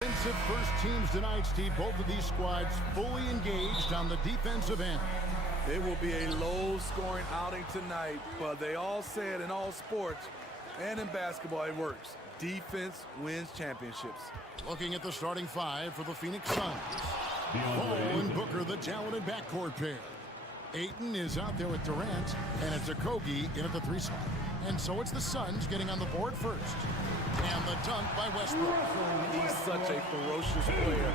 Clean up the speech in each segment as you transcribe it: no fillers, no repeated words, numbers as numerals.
Defensive first teams tonight, Steve. Both of these squads fully engaged on the defensive end. It will be a low-scoring outing tonight, but they all said in all sports and in basketball it works. Defense wins championships. Looking at the starting five for the Phoenix Suns. Paul and Booker, the talented backcourt pair. Ayton is out there with Durant, and it's Okogie in at the 3 slot. And so it's the Suns getting on the board first. And the dunk by Westbrook. He's such a ferocious player.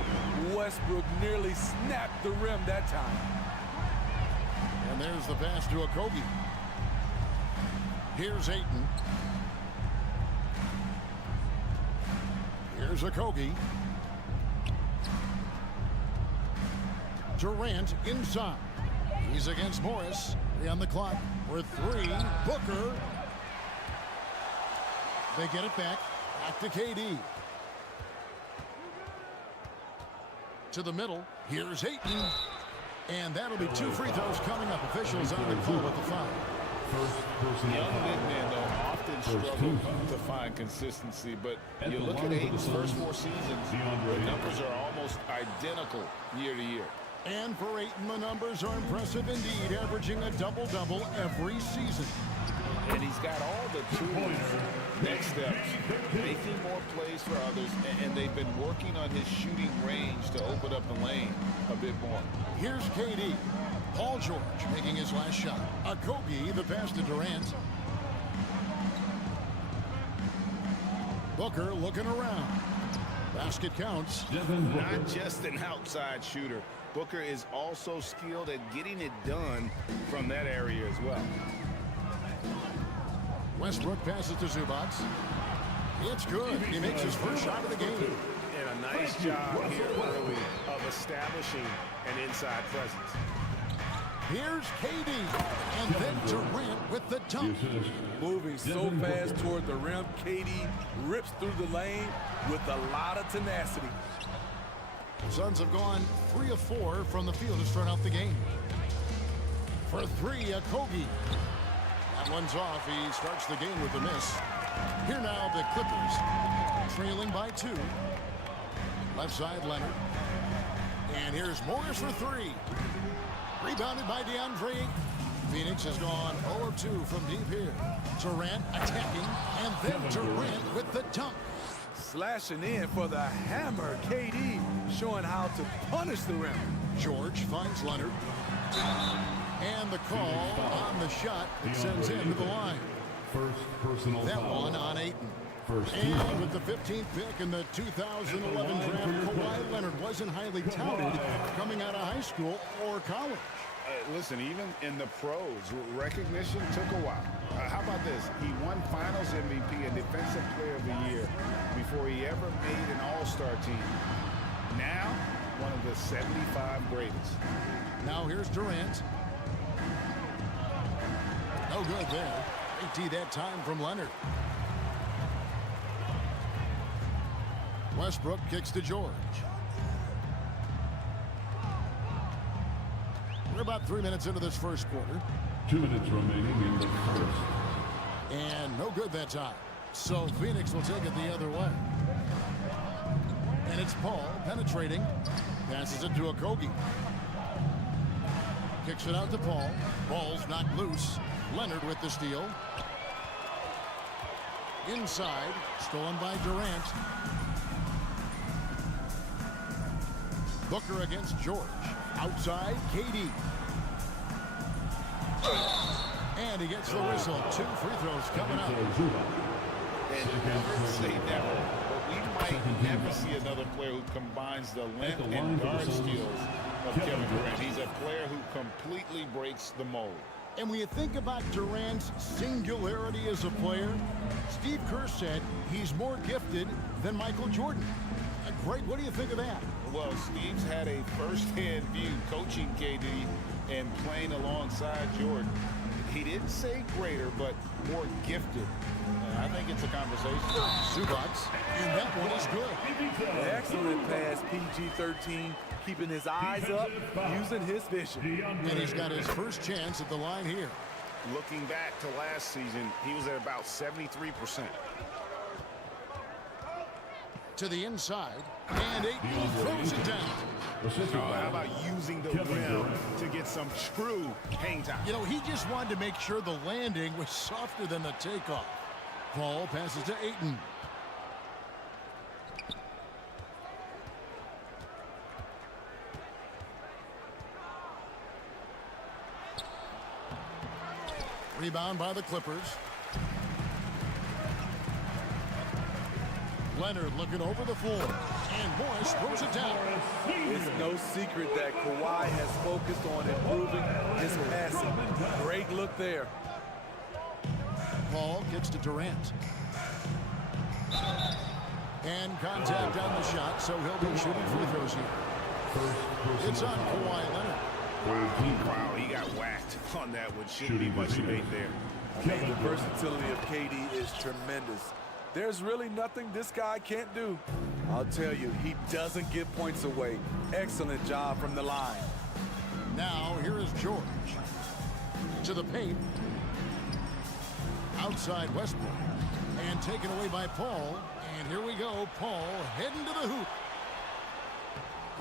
Westbrook nearly snapped the rim that time. And there's the pass to Okogie. Here's Ayton. Here's Okogie. Durant inside. He's against Morris. 3 on the clock. For 3. Booker. They get it back. Back to KD. To the middle. Here's Ayton. And that'll be 2 free throws coming up. Officials on the call with the foul. Young big men, though, often struggle to find consistency. But you look at Ayton's first 4 seasons, the numbers are almost identical year to year. And for Ayton, the numbers are impressive indeed, averaging a double-double every season. And he's got all the tools, next steps, making more plays for others, and they've been working on his shooting range to open up the lane a bit more. Here's KD. Paul George making his last shot. Okogie, the pass to Durant. Booker looking around. Basket counts. Not just an outside shooter. Booker is also skilled at getting it done from that area as well. Westbrook passes to Zubac. It's good. He makes his first shot of the game. And a nice job here early of establishing an inside presence. Here's KD. And then Durant with the dunk. Moving so fast toward the rim, KD rips through the lane with a lot of tenacity. Suns have gone 3 of 4 from the field to start out the game. For 3, Okogie. That one's off. He starts the game with a miss. Here now the Clippers, trailing by 2. Left side, Leonard. And here's Morris for 3. Rebounded by DeAndre. Phoenix has gone 0 of 2 from deep here. Durant attacking, and then Durant with the dunk. Slashing in for the hammer. KD showing how to punish the rim. George finds Leonard. And the call on the shot that sends him to the line. That one on Ayton. And with the 15th pick in the 2011 draft, Kawhi Leonard wasn't highly touted coming out of high school or college. Listen, even in the pros, recognition took a while. How about this? He won Finals MVP and Defensive Player of the Year before he ever made an All-Star team. Now, one of the 75 greatest. Now here's Durant. No good there. Big T that time from Leonard. Westbrook kicks to George. We're about 3 minutes into this first quarter. 2 minutes remaining in the first. And no good that time. So Phoenix will take it the other way. And it's Paul penetrating. Passes it to Okogie. Kicks it out to Paul. Ball's knocked loose. Leonard with the steal. Inside. Stolen by Durant. Booker against George. Outside, KD. And he gets the whistle. 2 free throws coming up. And never say never, but we might never see another player who combines the length and guard skills of Kevin Durant. He's a player who completely breaks the mold. And when you think about Durant's singularity as a player, Steve Kerr said he's more gifted than Michael Jordan. Great, what do you think of that? Well, Steve's had a first-hand view coaching KD and playing alongside Jordan. He didn't say greater, but more gifted. And I think it's a conversation. Zubac, and that one is good. Excellent pass, PG-13, keeping his eyes up, using his vision. And he's got his first chance at the line here. Looking back to last season, he was at about 73%. To the inside, and Ayton throws it down. How about using the rim to get some true hang time? You know, he just wanted to make sure the landing was softer than the takeoff. Paul passes to Ayton. Rebound by the Clippers. Leonard looking over the floor. And Morris throws it down. It's no secret that Kawhi has focused on improving his passing. Great look there. Paul gets to Durant. And contact on the shot, so he'll be shooting free throws here. It's on Kawhi Leonard. Wow, he got whacked on that one. Shouldn't be much debate there. The versatility of KD is tremendous. There's really nothing this guy can't do. I'll tell you, he doesn't give points away. Excellent job from the line. Now, here is George. To the paint. Outside Westbrook. And taken away by Paul. And here we go. Paul heading to the hoop.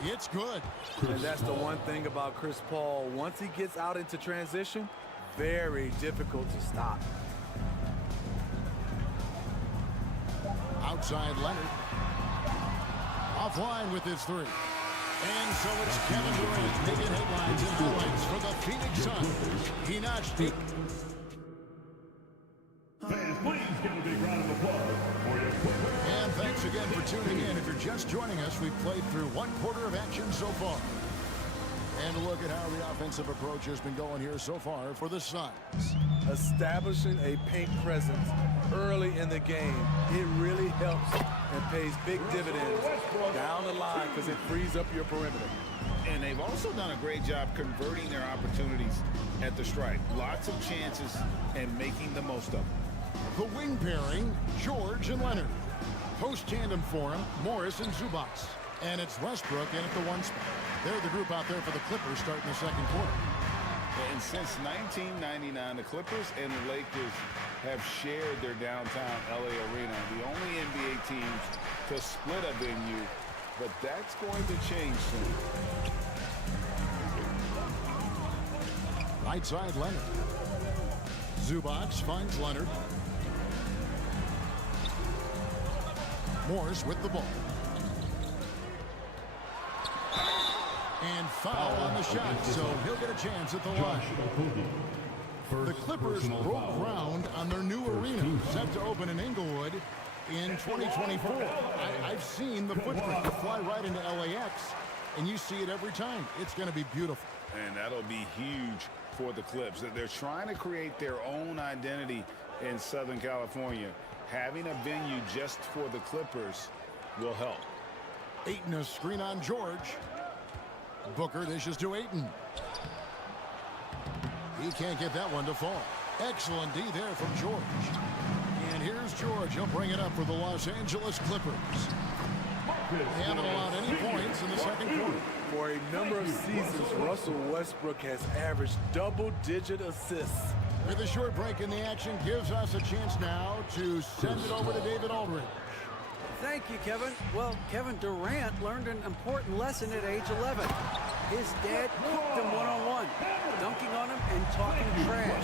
It's good. And that's the one thing about Chris Paul. Once he gets out into transition, very difficult to stop. Outside Leonard. Offline with his three. And so it's Kevin Durant making headlines and highlights for the Phoenix Suns. He notched it. Fans, please give a big round of applause for your Clippers. And thanks again for tuning in. If you're just joining us, we've played through one quarter of action so far. And a look at how the offensive approach has been going here so far for the Suns. Establishing a paint presence early in the game, it really helps and pays big dividends down the line because it frees up your perimeter. And they've also done a great job converting their opportunities at the stripe. Lots of chances and making the most of them. The wing pairing, George and Leonard. Post tandem for him, Morris and Zubac. And it's Westbrook in at the one spot. They're the group out there for the Clippers starting the second quarter. And since 1999, the Clippers and the Lakers have shared their downtown LA arena, the only NBA teams to split a venue, but that's going to change soon. Right side, Leonard. Zubac finds Leonard. Morris with the ball. And foul on the shot, so he'll get a chance at the line. The Clippers broke ground on their new arena, set to open in Inglewood in 2024. I've seen the footprint fly right into LAX, and you see it every time. It's going to be beautiful. And that'll be huge for the Clips. They're trying to create their own identity in Southern California. Having a venue just for the Clippers will help. Ayton, a screen on George. Booker dishes to Ayton. He can't get that one to fall. Excellent D there from George. And here's George. He'll bring it up for the Los Angeles Clippers. They haven't allowed any points in the second quarter. For a number of seasons, Russell Westbrook has averaged double-digit assists. With a short break in the action, gives us a chance now to send it over to David Aldridge. Thank you, Kevin. Well, Kevin Durant learned an important lesson at age 11. His dad cooked him one-on-one, dunking on him and talking trash.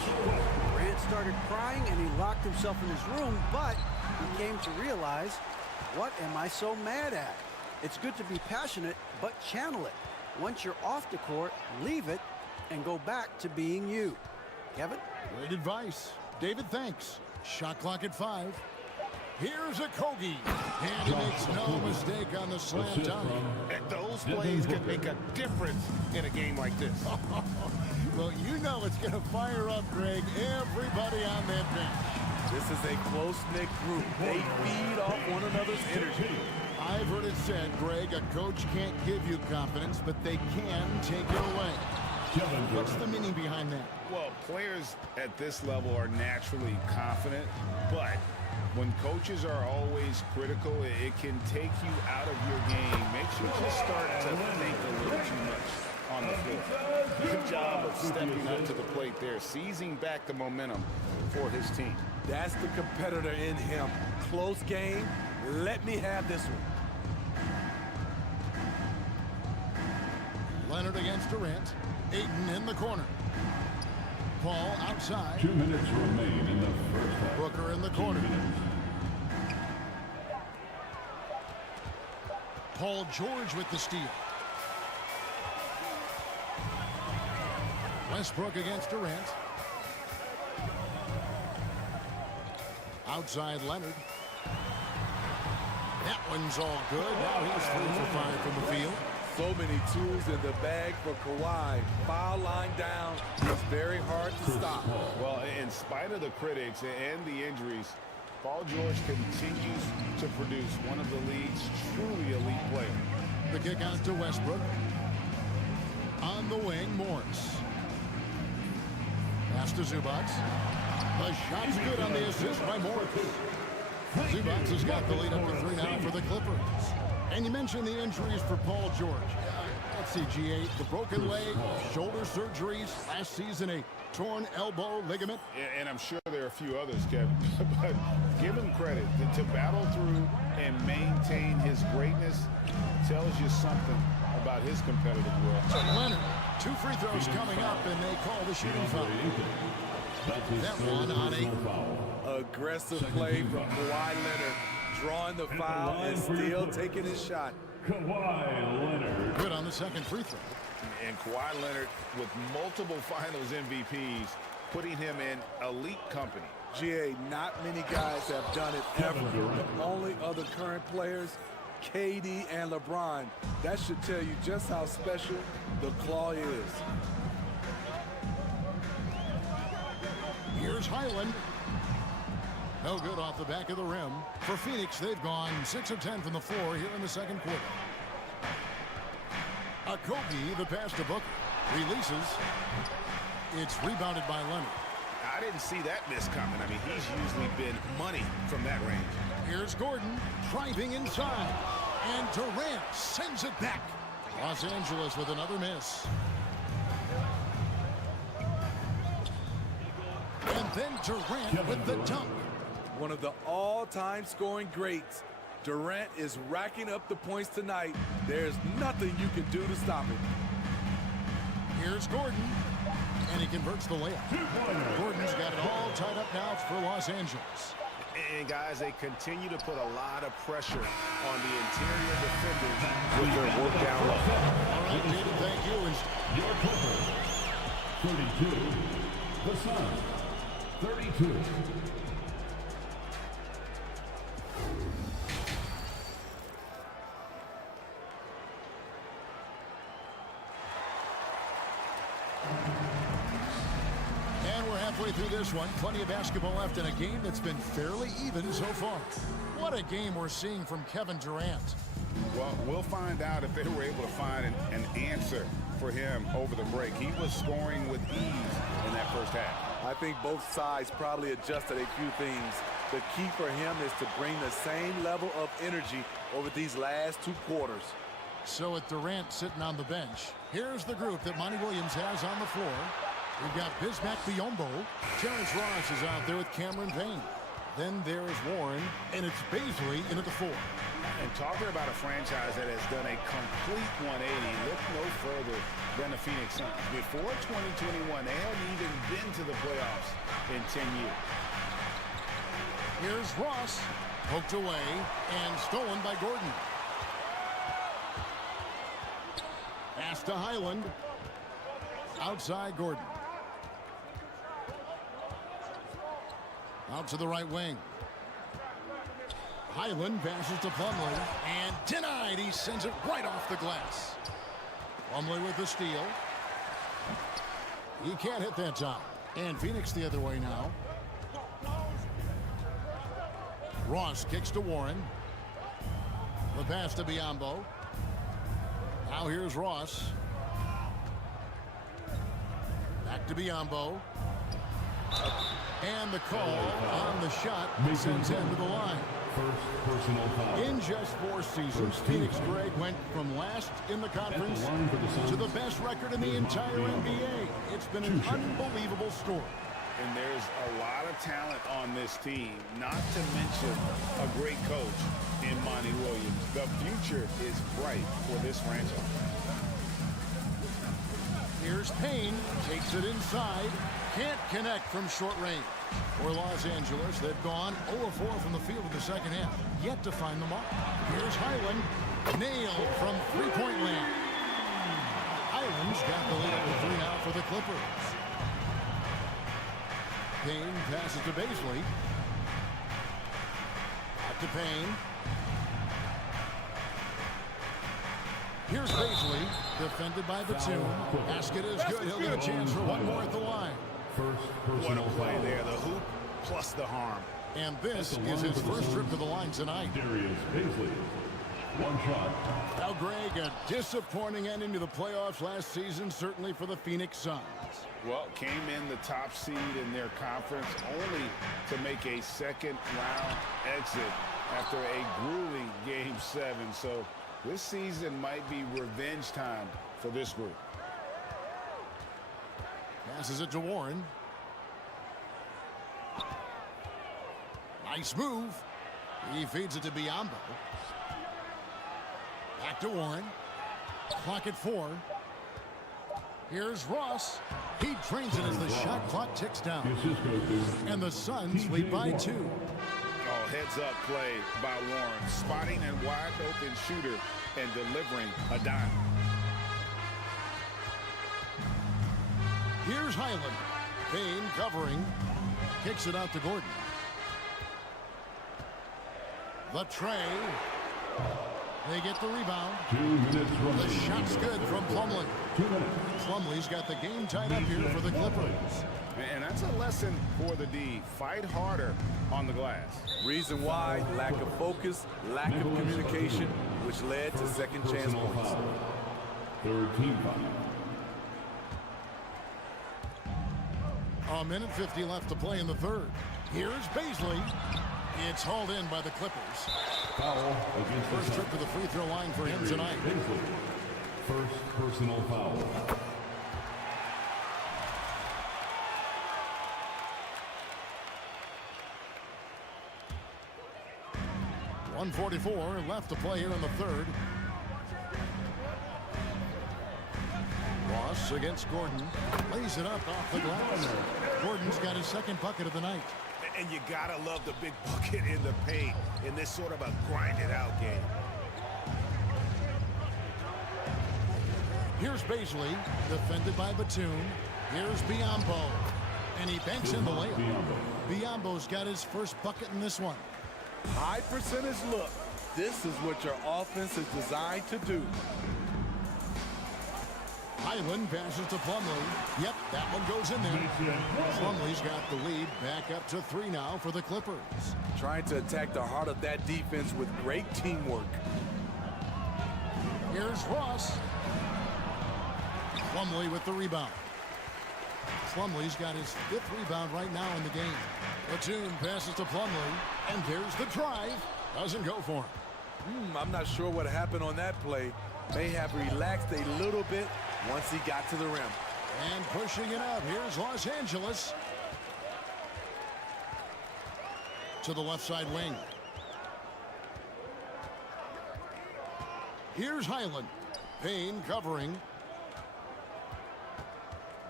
Durant started crying and he locked himself in his room, but he came to realize, what am I so mad at? It's good to be passionate, but channel it. Once you're off the court, leave it and go back to being you. Kevin? Great advice. David, thanks. Shot clock at 5. Here's a Kogi. And he makes no mistake on the slam dunk. And those plays can make a difference in a game like this. Well, you know it's going to fire up, Greg, everybody on that bench. This is a close-knit group. They feed off one another's energy. I've heard it said, Greg, a coach can't give you confidence, but they can take it away. What's the meaning behind that? Well, players at this level are naturally confident, but when coaches are always critical, it can take you out of your game. Makes you just start to think a little too much on the floor. Good job of stepping up to the plate there, seizing back the momentum for his team. That's the competitor in him. Close game. Let me have this one. Leonard against Durant. Aiden in the corner. Paul outside. 2 minutes remain in the first half. Booker in the corner. Paul George with the steal. Westbrook against Durant. Outside Leonard. That one's all good. Now he's 3 for 5 from the field. So many tools in the bag for Kawhi. Foul line down. It's very hard to stop. Well, in spite of the critics and the injuries, Paul George continues to produce one of the league's truly elite players. The kick out to Westbrook. On the wing, Morris. Pass to Zubac. The shot's good on the assist by Morris. Zubac has got the lead up to 3 now for the Clippers. And you mentioned the injuries for Paul George. Let's see, G8, the broken leg, shoulder surgeries, last season a torn elbow ligament. And I'm sure there are a few others, Kevin. But give him credit. To battle through and maintain his greatness tells you something about his competitive will. Leonard, 2 free throws coming up, and they call the shooting foul. That one on 8. Aggressive play from Kawhi Leonard, drawing the foul and still taking his shot. Kawhi Leonard. Good on the second free throw. And Kawhi Leonard with multiple finals MVPs, putting him in elite company. GA, not many guys have done it ever. The only other current players, KD and LeBron. That should tell you just how special the Claw is. Here's Highland. No good off the back of the rim. For Phoenix, they've gone 6 of 10 from the floor here in the second quarter. Okogie, the pass to Booker. Releases. It's rebounded by Leonard. I didn't see that miss coming. I mean, he's usually been money from that range. Here's Gordon driving inside. And Durant sends it back. Los Angeles with another miss. And then Durant with the dunk. One of the all-time scoring greats. Durant is racking up the points tonight. There's nothing you can do to stop him. Here's Gordon. And he converts the layup. Gordon's got it all tied up now for Los Angeles. And guys, they continue to put a lot of pressure on the interior defenders with their work down low. All right, Jaden, thank you. And Your Clippers. 32. The Suns. 32. And we're halfway through this one. Plenty of basketball left in a game that's been fairly even so far. What a game we're seeing from Kevin Durant. Well, we'll find out if they were able to find an answer for him over the break. He was scoring with ease in that first half. I think both sides probably adjusted a few things. The key for him is to bring the same level of energy over these last 2 quarters. So with Durant sitting on the bench, here's the group that Monty Williams has on the floor. We've got Bismack Biyombo. Terrence Ross is out there with Cameron Payne. Then there's Warren, and it's Baisley in at the 4. And talking about a franchise that has done a complete 180, look no further than the Phoenix Suns. Before 2021, they hadn't even been to the playoffs in 10 years. Here's Ross, poked away and stolen by Gordon. Pass to Highland. Outside Gordon. Out to the right wing. Highland passes to Plumlee and denied. He sends it right off the glass. Plumlee with the steal. He can't hit that time. And Phoenix the other way now. Ross kicks to Warren. The pass to Biyombo. Now here's Ross. Back to Biyombo. And the call on the shot sends him to the line. First personal foul. In just 4 seasons, Phoenix Greg went from last in the conference to the best record in the entire NBA. It's been an unbelievable story. And there's a lot of talent on this team, not to mention a great coach in Monty Williams. The future is bright for this franchise. Here's Payne, takes it inside, can't connect from short range. For Los Angeles, they've gone 0-4 from the field in the second half, yet to find the mark. Here's Highland, nailed from three-point land. Highland's got the lead up to 3 now for the Clippers. Payne passes to Baisley. Back to Payne. Here's Baisley, defended by Batum. Basket is good. He'll get a chance for one more at the line. What a play there. The hoop plus the harm. And this is his first trip to the line tonight. Darius Baisley. One shot. Now, Greg, a disappointing ending to the playoffs last season, certainly for the Phoenix Suns. Well, came in the top seed in their conference only to make a second-round exit after a grueling Game 7. So this season might be revenge time for this group. Passes it to Warren. Nice move. He feeds it to Biyombo. Back to Warren. Clock at 4. Here's Ross. He trains it as the shot clock ticks down. And the Suns lead by 2. Oh, heads-up play by Warren. Spotting a wide-open shooter and delivering a dime. Here's Highland. Payne covering. Kicks it out to Gordon. The tray. They get the rebound. 2 minutes remaining. The shot's good from Plumlee. 2 minutes. Plumlee's got the game tied up here for the Clippers. And that's a lesson for the D. Fight harder on the glass. Reason why, lack of focus, lack of communication, which led to second chance points. Third team foul. A minute 50 left to play in the third. Here's Baisley. It's hauled in by the Clippers. Foul against the First trip to the free throw line for him tonight. Baisley. First personal foul. .144 left to play here in the third. Ross against Gordon. Lays it up off the glass. Gordon's got his second bucket of the night. And you gotta love the big bucket in the paint in this sort of a grinded-out game. Here's Baisley, defended by Batum. Here's Biyombo. And he banks in the layup. Biyombo's got his first bucket in this one. High percentage look. This is what your offense is designed to do. Highland passes to Plumlee. Yep, that one goes in there. Plumlee's got the lead back up to 3 now for the Clippers. Trying to attack the heart of that defense with great teamwork. Here's Ross. Plumlee with the rebound. Plumlee's got his 5th rebound right now in the game. Batum passes to Plumlee, and there's the drive. Doesn't go for him. I'm not sure what happened on that play. May have relaxed a little bit once he got to the rim. And pushing it out, here's Los Angeles. To the left side wing. Here's Highland. Payne covering.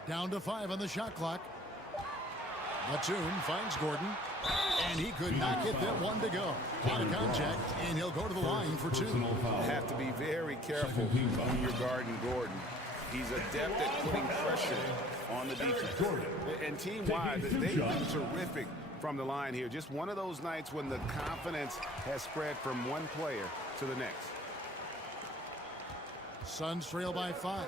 Down to 5 on the shot clock. Batum finds Gordon. And he could not get that one to go. Out of contact, and he'll go to the line for 2. Have to be very careful when you're guarding Gordon. He's adept at putting pressure on the defense. And team-wide, they've been terrific from the line here. Just one of those nights when the confidence has spread from one player to the next. Suns trail by 5.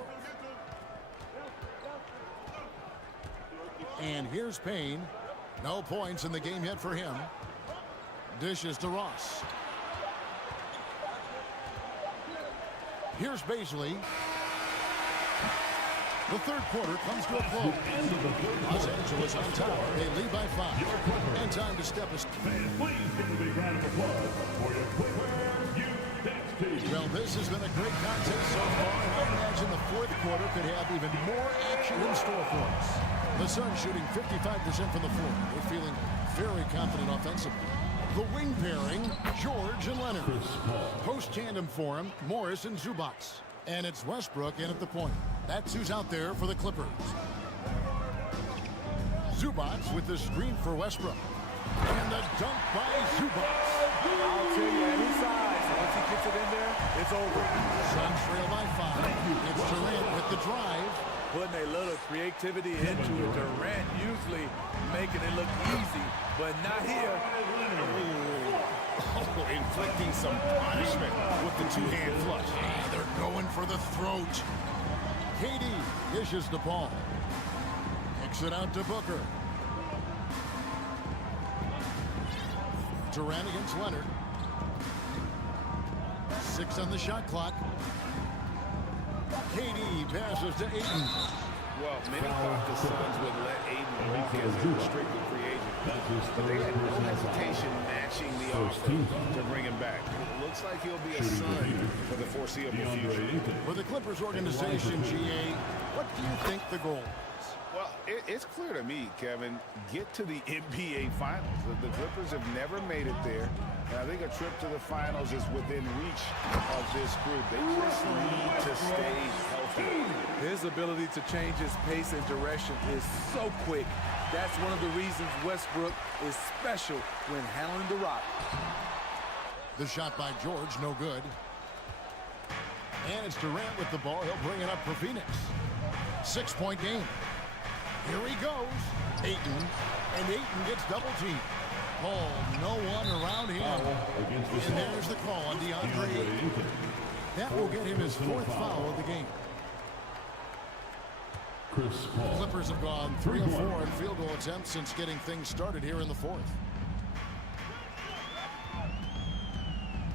And here's Payne. No points in the game yet for him. Dishes to Ross. Here's Baisley. The third quarter comes to a close. Los Angeles on top. They lead by 5. And time to step aside. Please give a big round of applause for your Qualifiers team. Well, this has been a great contest so far. I imagine the fourth quarter could have even more action in store for us. The Suns shooting 55% from the floor. They're feeling very confident offensively. The wing pairing, George and Leonard. Post tandem for him, Morris and Zubac. And it's Westbrook in at the point. That's who's out there for the Clippers. Zubats with the screen for Westbrook. And the dunk by Zubats. I'll tell you, at his size, once he gets it in there, it's over. Suns trail by 5. It's Durant with the drive. Putting a little creativity into it. Durant usually making it look easy, but not here. Oh, inflicting some punishment with the two-hand flush. Yeah, they're going for the throat. KD dishes the ball. Kicks it out to Booker. Durant against Leonard. 6 on the shot clock. KD passes to Ayton. Well, many thought the Suns would let Ayton walk as a restricted free agent, but they had no hesitation matching the offer to bring him back. It looks like he'll be a Sun for the foreseeable future. For the Clippers organization, GA, what do you think the goal is? Well, it's clear to me, Kevin, get to the NBA Finals. The Clippers have never made it there. And I think a trip to the finals is within reach of this group. They just need to stay healthy. His ability to change his pace and direction is so quick. That's one of the reasons Westbrook is special when handling the rock. The shot by George, no good. And it's Durant with the ball. He'll bring it up for Phoenix. 6-point game. Here he goes. Ayton. And Ayton gets double teamed. Oh, no one around him. And there's the call on DeAndre Ayton. That will get him his 4th foul of the game. The Clippers have gone 3 of 4 in field goal attempts since getting things started here in the 4th.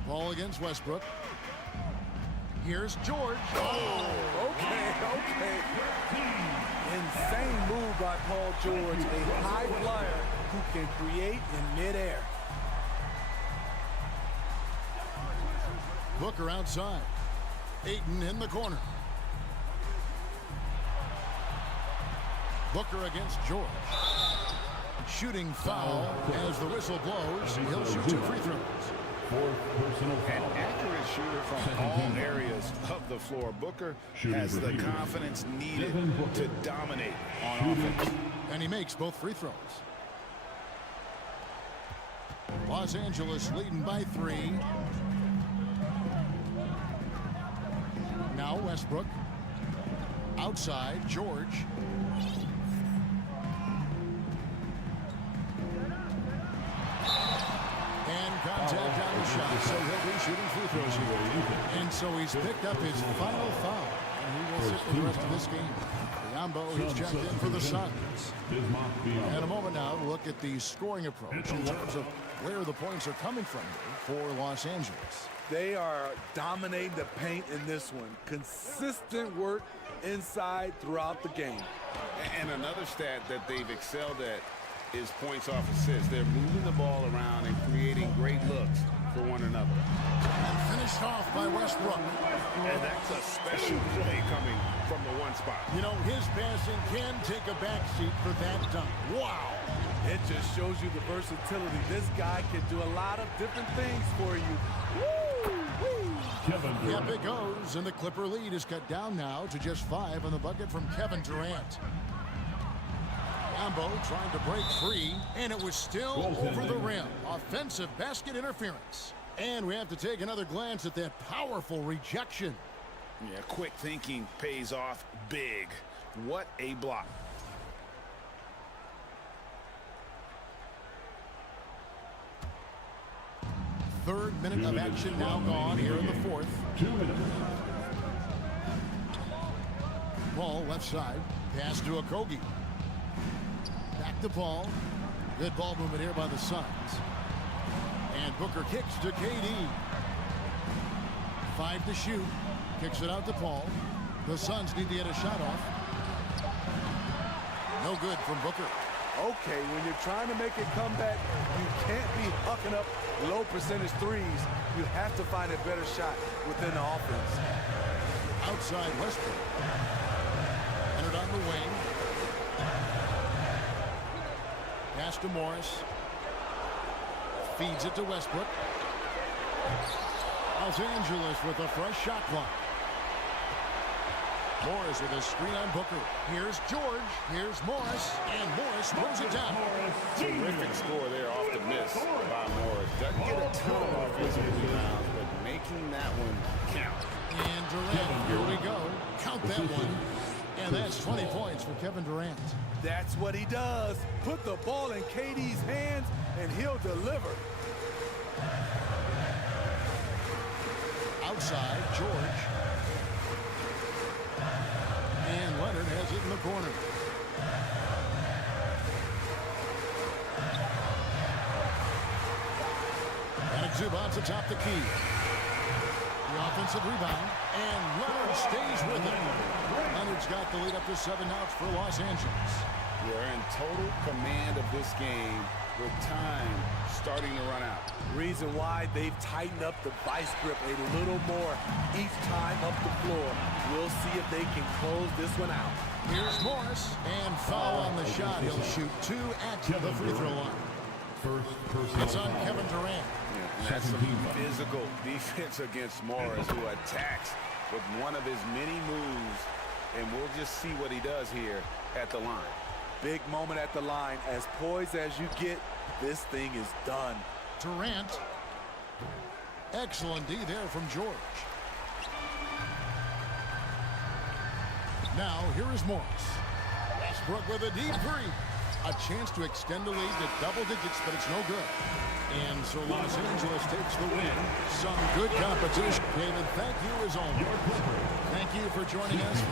Ball against Westbrook. Here's George. Oh, okay. Insane move by Paul George, a high flyer who can create in midair. Booker outside. Ayton in the corner. Booker against George. Shooting foul as the whistle blows. He'll shoot 2 free throws. An accurate shooter from all areas of the floor. Booker has the confidence needed to dominate on offense. And he makes both free throws. Los Angeles leading by 3. Now Westbrook. Outside, George. And contact on the shot, so he'll be shooting free throws here. And so he's picked up his final foul, and he will sit for the rest of this game. Yambo, he's checked in for the Suns. And a moment now to look at the scoring approach in terms of where the points are coming from for Los Angeles. They are dominating the paint in this one. Consistent work inside throughout the game. And another stat that they've excelled at is points off assists. They're moving the ball around and creating great looks for one another. And finished off by Westbrook. And that's a special play coming from the one spot. You know, his passing can take a backseat for that dunk. Wow. It just shows you the versatility. This guy can do a lot of different things for you. Woo! Yep, it goes. And the Clipper lead is cut down now to just 5 on the bucket from Kevin Durant. Lambo trying to break free, and it was still over the rim. Offensive basket interference. And we have to take another glance at that powerful rejection. Yeah, quick thinking pays off big. What a block. Third minute of action now gone here in the 4th. 2 minutes. Ball left side. Pass to Okogie. Back to Paul. Good ball movement here by the Suns. And Booker kicks to KD. 5 to shoot. Kicks it out to Paul. The Suns need to get a shot off. No good from Booker. Okay, when you're trying to make a comeback, you can't be hucking up low percentage threes. You have to find a better shot within the offense. Outside Westbrook. Entered on the wing. Pass to Morris. Feeds it to Westbrook. Los Angeles with a fresh shot clock. Morris with a screen on Booker. Here's George. Here's Morris. And Morris throws it down. Terrific score there off the miss by Morris. Doesn't get a ton of offensive rebounds, but making that one count. And Durant, here we go. Count that one. And that's 20 points for Kevin Durant. That's what he does. Put the ball in KD's hands, and he'll deliver. Outside, George. And Leonard has it in the corner. And Zubov's atop the key. The offensive rebound. And Leonard stays with it. Leonard's got the lead up to 7 outs for Los Angeles. We're in total command of this game with time starting to run out. Reason why they've tightened up the vice grip a little more each time up the floor. We'll see if they can close this one out. Here's Morris. And foul on the shot. He'll shoot 2 at the free throw line. It's on Kevin Durant. And that's some physical defense against Morris, who attacks with one of his many moves. And we'll just see what he does here at the line. Big moment at the line. As poised as you get, this thing is done. Durant. Excellent D there from George. Now, here is Morris. Westbrook with a deep three. A chance to extend the lead to double digits, but it's no good. And so Los Angeles takes the win. Some good competition. David, thank you as always. Thank you for joining us.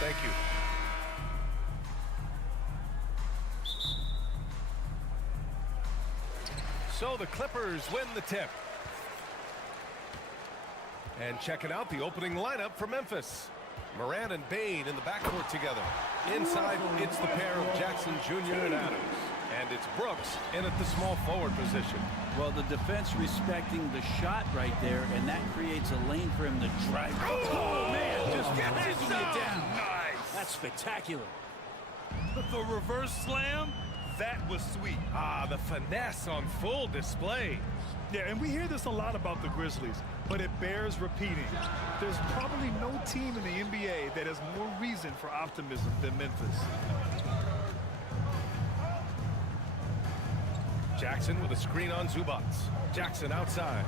Thank you. So the Clippers win the tip. And checking out the opening lineup for Memphis. Morant and Bane in the backcourt together. Inside, it's the pair of Jackson Jr. and Adams. And it's Brooks in at the small forward position. Well, the defense respecting the shot right there, and that creates a lane for him to drive. Oh, man, just taking it down. Nice. That's spectacular. The reverse slam, that was sweet. Ah, the finesse on full display. Yeah, and we hear this a lot about the Grizzlies, but it bears repeating. There's probably no team in the NBA that has more reason for optimism than Memphis. Jackson with a screen on Zubac. Jackson outside.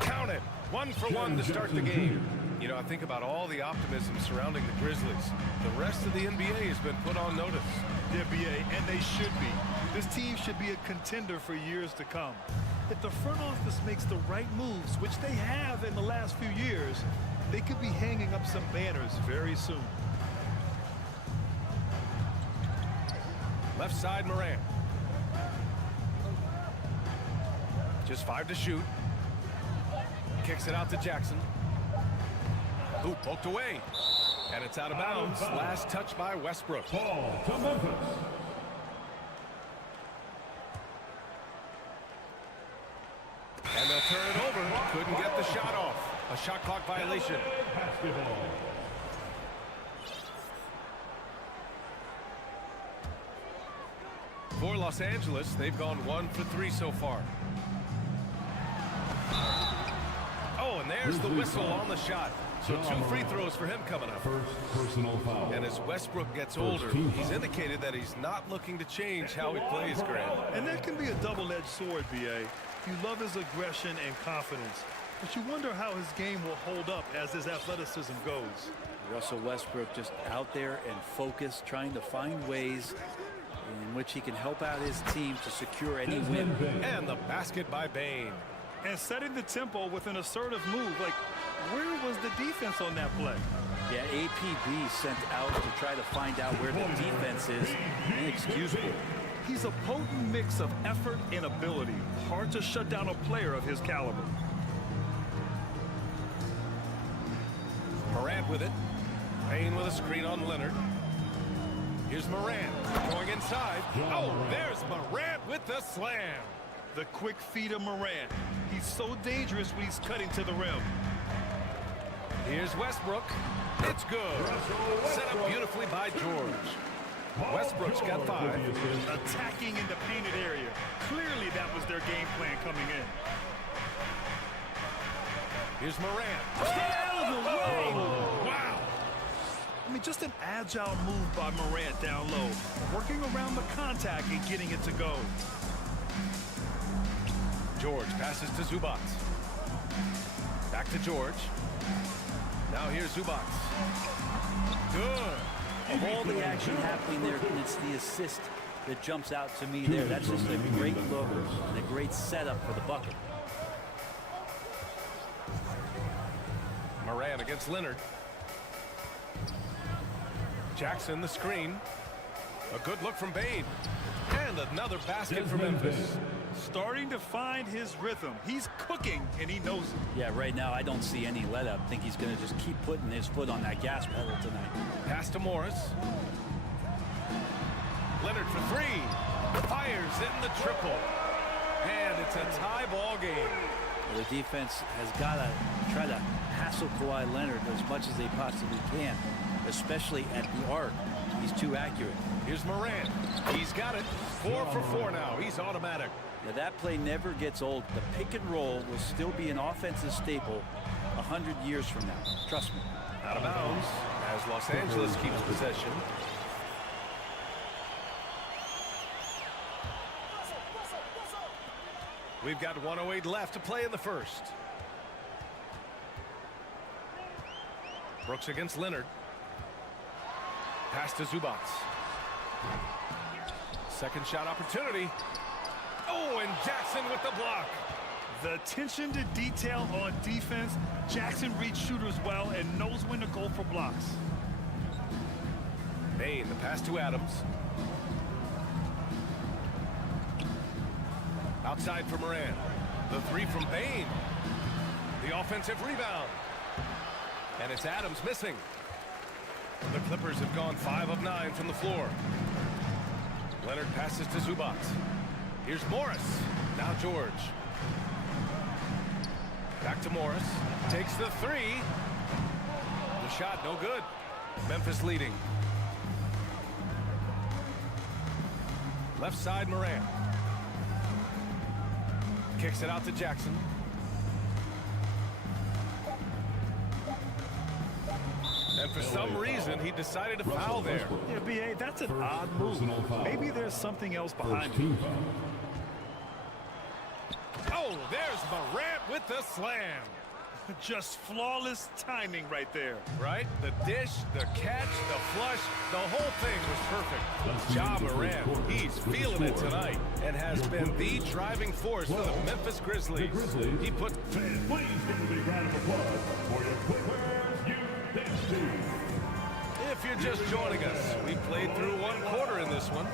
Count it. 1 for 1 to start the game. You know, I think about all the optimism surrounding the Grizzlies. The rest of the NBA has been put on notice. The NBA, and they should be. This team should be a contender for years to come. If the front office makes the right moves, which they have in the last few years, they could be hanging up some banners very soon. Left side, Morant. Just 5 to shoot. Kicks it out to Jackson. Who poked away. And it's out of bounds. Last touch by Westbrook. Ball to Memphis. And they'll turn it over. Couldn't get the shot off. A shot clock violation. Basketball. For Los Angeles, they've gone 1 for 3 so far. Oh, and there's the whistle on the shot. So 2 free throws for him coming up. First personal foul. And as Westbrook gets older, he's indicated that he's not looking to change how he plays, Grant. And that can be a double-edged sword, B.A. You love his aggression and confidence, but you wonder how his game will hold up as his athleticism goes. Russell Westbrook just out there and focused, trying to find ways in which he can help out his team to secure any win. And the basket by Bane. And setting the tempo with an assertive move. Like, where was the defense on that play? Yeah, APB sent out to try to find out where the defense is. Inexcusable. He's a potent mix of effort and ability. Hard to shut down a player of his caliber. Morant with it. Payne with a screen on Leonard. Here's Morant going inside. Oh, there's Morant with the slam. The quick feed of Morant. He's so dangerous when he's cutting to the rim. Here's Westbrook. It's good. Set up beautifully by George. Westbrook's got 5. Attacking in the painted area. Clearly that was their game plan coming in. Here's Morant. Get out of the way! Wow! I mean, just an agile move by Morant down low. Working around the contact and getting it to go. George passes to Zubac. Back to George. Now here's Zubac. Good. Of all the action happening there, it's the assist that jumps out to me there. That's just a great look and a great setup for the bucket. Morant against Leonard. Jackson the screen. A good look from Bane. And another basket from Memphis. Starting to find his rhythm. He's cooking, and he knows it. Yeah, right now I don't see any let up. I think he's going to just keep putting his foot on that gas pedal tonight. Pass to Morris. Leonard for 3. Fires in the triple. And it's a tie ball game. Well, the defense has got to try to hassle Kawhi Leonard as much as they possibly can, especially at the arc. He's too accurate. Here's Morant. He's got it. 4 for 4 now. He's automatic. Now, that play never gets old. The pick and roll will still be an offensive staple 100 years from now. Trust me. Out of bounds as Los Angeles keeps possession. We've got 1:08 left to play in the first. Brooks against Leonard. Pass to Zubac. Second shot opportunity. Oh, and Jackson with the block. The attention to detail on defense. Jackson reads shooters well and knows when to go for blocks. Bane, the pass to Adams. Outside for Morant. The 3 from Bane. The offensive rebound. And it's Adams missing. The Clippers have gone 5 of 9 from the floor. Leonard passes to Zubac. Here's Morris. Now George. Back to Morris. Takes the 3. The shot no good. Memphis leading. Left side Morant. Kicks it out to Jackson. And for some reason, he decided to foul there. Yeah, B.A., that's an odd move. Maybe there's something else behind it. Oh, there's Morant with the slam. Just flawless timing right there. Right? The dish, the catch, the flush, the whole thing was perfect. Ja Morant, he's feeling it tonight and has been the driving force for the Memphis Grizzlies. He put... Fans, please give a big round of applause for your Qualifiers youth dance team. If you're just joining us, we played through 1 quarter in this one.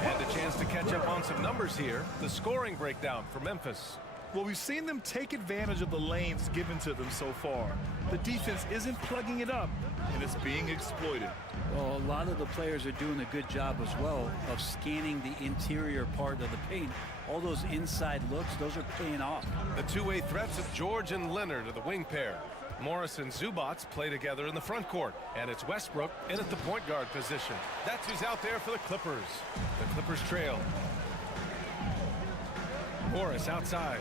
And a chance to catch up on some numbers here. The scoring breakdown for Memphis. Well, we've seen them take advantage of the lanes given to them so far. The defense isn't plugging it up, and it's being exploited. Well, a lot of the players are doing a good job as well of scanning the interior part of the paint. All those inside looks, those are paying off. The two-way threats of George and Leonard are the wing pair. Morris and Zubac play together in the front court, and it's Westbrook in at the point guard position. That's who's out there for the Clippers. The Clippers trail. Morris outside.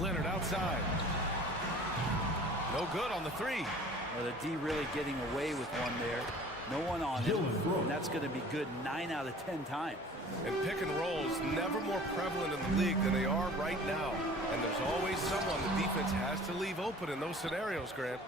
Leonard outside. No good on the 3. Well, the D really getting away with one there. No one on him, and that's going to be good 9 out of 10 times. And pick and rolls never more prevalent in the league than they are right now. And there's always someone the defense has to leave open in those scenarios, Grant.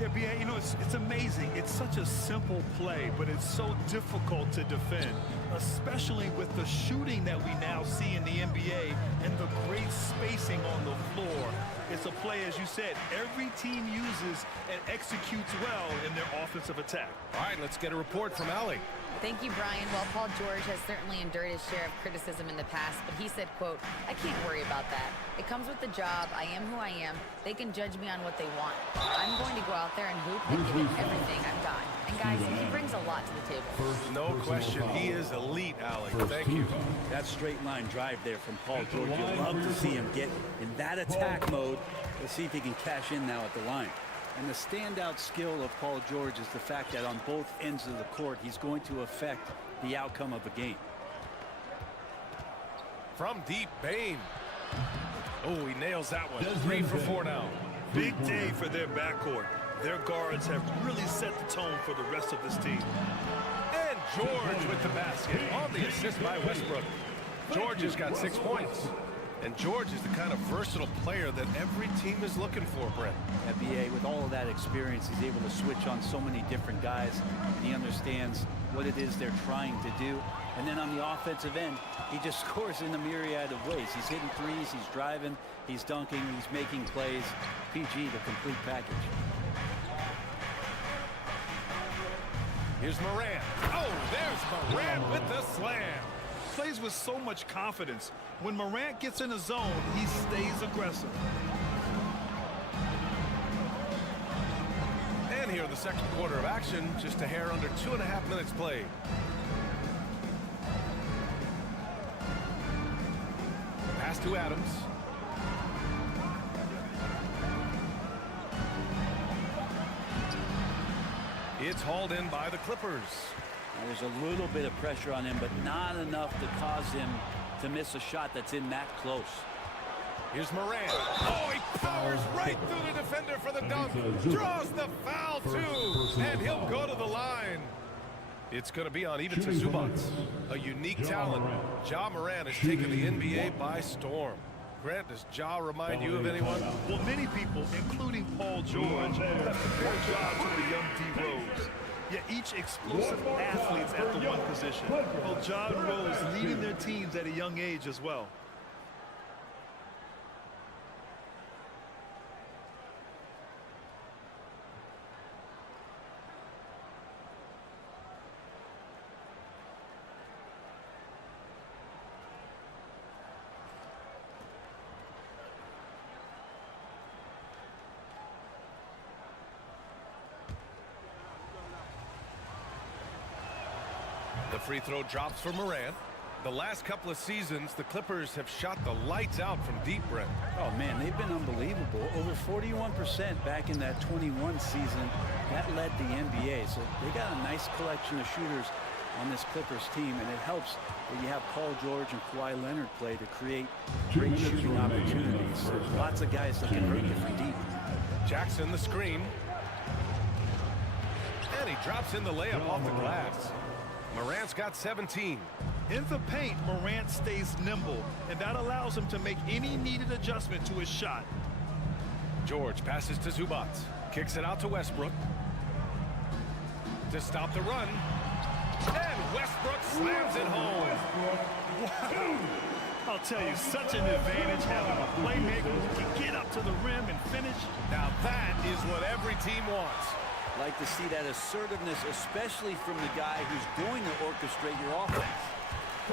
Yeah, B.I., you know, it's amazing. It's such a simple play, but it's so difficult to defend, especially with the shooting that we now see in the NBA and the great spacing on the floor. It's a play, as you said, every team uses and executes well in their offensive attack. All right, let's get a report from Allie. Thank you, Brian. Well, Paul George has certainly endured his share of criticism in the past, but he said, quote, "I can't worry about that. It comes with the job. I am who I am. They can judge me on what they want. I'm going to go out there and hoop and give it everything I've got." And guys, he brings a lot to the table. No question, he is elite, Allie. Thank you. That straight line drive there from Paul George. You'd love to see him get in that attack mode. Let's see if he can cash in now at the line. And the standout skill of Paul George is the fact that on both ends of the court, he's going to affect the outcome of a game. From deep, Bane. Oh, he nails that one. 3 for 4 now. Big day for their backcourt. Their guards have really set the tone for the rest of this team. And George with the basket on the assist by Westbrook. George has got 6 points. And George is the kind of versatile player that every team is looking for, Brent. NBA, with all of that experience, he's able to switch on so many different guys. He understands what it is they're trying to do. And then on the offensive end, he just scores in a myriad of ways. He's hitting threes, he's driving, he's dunking, he's making plays. PG, the complete package. Here's Morant. Oh, there's Morant with the slam. Plays with so much confidence. When Morant gets in the zone, he stays aggressive. And here the second quarter of action, just a hair under 2.5 minutes played. Pass to Adams. It's hauled in by the Clippers. Now, there's a little bit of pressure on him, but not enough to cause him to miss a shot that's in that close. Here's Morant. Oh, he powers right through the defender for the dunk. Draws the foul, too. And he'll go to the line. It's going to be on Ivica Zubac. A unique talent. Ja Morant has taken the NBA by storm. Grant, does Ja remind you of anyone? Well, many people, including Paul George, have compared Ja to a young D. Rose. Yet each explosive athletes at the one position. Well, Ja and Rose leading their teams at a young age as well. The free throw drops for Morant. The last couple of seasons, the Clippers have shot the lights out from deep, Brent. Oh, man, they've been unbelievable. Over 41% back in that 21 season. That led the NBA. So they got a nice collection of shooters on this Clippers team, and it helps when you have Paul George and Kawhi Leonard play to create great shooting opportunities. So lots of guys that can break it from deep. Jackson, the screen. And he drops in the layup off the glass. Morant's got 17. In the paint, Morant stays nimble, and that allows him to make any needed adjustment to his shot. George passes to Zubac. Kicks it out to Westbrook. To stop the run. And Westbrook slams it home. Wow. I'll tell you, such an advantage having a playmaker who can get up to the rim and finish. Now that is what every team wants. Like to see that assertiveness, especially from the guy who's going to orchestrate your offense.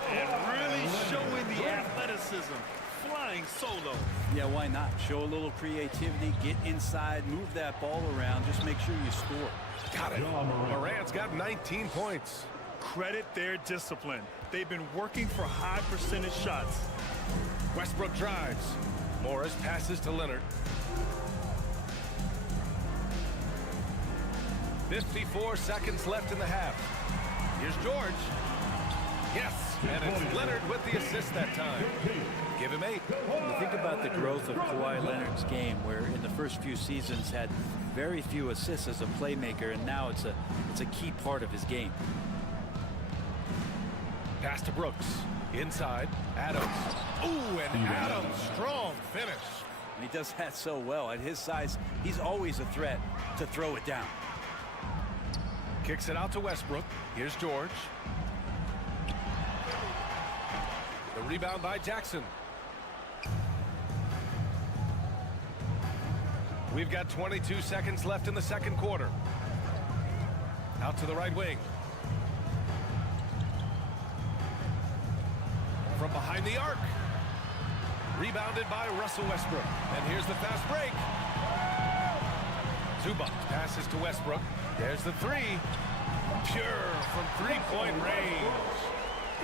And really showing the athleticism, flying solo. Yeah, why not? Show a little creativity, get inside, move that ball around, just make sure you score. Got it. Morant's got 19 points. Credit their discipline. They've been working for high percentage shots. Westbrook drives. Morris passes to Leonard. 54 seconds left in the half. Here's George. Yes, and it's Leonard with the assist that time. Give him 8. You think about the growth of Kawhi Leonard's game, where in the first few seasons had very few assists as a playmaker, and now it's a key part of his game. Pass to Brooks. Inside, Adams. Ooh, and Adams, strong finish. And he does that so well. At his size, he's always a threat to throw it down. Kicks it out to Westbrook. Here's George. The rebound by Jackson. We've got 22 seconds left in the second quarter. Out to the right wing. From behind the arc. Rebounded by Russell Westbrook. And here's the fast break. Zubac passes to Westbrook. There's the three. Pure from three-point range.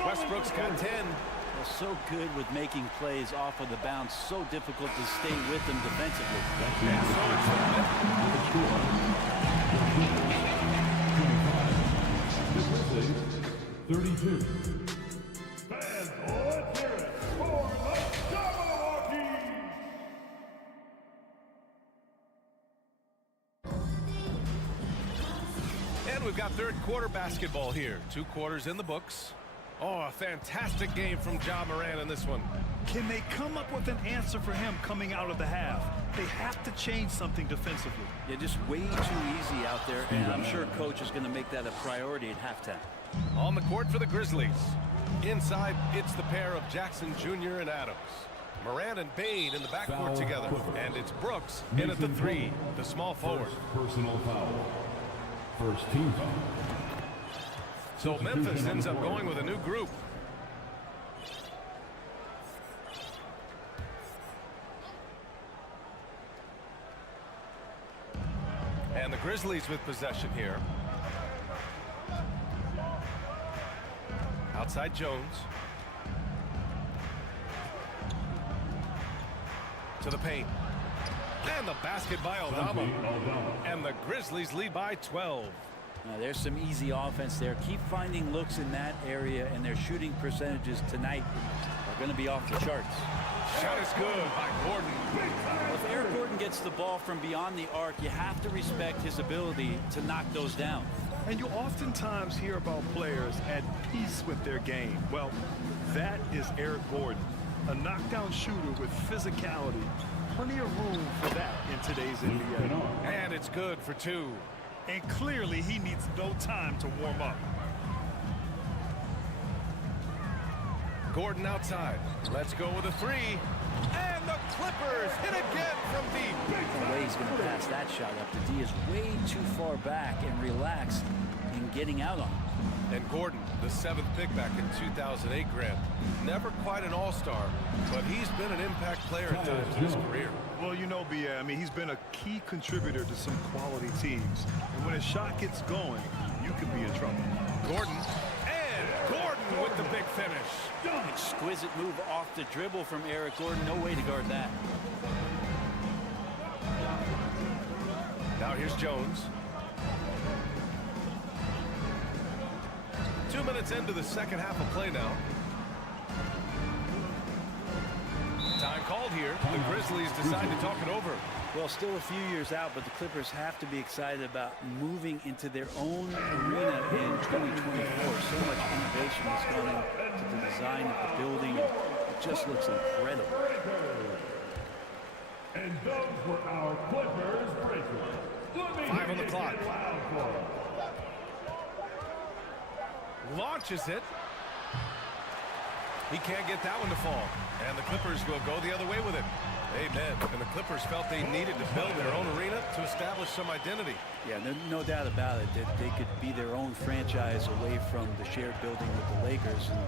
Westbrook's got 10. They're so good with making plays off of the bounce. So difficult to stay with them defensively. And The Grizzlies, 32. Fans, let's hear it for the Milwaukee. And we've got third quarter basketball here. 2 quarters in the books. Oh, a fantastic game from Ja Morant in this one. Can they come up with an answer for him coming out of the half? They have to change something defensively. Yeah, just way too easy out there, and I'm sure coach is going to make that a priority at halftime. On the court for the Grizzlies. Inside, it's the pair of Jackson Jr. and Adams. Morant and Bain in the backcourt together. And it's Brooks in at the 3, the small forward. Personal foul. First team foul. So Memphis ends up going with a new group. And the Grizzlies with possession here. Outside Jones. To the paint. And the basket by Aldama. And the Grizzlies lead by 12. Now, there's some easy offense there. Keep finding looks in that area, and their shooting percentages tonight are going to be off the charts. Shot is good by Gordon. Well, if Eric Gordon gets the ball from beyond the arc, you have to respect his ability to knock those down. And you oftentimes hear about players at peace with their game. Well, that is Eric Gordon, a knockdown shooter with physicality. Plenty of room for that in today's NBA. And it's good for 2. And clearly he needs no time to warm up. Gordon outside. Let's go with a 3. And the Clippers hit again from deep. No way he's going to pass that shot up. The D is way too far back and relaxed in getting out on him. And Gordon, the 7th pick back in 2008, Grant. Never quite an all-star, but he's been an impact player at times in his career. Well, you know, B.A., I mean, he's been a key contributor to some quality teams. And when a shot gets going, you could be in trouble. Gordon, and Gordon with the big finish. Exquisite move off the dribble from Eric Gordon. No way to guard that. Now here's Jones. 2 minutes into the second half of play now. Time called here. The Grizzlies decide to talk it over. Well, still a few years out, but the Clippers have to be excited about moving into their own arena in 2024. So much innovation has gone into the design of the building. It just looks incredible. And those were our Clippers breakers. 5 on the clock. Launches it. He can't get that one to fall. And the Clippers will go the other way with it. Amen. And the Clippers felt they needed to build their own arena to establish some identity. Yeah, no doubt about it that they could be their own franchise away from the shared building with the Lakers. And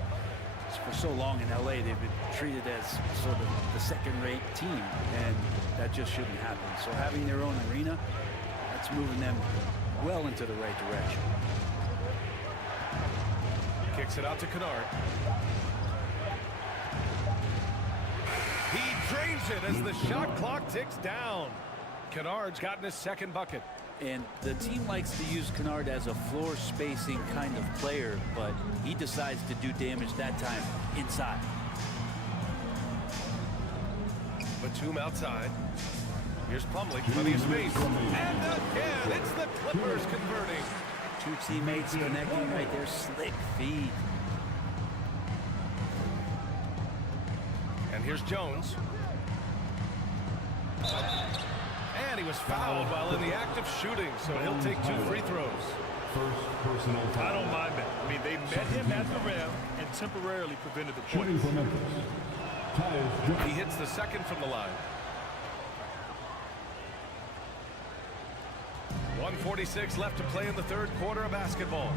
for so long in LA, they've been treated as sort of the second-rate team, and that just shouldn't happen. So having their own arena, that's moving them well into the right direction. Kicks it out to Kennard. He drains it as the shot clock ticks down. Kennard's gotten his second bucket. And the team likes to use Kennard as a floor spacing kind of player, but he decides to do damage that time inside. Batum outside. Here's Plumlee, plenty of space. And again, it's the Clippers converting. Two teammates connecting right there, slick feed. And here's Jones. And And he was fouled while in the act of shooting, so he'll take 2 free throws. First personal foul. I don't mind that. I mean, they met him at the rim and temporarily prevented the point. Shooting for Memphis. He hits the second from the line. 1:46 left to play in the third quarter of basketball.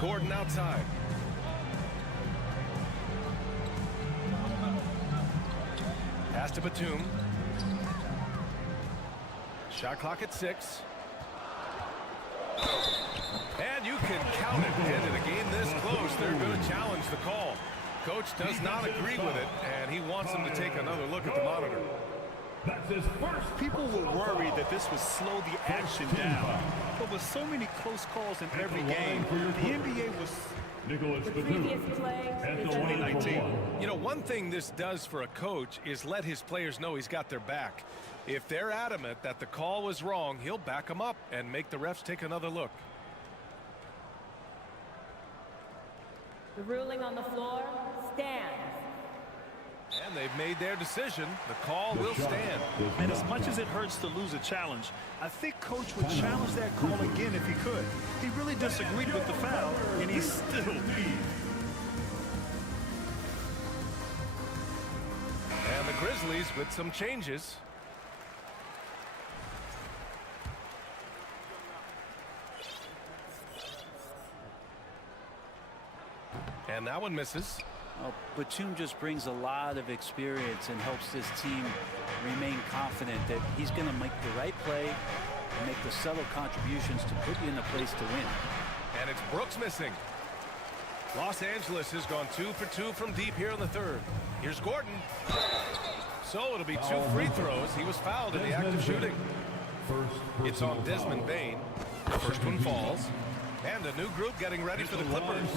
Gordon outside. Pass to Batum. Shot clock at 6. And you can count it. And in a game this close, they're going to challenge the call. Coach does not agree with it, and he wants them to take another look at the monitor. That's his first. People were worried that this would slow the action down. But with so many close calls in every game, the NBA was... Nicholas Batum at the 2019. You know, one thing this does for a coach is let his players know he's got their back. If they're adamant that the call was wrong, he'll back them up and make the refs take another look. The ruling on the floor stands. And they've made their decision. The call will stand. And as much as it hurts to lose a challenge, I think Coach would challenge that call again if he could. He really disagreed with the foul, and he still leads. And the Grizzlies with some changes. And that one misses. Well, Batum just brings a lot of experience and helps this team remain confident that he's going to make the right play and make the subtle contributions to put you in a place to win. And it's Brooks missing. Los Angeles has gone 2 for 2 from deep here in the third. Here's Gordon. So it'll be 2 free throws. He was fouled in the act of shooting. It's on Desmond Bain. The first one falls. And a new group getting ready for the Clippers.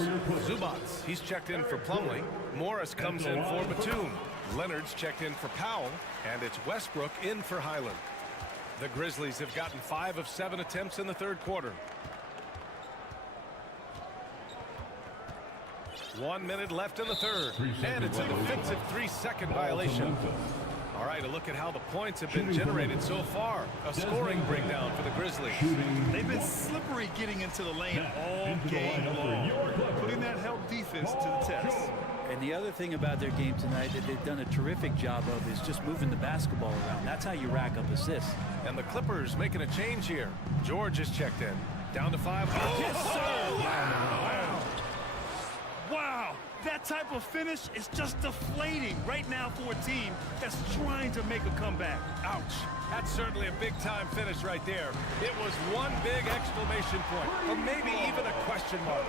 Zubats, he's checked in for Plumlee. Morris comes in for Batum. Leonard's checked in for Powell. And it's Westbrook in for Highland. The Grizzlies have gotten 5 of 7 attempts in the third quarter. 1 minute left in the third. And it's a defensive 3-second violation. All right, a look at how the points have been generated so far. A scoring breakdown for the Grizzlies. They've been slippery getting into the lane all game long, putting that help defense to the test. And the other thing about their game tonight that they've done a terrific job of is just moving the basketball around. That's how you rack up assists. And the Clippers making a change here. George is checked in. Down to 5. Oh, yes, sir! Wow! Wow! That type of finish is just deflating right now for a team that's trying to make a comeback. Ouch. That's certainly a big-time finish right there. It was one big exclamation point, or maybe even a question mark.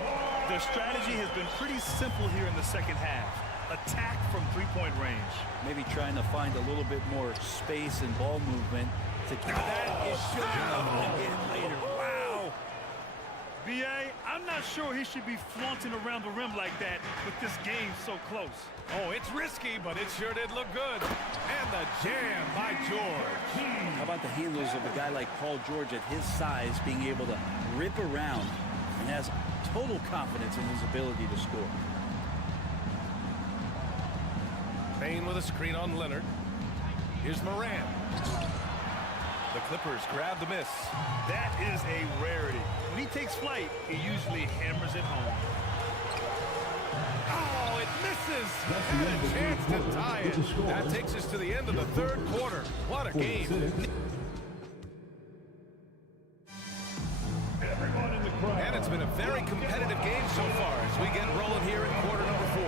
Their strategy has been pretty simple here in the second half. Attack from three-point range. Maybe trying to find a little bit more space and ball movement to get that is again later. Wow. B.A., I'm not sure he should be flaunting around the rim like that with this game so close. Oh, it's risky, but it sure did look good. And the jam by George. How about the handles of a guy like Paul George at his size being able to rip around and has total confidence in his ability to score. Bain with a screen on Leonard. Here's Moran. The Clippers grab the miss. That is a rarity. When he takes flight, he usually hammers it home. Oh, it misses. And a chance to tie it. That takes us to the end of the third quarter. What a game. And it's been a very competitive game so far as we get rolling here in quarter number 4.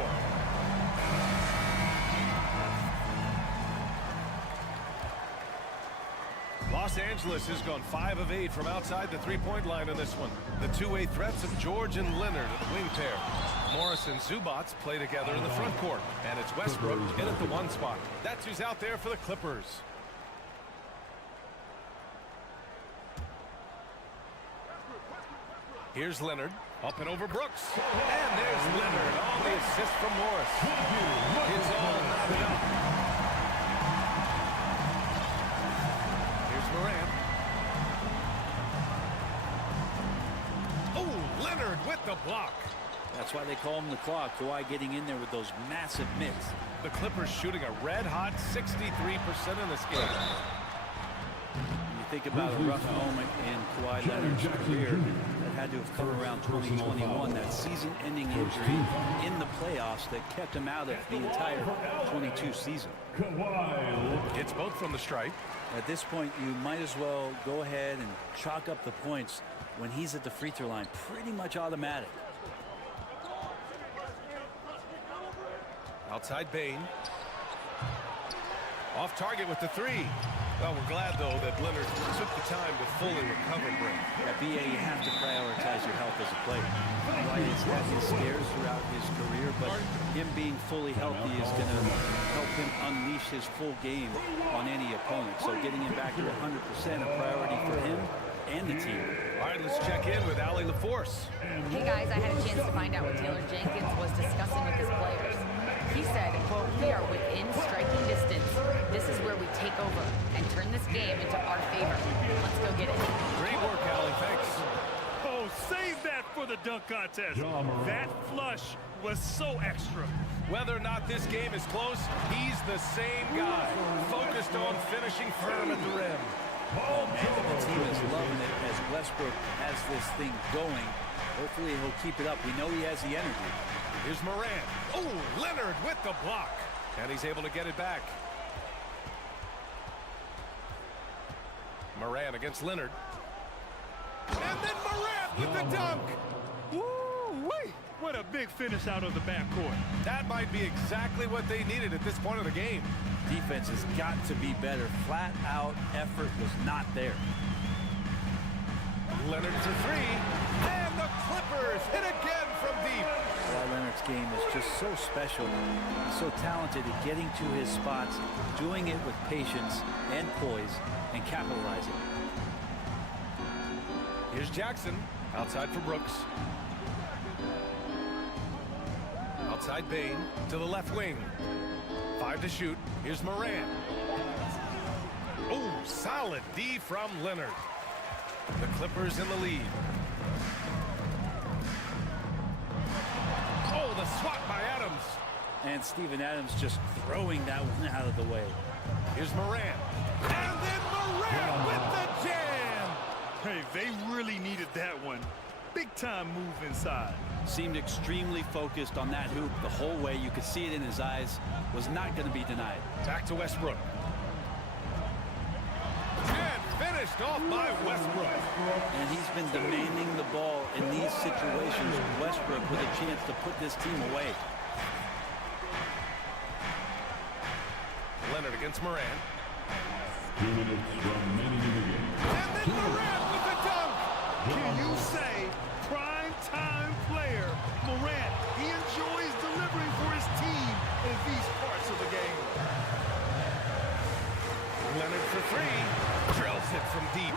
Los Angeles has gone 5 of 8 from outside the three-point line in this one. The two-way threats of George and Leonard at the wing pair. Morris and Zubats play together in the front court. And it's Westbrook in at the 1 spot. That's who's out there for the Clippers. Here's Leonard, up and over Brooks. And there's Leonard on the assist from Morris. It's all knotted up. Here's Moran. Oh, Leonard with the block. That's why they call him the clock. Kawhi getting in there with those massive mitts. The Clippers shooting a red-hot 63% in this game. You think about a rough moment in Kawhi Leonard's career that had to have come around 2021, that season-ending injury in the playoffs that kept him out of the entire 22 season. It's both from the stripe. At this point, you might as well go ahead and chalk up the points when he's at the free throw line. Pretty much automatic. Outside Bane. Off target with the three. Well, we're glad, though, that Leonard took the time to fully recover break. At BA, you have to prioritize your health as a player. Kawhi has had his scares throughout his career, but him being fully healthy is going to help him unleash his full game on any opponent. So getting him back to 100% a priority for him and the team. All right, let's check in with Allie LaForce. Hey, guys, I had a chance to find out what Taylor Jenkins was discussing with his players. He said, quote, "We are within striking distance. This is where we take over and turn this game into our favor. Let's go get it." Great work, Allie. Thanks. Oh, save that for the dunk contest. That flush was so extra. Whether or not this game is close, he's the same guy, focused on finishing firm at the rim. Oh, man, the team is loving it as Westbrook has this thing going. Hopefully he'll keep it up. We know he has the energy. Here's Morant. Oh, Leonard with the block. And he's able to get it back. Morant against Leonard. And then Morant with the dunk. Woo-wee! What a big finish out of the backcourt. That might be exactly what they needed at this point of the game. Defense has got to be better. Flat out effort was not there. Leonard for three. And the Clippers hit again from deep. Kawhi Leonard's game is just so special. He's so talented at getting to his spots, doing it with patience and poise, and capitalizing. Here's Jackson. Outside for Brooks. Outside Bane to the left wing. 5 to shoot. Here's Morant. Oh, solid D from Leonard. The Clippers in the lead. Oh, the swat by Adams. And Steven Adams just throwing that one out of the way. Here's Morant. And then Morant with the jam. Hey, they really needed that one. Big time move inside. Seemed extremely focused on that hoop the whole way. You could see it in his eyes. Was not going to be denied. Back to Westbrook. And finished off by Westbrook. And he's been demanding the ball in these situations. Westbrook with a chance to put this team away. Leonard against Morant. 2 minutes remaining in the game. And then Morant with the dunk. Can you say prime time player Morant? He enjoys delivering for his team in these parts of the game. Leonard for three. Drills it from deep.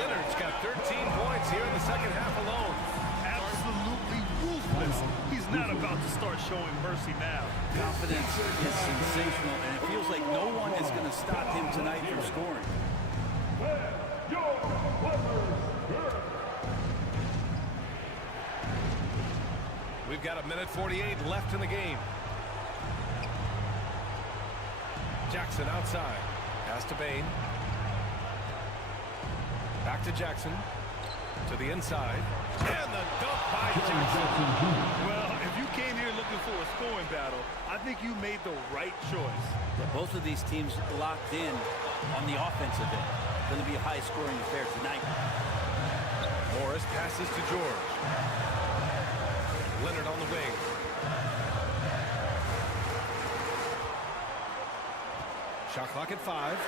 Leonard's got 13 points here in the second half alone. Absolutely ruthless. He's not about to start showing mercy now. Confidence is sensational, and it feels like no one is going to stop him tonight from scoring. We've got 1:48 left in the game. Jackson outside. Pass to Bane. Back to Jackson. To the inside. And the dunk by Jackson. Well, if you came here looking for a scoring battle, I think you made the right choice. Yeah, both of these teams locked in on the offensive end. Going to be a high-scoring affair tonight. Morris passes to George. Leonard on the wing. Shot clock at 5.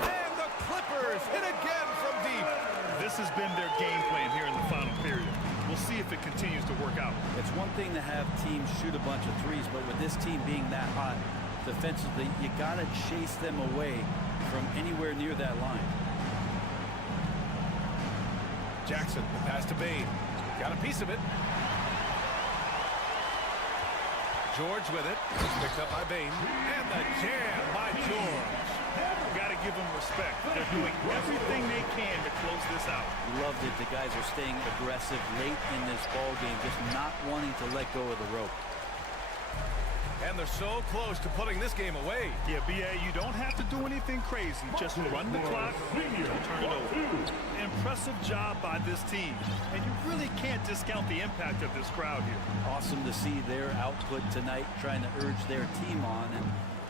And the Clippers hit again from deep. This has been their game plan here in the final period. We'll see if it continues to work out. It's one thing to have teams shoot a bunch of threes, but with this team being that hot defensively, you got to chase them away from anywhere near that line. Jackson, the pass to Bane. Got a piece of it. George with it. It's picked up by Bane. And the jam by George. Got to give them respect. They're doing everything they can to close this out. Loved it. The guys are staying aggressive late in this ball game, just not wanting to let go of the rope. And they're so close to putting this game away. Yeah, B.A., you don't have to do anything crazy. Just run the clock and don't turn it over. Impressive job by this team. And you really can't discount the impact of this crowd here. Awesome to see their output tonight, trying to urge their team on, and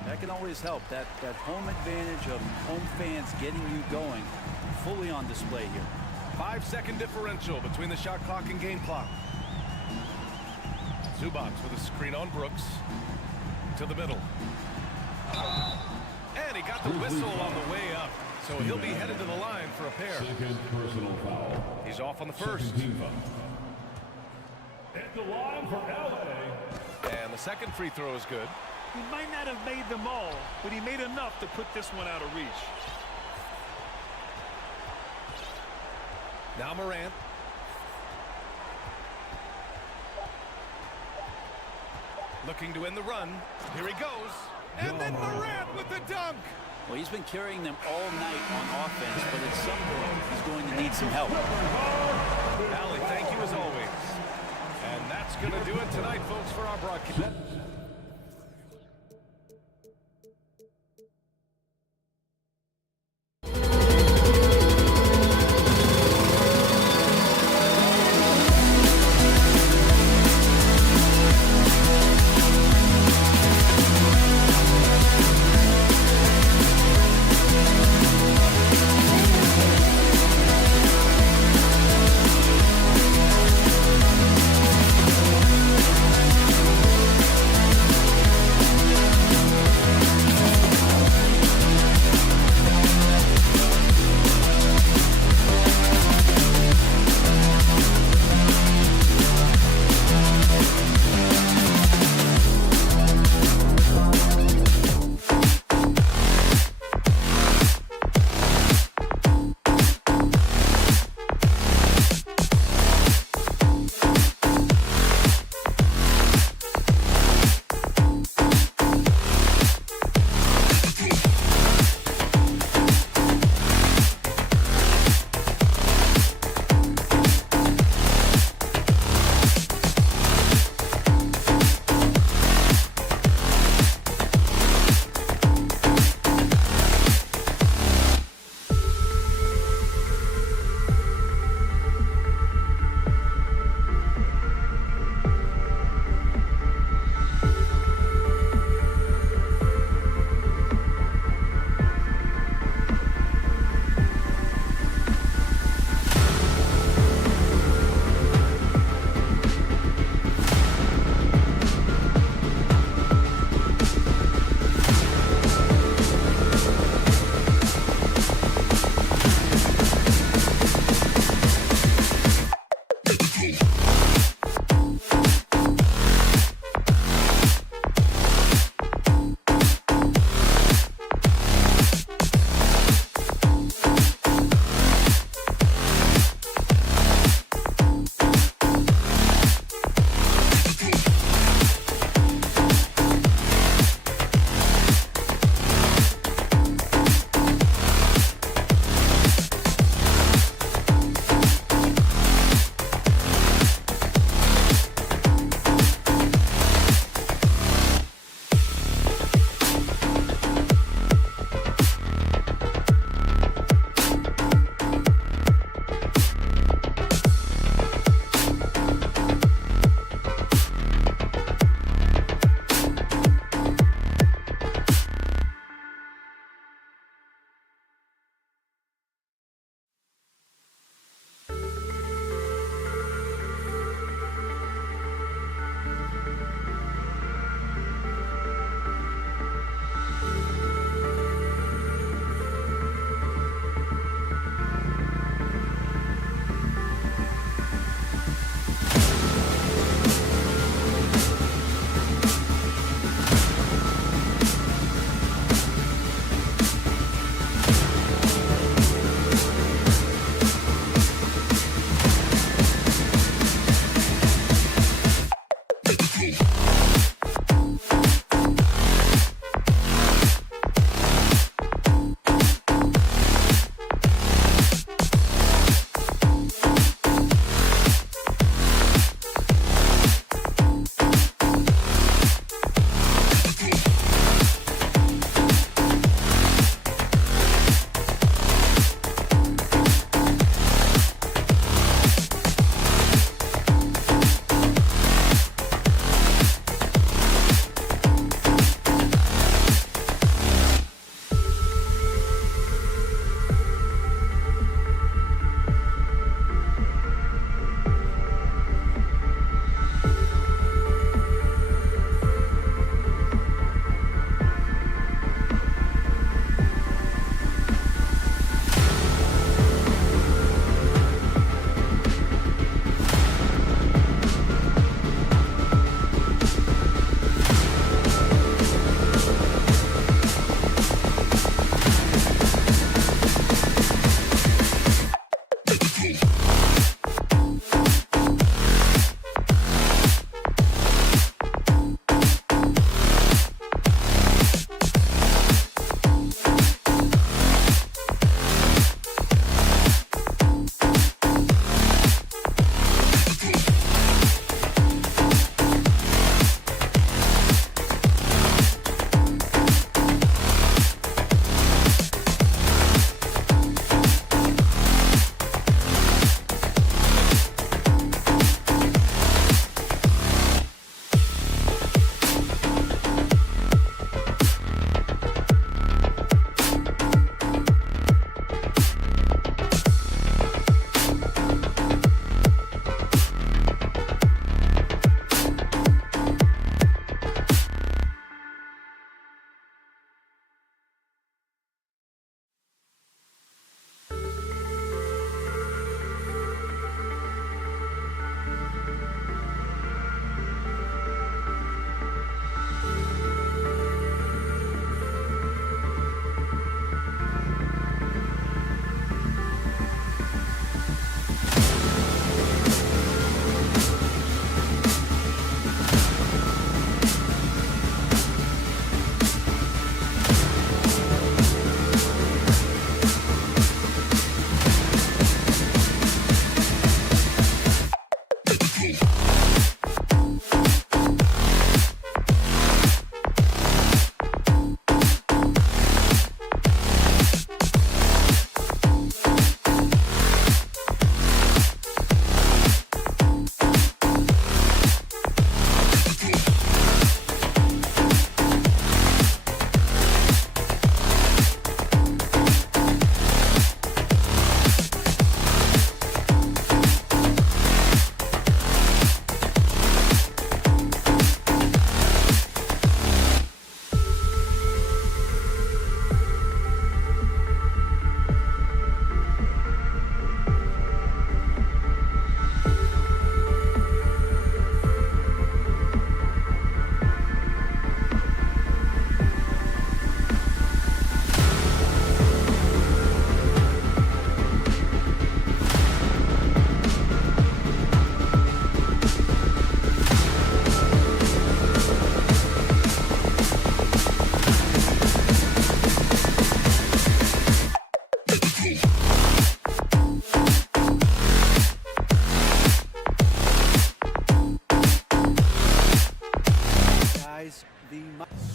that can always help. That home advantage of home fans getting you going, fully on display here. 5-second differential between the shot clock and game clock. Zubac with a screen on Brooks. To the middle. And he got the whistle on the way up. So he'll be headed to the line for a pair. Second personal foul. He's off on the first. At the line for LA. And the second free throw is good. He might not have made them all, but he made enough to put this one out of reach. Now Morant. Looking to end the run. Here he goes. And then Morant with the dunk. Well, he's been carrying them all night on offense, but at some point, he's going to need some help. Allie, thank you as always. And that's going to do it tonight, folks, for our broadcast.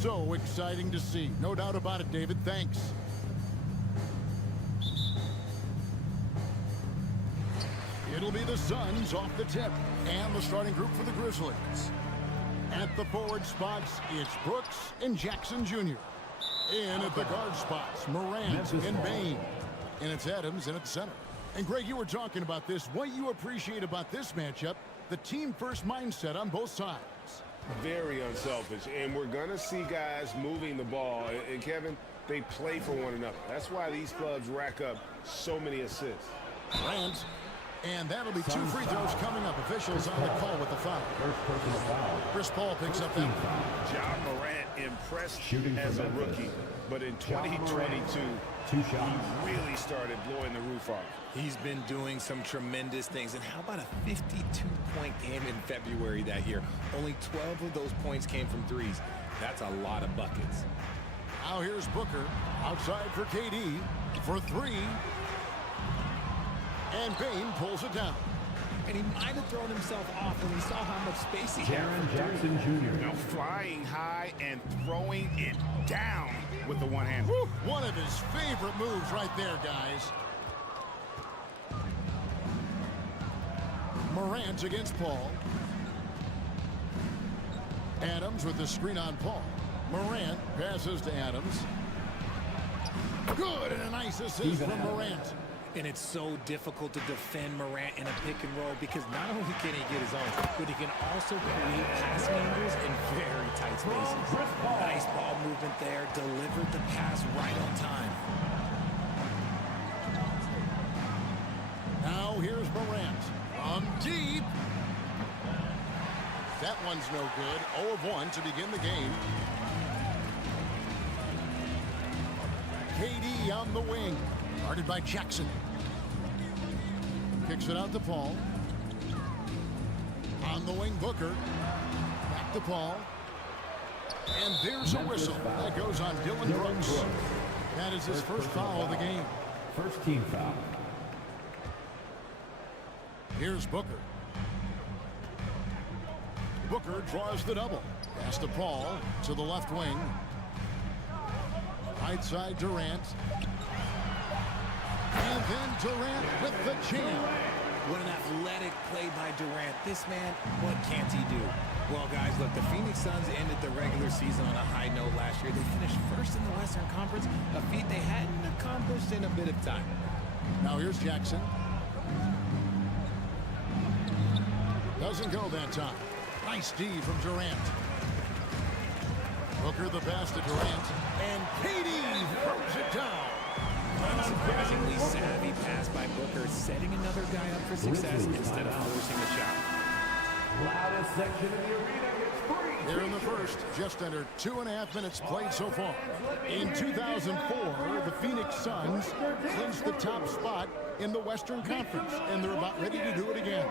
So exciting to see. No doubt about it, David. Thanks. It'll be the Suns off the tip. And the starting group for the Grizzlies. At the forward spots, it's Brooks and Jackson Jr. In at the guard spots, Morant and Bain. And it's Adams in at the center. And Greg, you were talking about this. What you appreciate about this matchup, the team-first mindset on both sides. Very unselfish, and we're going to see guys moving the ball. And Kevin, they play for one another. That's why these clubs rack up so many assists. Grant, and that'll be 2 free throws coming up. Officials on the call with the foul. Chris Paul picks up that foul. John Morant impressed as a rookie, but in 2022, he really started blowing the roof off. He's been doing some tremendous things. And how about a 52-point game in February that year? Only 12 of those points came from threes. That's a lot of buckets. Now here's Booker outside for KD for 3. And Bain pulls it down. And he might have thrown himself off when he saw how much space he had. Jackson Jr. Now flying high and throwing it down with the one hand. Woo! One of his favorite moves right there, guys. Morant against Paul. Adams with the screen on Paul. Morant passes to Adams. Good, and a nice assist from Morant. And it's so difficult to defend Morant in a pick and roll because not only can he get his own, but he can also create passing angles in very tight spaces. Nice ball movement there, delivered the pass right on time. Now here's Morant from deep. That one's no good. 0 of 1 to begin the game. KD on the wing. Guarded by Jackson. Kicks it out to Paul. On the wing, Booker. Back to Paul. And there's a whistle. That goes on Dylan Brooks. That is his first foul of the game. First team foul. Here's Booker. Booker draws the double. Pass to Paul to the left wing. Right side, Durant. And then Durant with the jam. What an athletic play by Durant. This man, what can't he do? Well, guys, look, the Phoenix Suns ended the regular season on a high note last year. They finished first in the Western Conference, a feat they hadn't accomplished in a bit of time. Now here's Jackson. Doesn't go that time. Nice D from Durant. Booker the pass to Durant. And KD throws it down. Unsurprisingly savvy pass by Booker, setting another guy up for success instead of forcing the shot. Loudest section in the arena gets 3. Here in the first, just under 2.5 minutes played so far. In 2004, the Phoenix Suns clinched the top spot in the Western Conference, and they're about ready to do it again.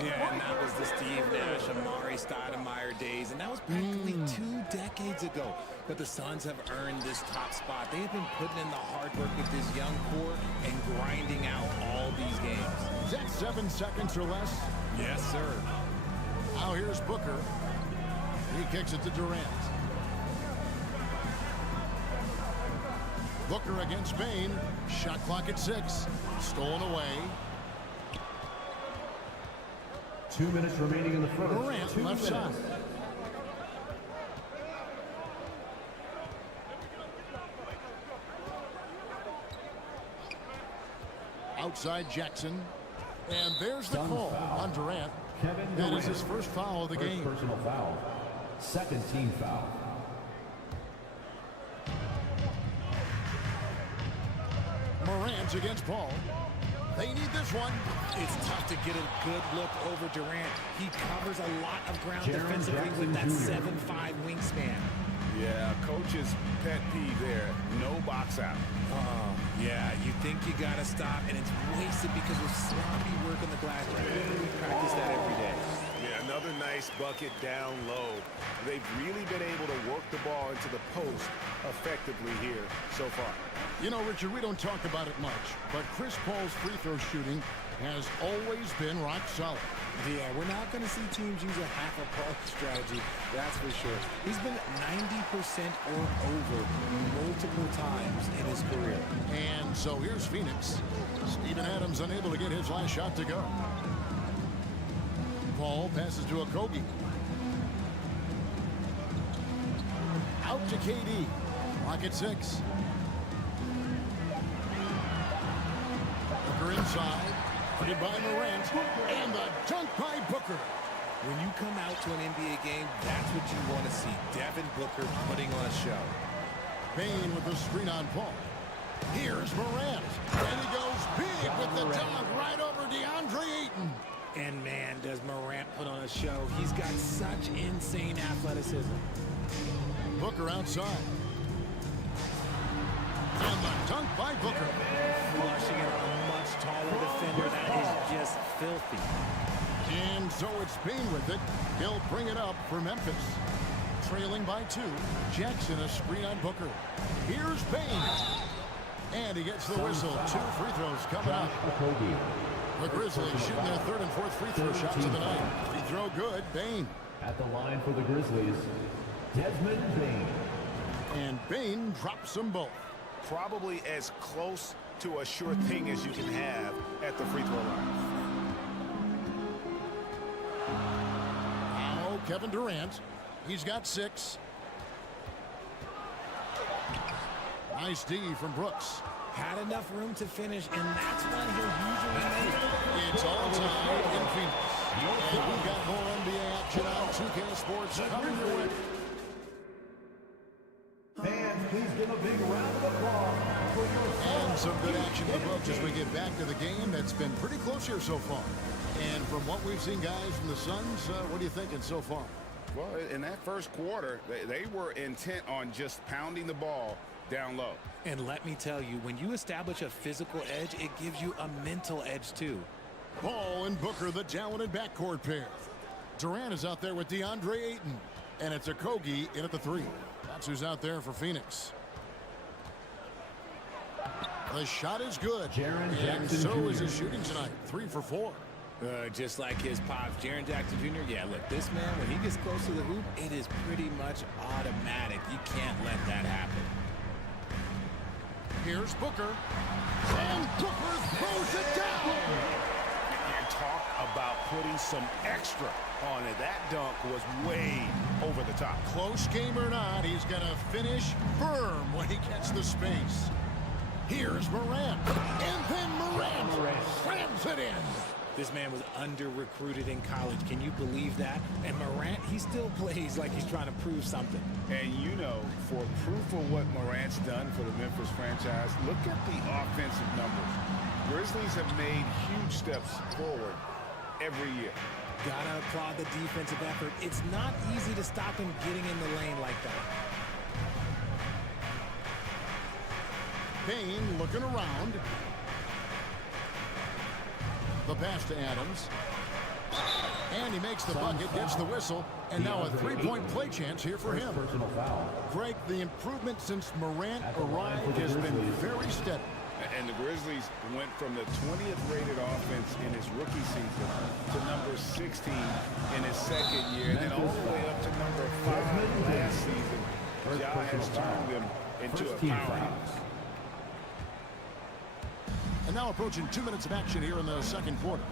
Yeah, and that was the Steve Nash, Amari Stoudemire days, and that was practically 2 decades ago. But the Suns have earned this top spot. They have been putting in the hard work with this young core and grinding out all these games. Is that 7 seconds or less? Yes, sir. Now here's Booker. He kicks it to Durant. Booker against Bain. Shot clock at 6. Stolen away. 2 minutes remaining in the first. Durant left side. Outside Jackson. And there's the call on Durant. That is his first foul of the game. Personal foul. Second team foul. Morant against Paul. They need this one. It's tough to get a good look over Durant. He covers a lot of ground defensively with that 7'5" wingspan. Yeah, coach's pet peeve there. No box out. Yeah, you think you got to stop, and it's wasted because of sloppy work on the glass. We practice that every day. Yeah, another nice bucket down low. They've really been able to work the ball into the post effectively here so far. You know, Richard, we don't talk about it much, but Chris Paul's free throw shooting has always been rock solid. Yeah, we're not going to see teams use a half-a-ball strategy, that's for sure. He's been 90% or over multiple times in his career. And so here's Phoenix. Steven Adams unable to get his last shot to go. Paul passes to Okogie. Out to KD. Lock at 6. Booker inside. Guarded by Morant. And the dunk by Booker. When you come out to an NBA game, that's what you want to see. Devin Booker putting on a show. Payne with the screen on Paul. Here's Morant. And he goes big with the dunk right over DeAndre Ayton. And man, does Morant put on a show. He's got such insane athleticism. Booker outside. And the dunk by Booker. Flushing it on a much taller defender. That is just filthy. And so it's Payne with it. He'll bring it up for Memphis. Trailing by 2. Jackson a screen on Booker. Here's Payne. And he gets the whistle. 2 free throws coming up. The Grizzlies shooting their 3rd and 4th free throw shots of the night. Free throw good. Bane. At the line for the Grizzlies, Desmond Bane. And Bane drops them both. Probably as close to a sure thing as you can have at the free throw line. Now Kevin Durant. He's got 6. Nice D from Brooks. Had enough room to finish, and that's when he'll usually make it. It's all tied in Phoenix. And we've got more NBA action on 2K Sports coming your way. Fans, please give a big round of applause for your And some good action in the books as we get back to the game that's been pretty close here so far. And from what we've seen, guys, from the Suns, what are you thinking so far? Well, in that first quarter, they were intent on just pounding the ball down low. And let me tell you, when you establish a physical edge, it gives you a mental edge too. Paul and Booker, the talented backcourt pair. Durant is out there with DeAndre Ayton. And it's Okogie in at the 3. That's who's out there for Phoenix. The shot is good. And so is his shooting tonight. 3 for 4. Just like his pops, Jaren Jackson Jr. Yeah, look, this man, when he gets close to the hoop, it is pretty much automatic. You can't let that happen. Here's Booker. And Booker throws it down. And talk about putting some extra on it. That dunk was way over the top. Close game or not, he's going to finish firm when he gets the space. Here's Morant. And then Morant slams it in. This man was under-recruited in college. Can you believe that? And Morant, he still plays like he's trying to prove something. And you know, for proof of what Morant's done for the Memphis franchise, look at the offensive numbers. Grizzlies have made huge steps forward every year. Gotta applaud the defensive effort. It's not easy to stop him getting in the lane like that. Payne looking around. The pass to Adams. And he makes the bucket, gets the whistle, and now a 3-point play chance here for him. Greg, the improvement since Morant arrived has been very steady. And the Grizzlies went from the 20th rated offense in his rookie season to number 16 in his second year, and then all the way up to number 5 last season. Ja has turned them into a powerhouse. And now approaching 2 minutes of action here in the second quarter.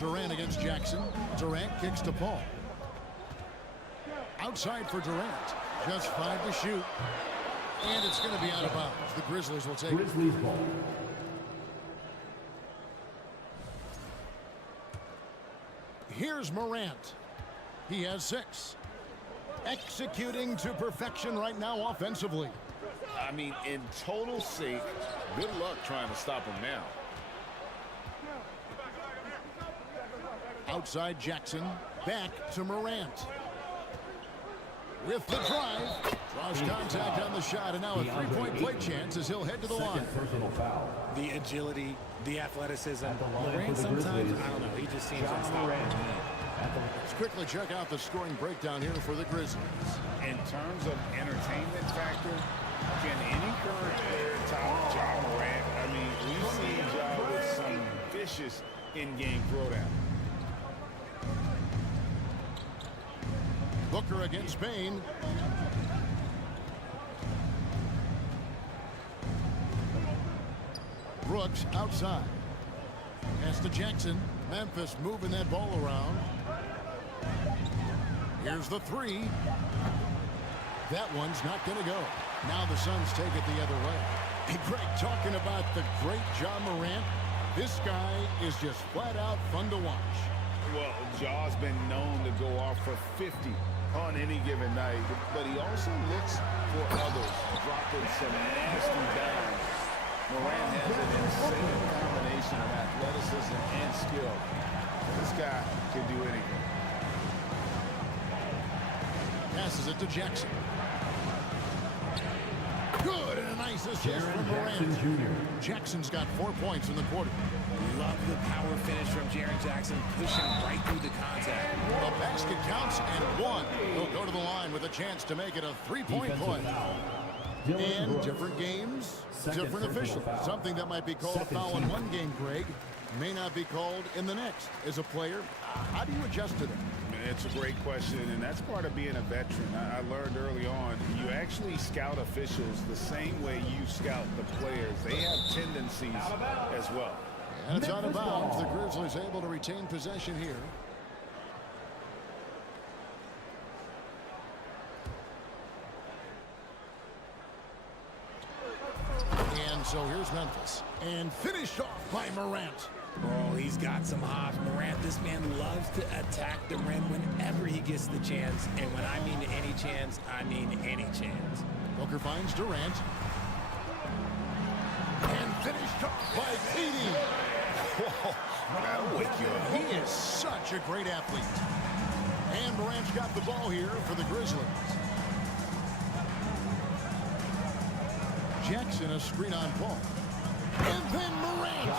Durant against Jackson. Durant kicks to Paul. Outside for Durant. Just 5 to shoot. And it's going to be out of bounds. The Grizzlies will take it. ball. Here's Morant. He has 6. Executing to perfection right now offensively. I mean, in total sync. Good luck trying to stop him now. Outside Jackson. Back to Morant. With the drive. Draws contact on the shot, and now a 3-point play chance as he'll head to the line. The agility, the athleticism. Morant sometimes, I don't know, he just seems unstoppable. Let's quickly check out the scoring breakdown here for the Grizzlies. In terms of entertainment factor, Can any current player top Ja Morant? I mean, we've seen Ja with some vicious in-game throwdown. Booker against Bain. Brooks outside. Pass to Jackson. Memphis moving that ball around. Here's the three. That one's not going to go. Now the Suns take it the other way. Hey, Greg, talking about the great Ja Morant, this guy is just flat out fun to watch. Well, Ja's been known to go off for 50 on any given night, but he also looks for others, dropping some nasty dimes. Morant has an insane combination of athleticism and skill. This guy can do anything. Passes it to Jackson. Good, and a nice assist from Morant. Jackson's got 4 points in the quarter. Love the power finish from Jaren Jackson, pushing right through the contact. The basket counts and one. He'll go to the line with a chance to make it a three-point play. And different games, different officials. Something that might be called a foul in one game, Greg, may not be called in the next. As a player, how do you adjust to that? It's a great question, and that's part of being a veteran. I learned early on, you actually scout officials the same way you scout the players. They have tendencies as well. And it's out of bounds. The Grizzlies able to retain possession here. And so here's Memphis. And finished off by Morant. Oh, he's got some hops. Morant, this man loves to attack the rim whenever he gets the chance. And when I mean any chance, I mean any chance. Booker finds Durant. And finished off by KD. Whoa, that'll wake you up. He is such a great athlete. And Morant's got the ball here for the Grizzlies. Jackson, a screen on Paul. And then Morant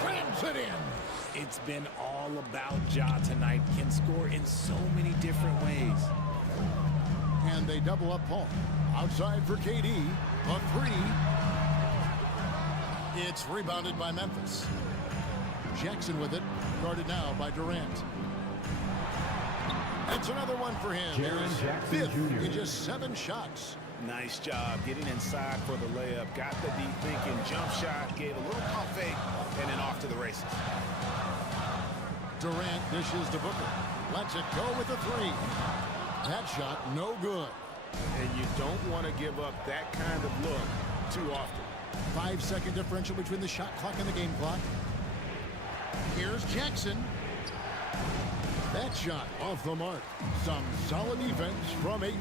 slams it in. It's been all about Ja tonight. Can score in so many different ways. And they double up Paul. Outside for KD. A three. It's rebounded by Memphis. Jackson with it. Guarded now by Durant. It's another one for him. Fifth in just 7 shots. Nice job getting inside for the layup. Got the deep thinking jump shot, gave a little pump fake, and then off to the races. Durant dishes to Booker. Lets it go with the three. That shot no good. And you don't want to give up that kind of look too often. 5-second differential between the shot clock and the game clock. Here's Jackson. That shot off the mark. Some solid defense from Ayton.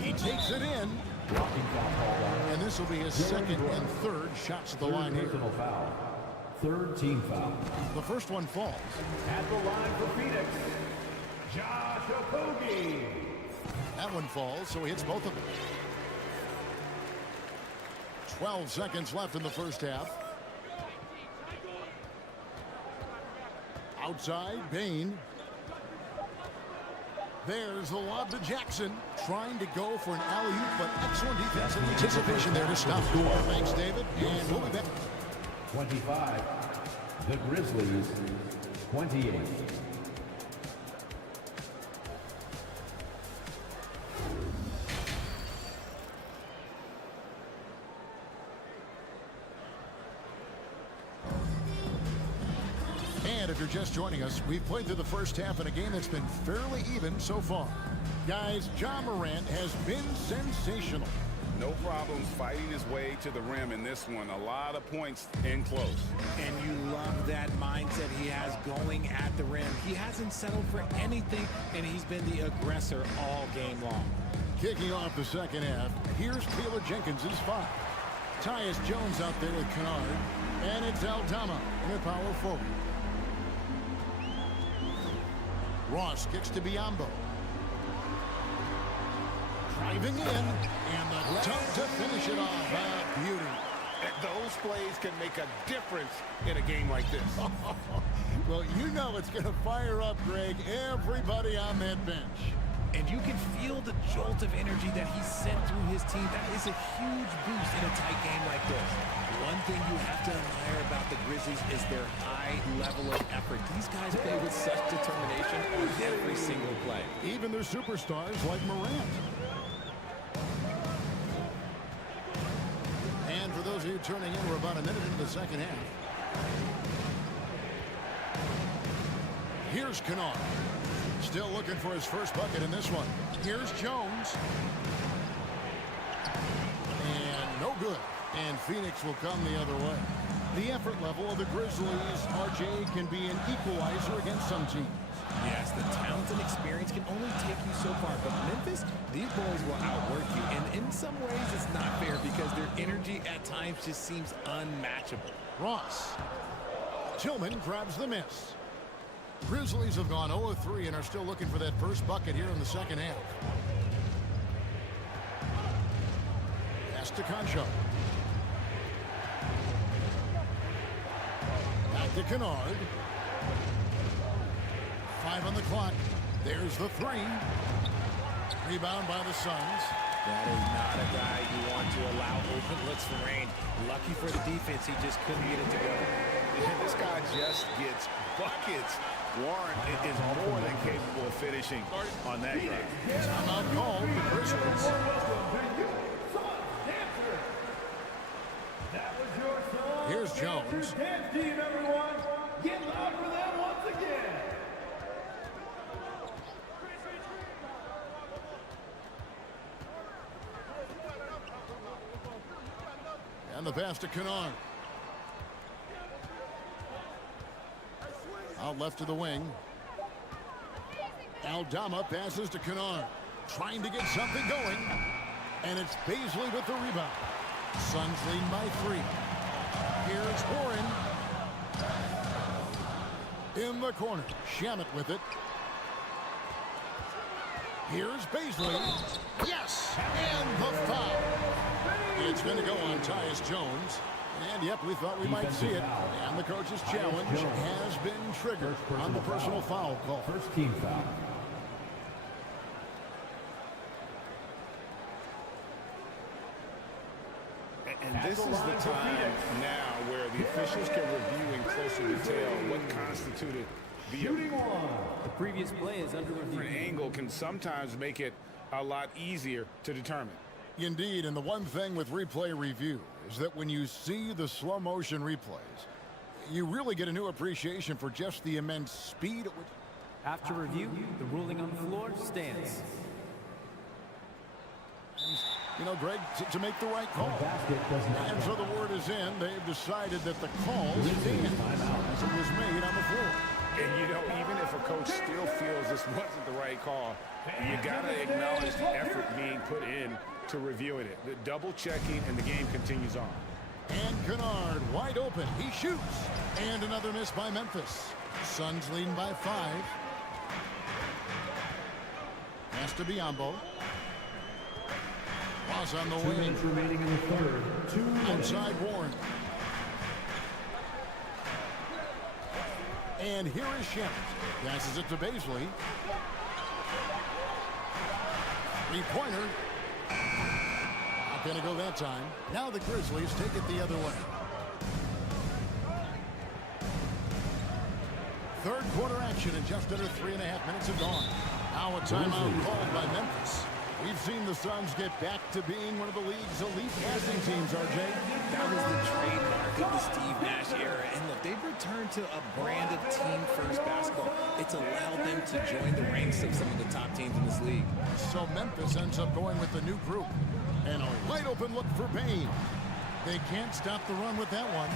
He takes it in. And this will be his second and third shots at the line here. Third team foul. The first one falls. At the line for Phoenix, Josh Okogie. That one falls, so he hits both of them. 12 seconds left in the first half. Outside, Bain. There's the lob to Jackson. Trying to go for an alley-oop, but excellent defense and anticipation there to stop. Thanks, David. And we'll be back. 25. The Grizzlies, 28. And if you're just joining us, we've played through the first half in a game that's been fairly even so far. Guys, Ja Morant has been sensational. No problems fighting his way to the rim in this one. A lot of points in close. And you love that mindset he has going at the rim. He hasn't settled for anything, and he's been the aggressor all game long. Kicking off the second half, here's Taylor Jenkins' 5. Tyus Jones out there with Kennard. And it's Aldama in the power forward. Ross kicks to Biyombo. Driving in, and the dunk to finish it off. Beauty. Those plays can make a difference in a game like this. Well, you know it's going to fire up, Greg, everybody on that bench. And you can feel the jolt of energy that he sent through his team. That is a huge boost in a tight game like this. One thing you have to admire about the Grizzlies is their high level of effort. These guys play with such determination on every single play. Even their superstars like Morant. And for those of you turning in, we're about a minute into the second half. Here's Kennard. Still looking for his first bucket in this one. Here's Jones. And no good. And Phoenix will come the other way. The effort level of the Grizzlies, RJ, can be an equalizer against some teams. Yes, the talent and experience can only take you so far. But Memphis, these boys will outwork you. And in some ways, it's not fair because their energy at times just seems unmatchable. Ross. Tillman grabs the miss. Grizzlies have gone 0-3 and are still looking for that first bucket here in the second half. Pass to Concho. Back to Kennard. 5 on the clock. There's the 3. Rebound by the Suns. That is not a guy you want to allow open looks for range. Lucky for the defense, he just couldn't get it to go. And this guy just gets buckets. Warren is more than capable of finishing on that drive. Timeout called the Grizzlies. Here's Jones. Dance team, everyone. Get loud for them once again. And the pass to Kennard. Out left to the wing. Aldama passes to Kennard. Trying to get something going. And it's Bazley with the rebound. Suns lead by 3. Here's Warren. In the corner. Shamet with it. Here's Bazley. Yes! And the foul. It's going to go on Tyus Jones. And, yep, we thought we might see it. And the coach's challenge has been triggered on the personal foul call. First team foul. And this is the time now where the officials can review in closer detail what constituted the previous play is under review. different angle can sometimes make it a lot easier to determine. Indeed, and the one thing with replay review is that when you see the slow motion replays, you really get a new appreciation for just the immense speed at which... After review, the ruling on the floor stands. You know, Greg, to make the right call. And so the word is in. They've decided that the call stands as it was made on the floor. And, you know, even if a coach still feels this wasn't the right call, you got to acknowledge the effort being put in to reviewing it. The double checking, and the game continues on. And Kennard wide open. He shoots. And another miss by Memphis. Suns leading by 5. Pass to Biyombo. Pass on the wing. 2 minutes remaining in the third. 2 minutes. Outside Warren. And here is Shamet. Passes it to Bazley. 3-pointer. Not going to go that time. Now the Grizzlies take it the other way. Third quarter action and just under 3.5 minutes have gone. Now a timeout called by Memphis. We've seen the Suns get back to being one of the league's elite passing teams, RJ. That was the trademark of the Steve Nash era. And look, they've returned to a brand of team-first basketball. It's allowed them to join the ranks of some of the top teams in this league. So Memphis ends up going with the new group. And a wide open look for Payne. They can't stop the run with that one.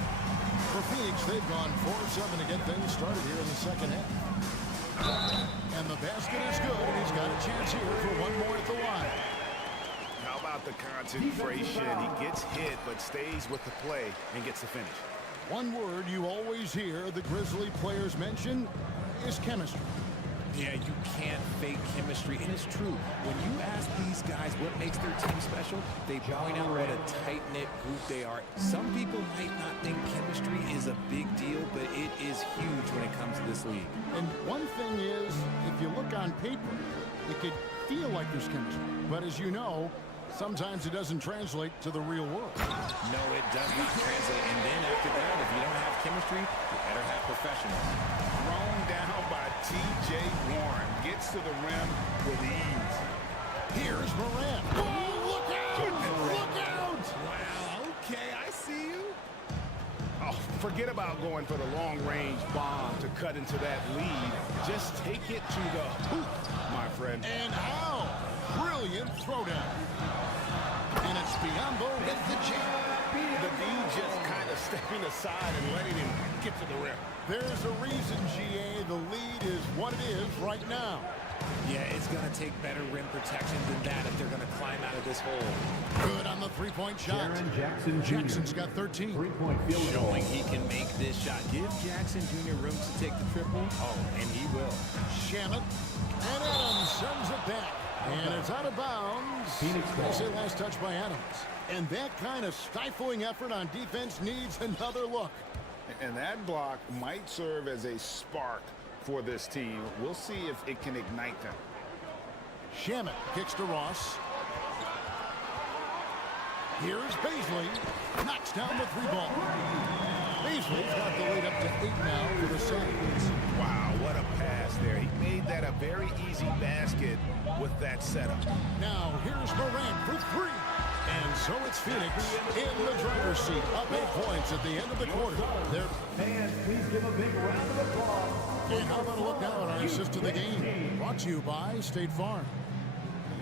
For Phoenix, they've gone 4-7 to get things started here in the second half. And the basket is good, and he's got a chance here for one more at the line. How about the concentration? He gets hit, but stays with the play and gets the finish. One word you always hear the Grizzly players mention is chemistry. Yeah, you can't fake chemistry, and it's true. When you ask these guys what makes their team special, they point out what a tight-knit group they are. Some people might not think chemistry is a big deal, but it is huge when it comes to this league. And one thing is, if you look on paper, it could feel like there's chemistry. But as you know, sometimes it doesn't translate to the real world. No, it does not translate. And then after that, if you don't have chemistry, you better have professionals. Thrown down by T.J. Warren. Gets to the rim with ease. Here's Morant. Oh, look out! Look out! Wow, okay, I see you. Oh, forget about going for the long-range bomb to cut into that lead. Just take it to the hoop, my friend. And how? Brilliant throwdown. And it's Biombo with the jam. The D just kind of stepping aside and letting him get to the rim. There's a reason, GA, the lead is what it is right now. Yeah, it's going to take better rim protection than that if they're going to climb out of this hole. Good on the three-point shot. Jackson Jr. Jackson's got 13. Three-point field goal. Showing he can make this shot. Give Jackson Jr. room to take the triple. Oh, and he will. Shamit. And Adams sends it back. And it's out of bounds. Phoenix ball. They say last touch by Adams. And that kind of stifling effort on defense needs another look. And that block might serve as a spark for this team. We'll see if it can ignite them. Shamit kicks to Ross. Here's Beasley. Knocks down the three ball. Beasley's got the lead up to 8 now for the Saints. Wow, what a pass there. He made that a very easy basket with that setup. Now here's Morant for 3. And so it's Phoenix in the driver's seat, up 8 points at the end of the quarter. Fans, please give a big round of applause. And how about a look now at our assist to the game? Brought to you by State Farm.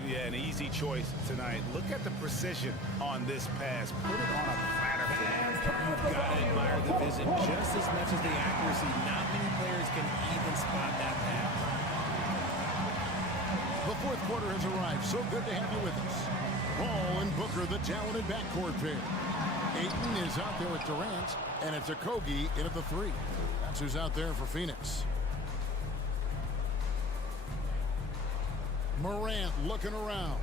Yeah, an easy choice tonight. Look at the precision on this pass. Put it on a platter. You've got to admire the vision just as much as the accuracy. Not many players can even spot that pass. The fourth quarter has arrived. So good to have you with us. Ball and Booker, the talented backcourt pair. Ayton is out there with Durant, and it's Okogie in at the 3. That's who's out there for Phoenix. Morant looking around.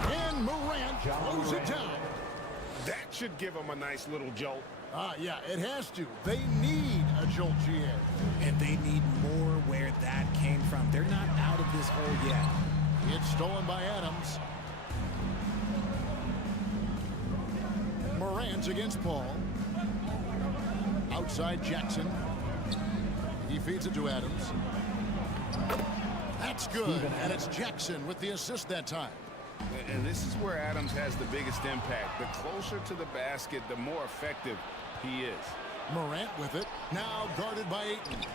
And Morant throws it down. That should give him a nice little jolt. Yeah, it has to. They need a jolt, GA. And they need more where that came from. They're not out of this hole yet. It's stolen by Adams. Morant against Paul. Outside Jackson. He feeds it to Adams. That's good. And it's Jackson with the assist that time. And this is where Adams has the biggest impact. The closer to the basket, the more effective he is. Morant with it. Now guarded by Ayton.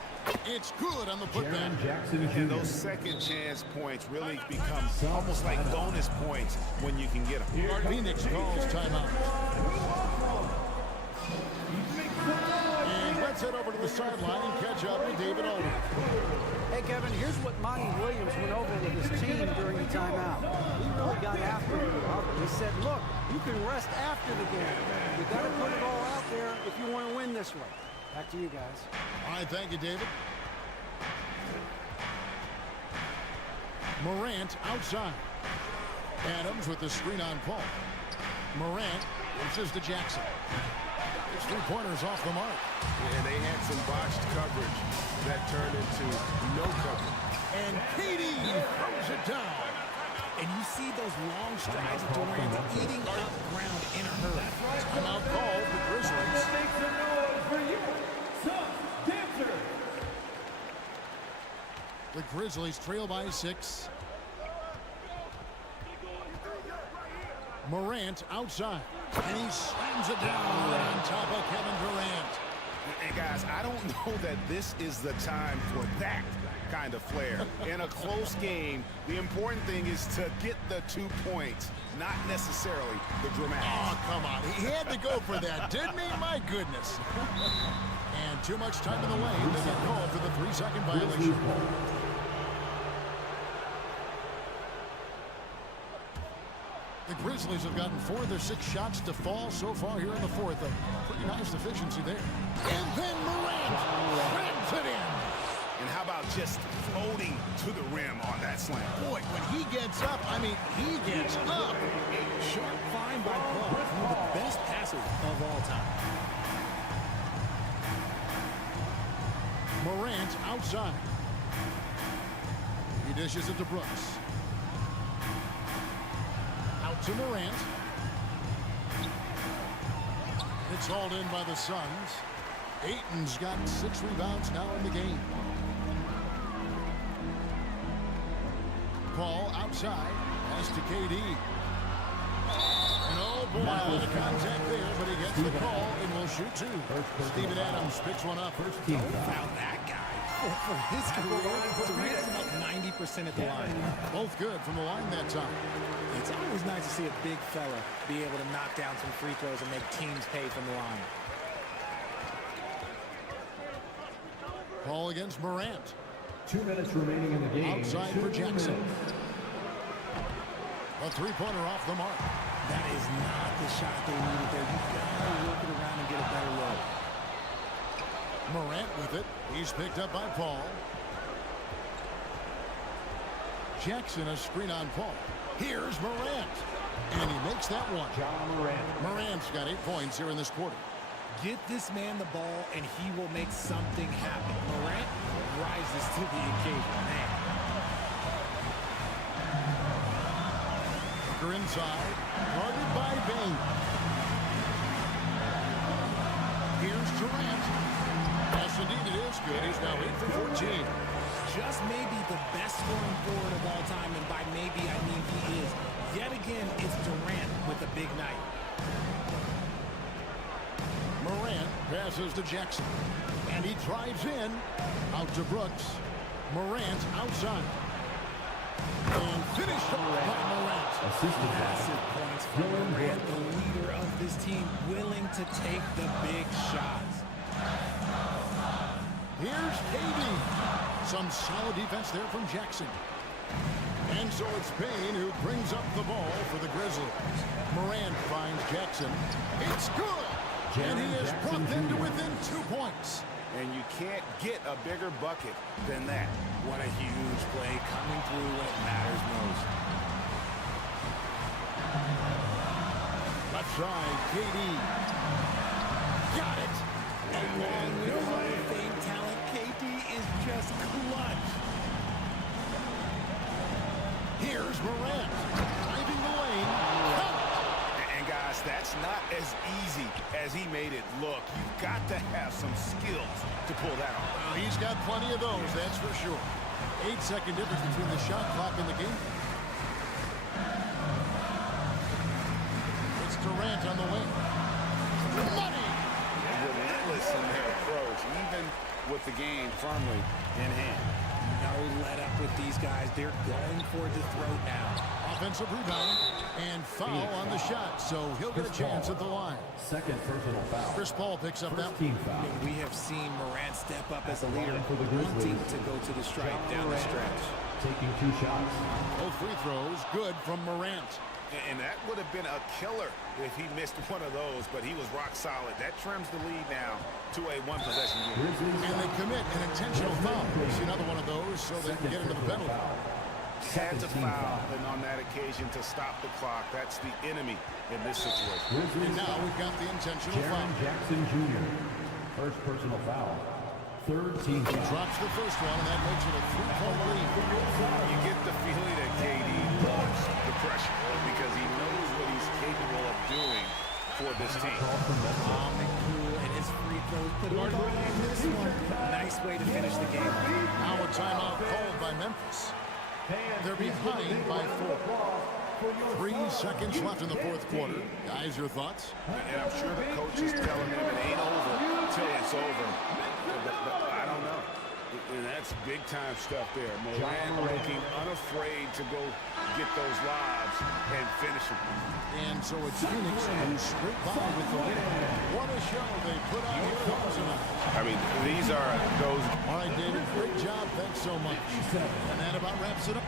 It's good on the putback. Jackson Jr. And those second chance points really become almost like bonus points when you can get them. Phoenix calls timeout. And let's head over to the sideline and catch up with David Aldridge. Hey, Kevin, here's what Monty Williams went over with his team during the timeout. He really got after it. He said, look, you can rest after the game. You got to put it all out there if you want to win this way. Back to you guys. All right, thank you, David. Morant outside. Adams with the screen on Paul. Morant pushes to Jackson. His three-pointers off the mark. And they had some botched coverage that turned into no coverage. And KD throws it down. And you see those long strides of Durant eating up ground in a hurry. Timeout call for Grizzlies. Make some noise for you, some dancer. The Grizzlies trail by 6. Morant outside. And he slams it down on top of Kevin Durant. And guys, I don't know that this is the time for that kind of flair. In a close game, the important thing is to get the 2 points, not necessarily the dramatics. Oh, come on. He had to go for that, didn't he? My goodness. And too much time in the lane. They get called for the 3-second violation. The Grizzlies have gotten 4 of their 6 shots to fall so far here in the fourth. A pretty nice efficiency there. And then Morant slams it in. And how about just floating to the rim on that slam? Boy, when he gets up, I mean, he gets up. Sharp find by Paul. One of the best passers of all time. Morant outside. dishes it to Brooks. Out to Morant. It's hauled in by the Suns. Ayton's got 6 rebounds now in the game. Paul outside. Pass to KD. And oh boy, a lot of contact there, but he gets the call and will shoot 2. Steven Adams picks one up. Don't foul that guy. For his career, Durant is about 90% at the line. Both good from the line that time. It's always nice to see a big fella be able to knock down some free throws and make teams pay from the line. Paul against Morant. 2 minutes remaining in the game. Outside for Jackson. A three-pointer off the mark. That is not the shot they needed there. You've got to work it around and get a better look. Morant with it. He's picked up by Paul. Jackson a screen on Paul. Here's Morant. And he makes that one. Morant's got 8 points here in this quarter. Get this man the ball, and he will make something happen. Morant rises to the occasion. Man. Booker inside. Guarded by Bain. Here's Durant. Yes, indeed it is good. He's now 8 for 14. Just maybe the best scoring forward of all time, and by maybe I mean he is. Yet again, it's Durant with a big night. Morant passes to Jackson. And he drives in. Out to Brooks. Morant outside. And finished off by Morant. Massive points for Morant, the leader of this team, willing to take the big shots. Here's KD. Some solid defense there from Jackson. And so it's Bain who brings up the ball for the Grizzlies. Morant finds Jackson. It's good. And he has brought them to within 2 points. And you can't get a bigger bucket than that. What a huge play coming through when it matters most. Left side, KD. Got it. Along with Hall of Fame talent, KD is just clutch. Here's Morant. Driving the lane. And guys, that's not as easy as he made it look. You've got to have some skills to pull that off. Well, he's got plenty of those, that's for sure. 8-second difference between the shot clock and the game. It's Durant on the wing. Money! Relentless in their approach, even with the game firmly in hand. No let up with these guys. They're going for the throat now. Offensive rebound and foul on the shot, so he'll get a chance at the line. Second personal foul. Chris Paul picks up that Team foul. We have seen Morant step up as a leader, wanting to go to the stripe down the stretch. Taking 2 shots. Both free throws good from Morant. And that would have been a killer if he missed one of those, but he was rock solid. That trims the lead now to a 1-possession game. And they commit an intentional foul. See another one of those so they can get into the penalty. Had to foul, and on that occasion to stop the clock. That's the enemy in this situation. And now we've got the intentional foul. Jackson Jr. First personal foul. Third team He foul. drops the first one, and that makes it a 3-point lead. You get the feeling that KD loves the pressure because he knows what he's capable of doing for this team. Calm and cool, and his free throws put him on this one. Nice way to finish the game. Now a timeout called by Memphis. They're behind by 4. 3 seconds left in the fourth quarter. Guys, your thoughts? And I'm sure the coach is telling them it ain't over till it's over. But I don't know. And that's big-time stuff there. Morant looking unafraid to go get those lobs and finish them. And so it's Phoenix who scraped by with the win. What a show they put on here tonight. I mean, these are those. All right, David, great job. Thanks so much. And that about wraps it up.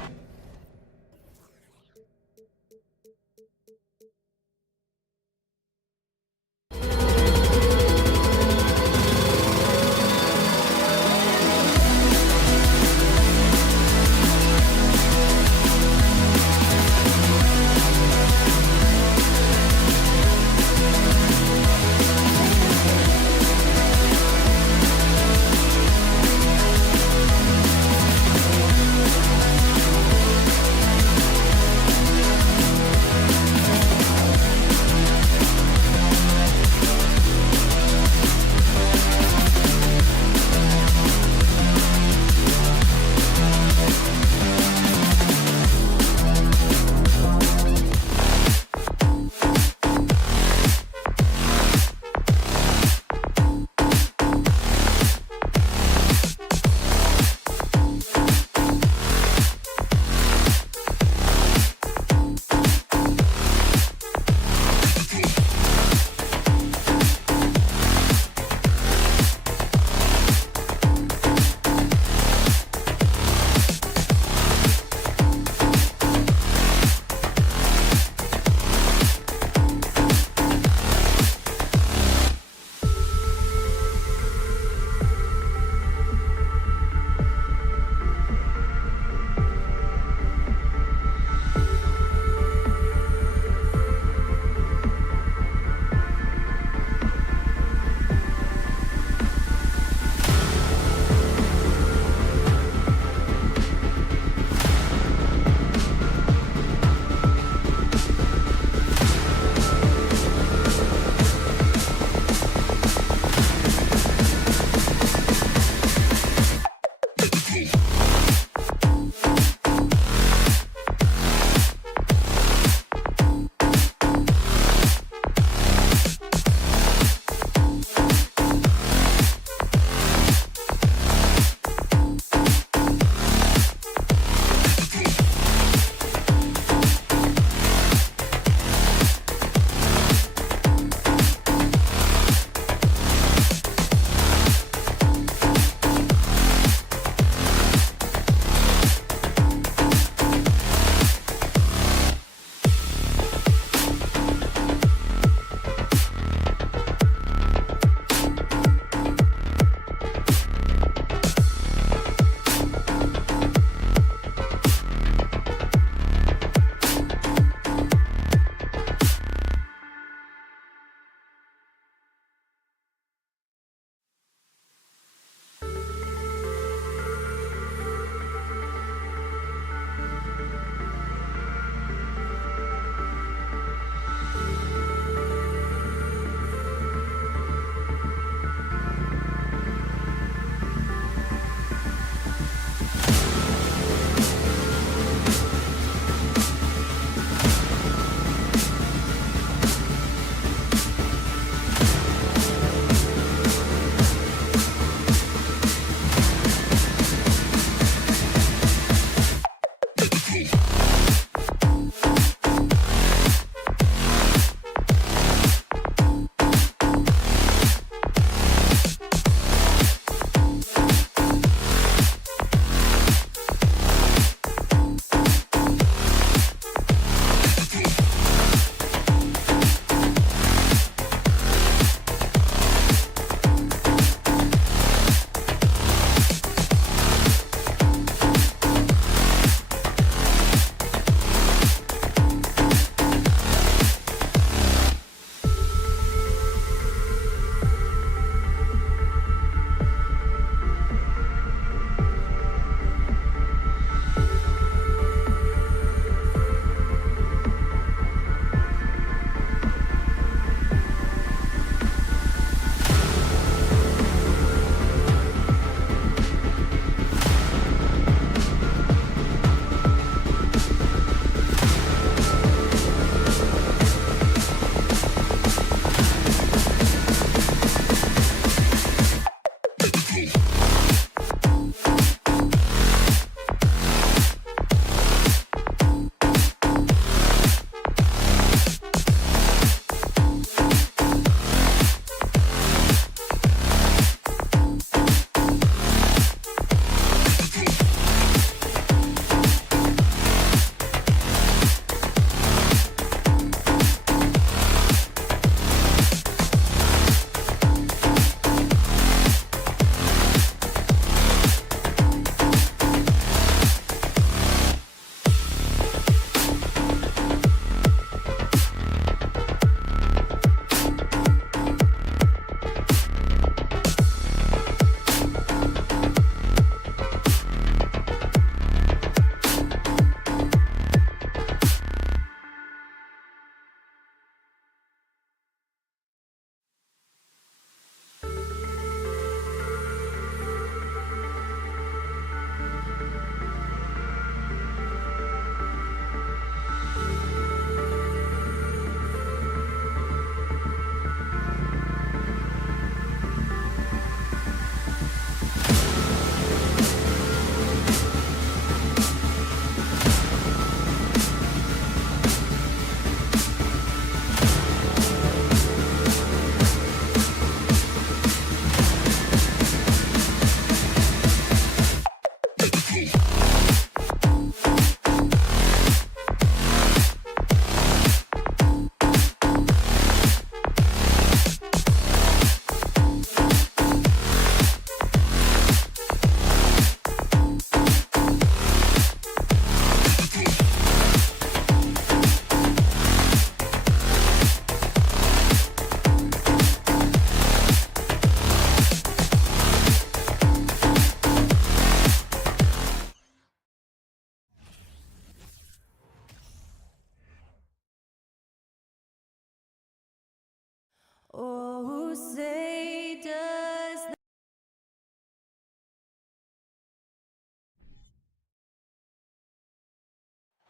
Oh, say does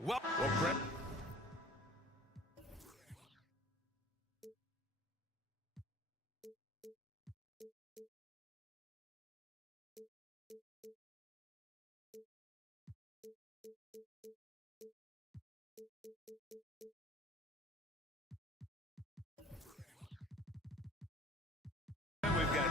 Well, Brett. We've got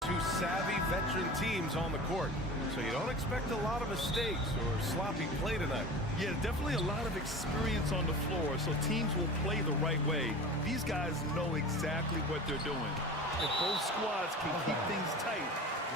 two savvy veteran teams on the court, so you don't expect a lot of mistakes or sloppy play tonight. Yeah, definitely a lot of experience on the floor, so teams will play the right way. These guys know exactly what they're doing. If both squads can keep things tight,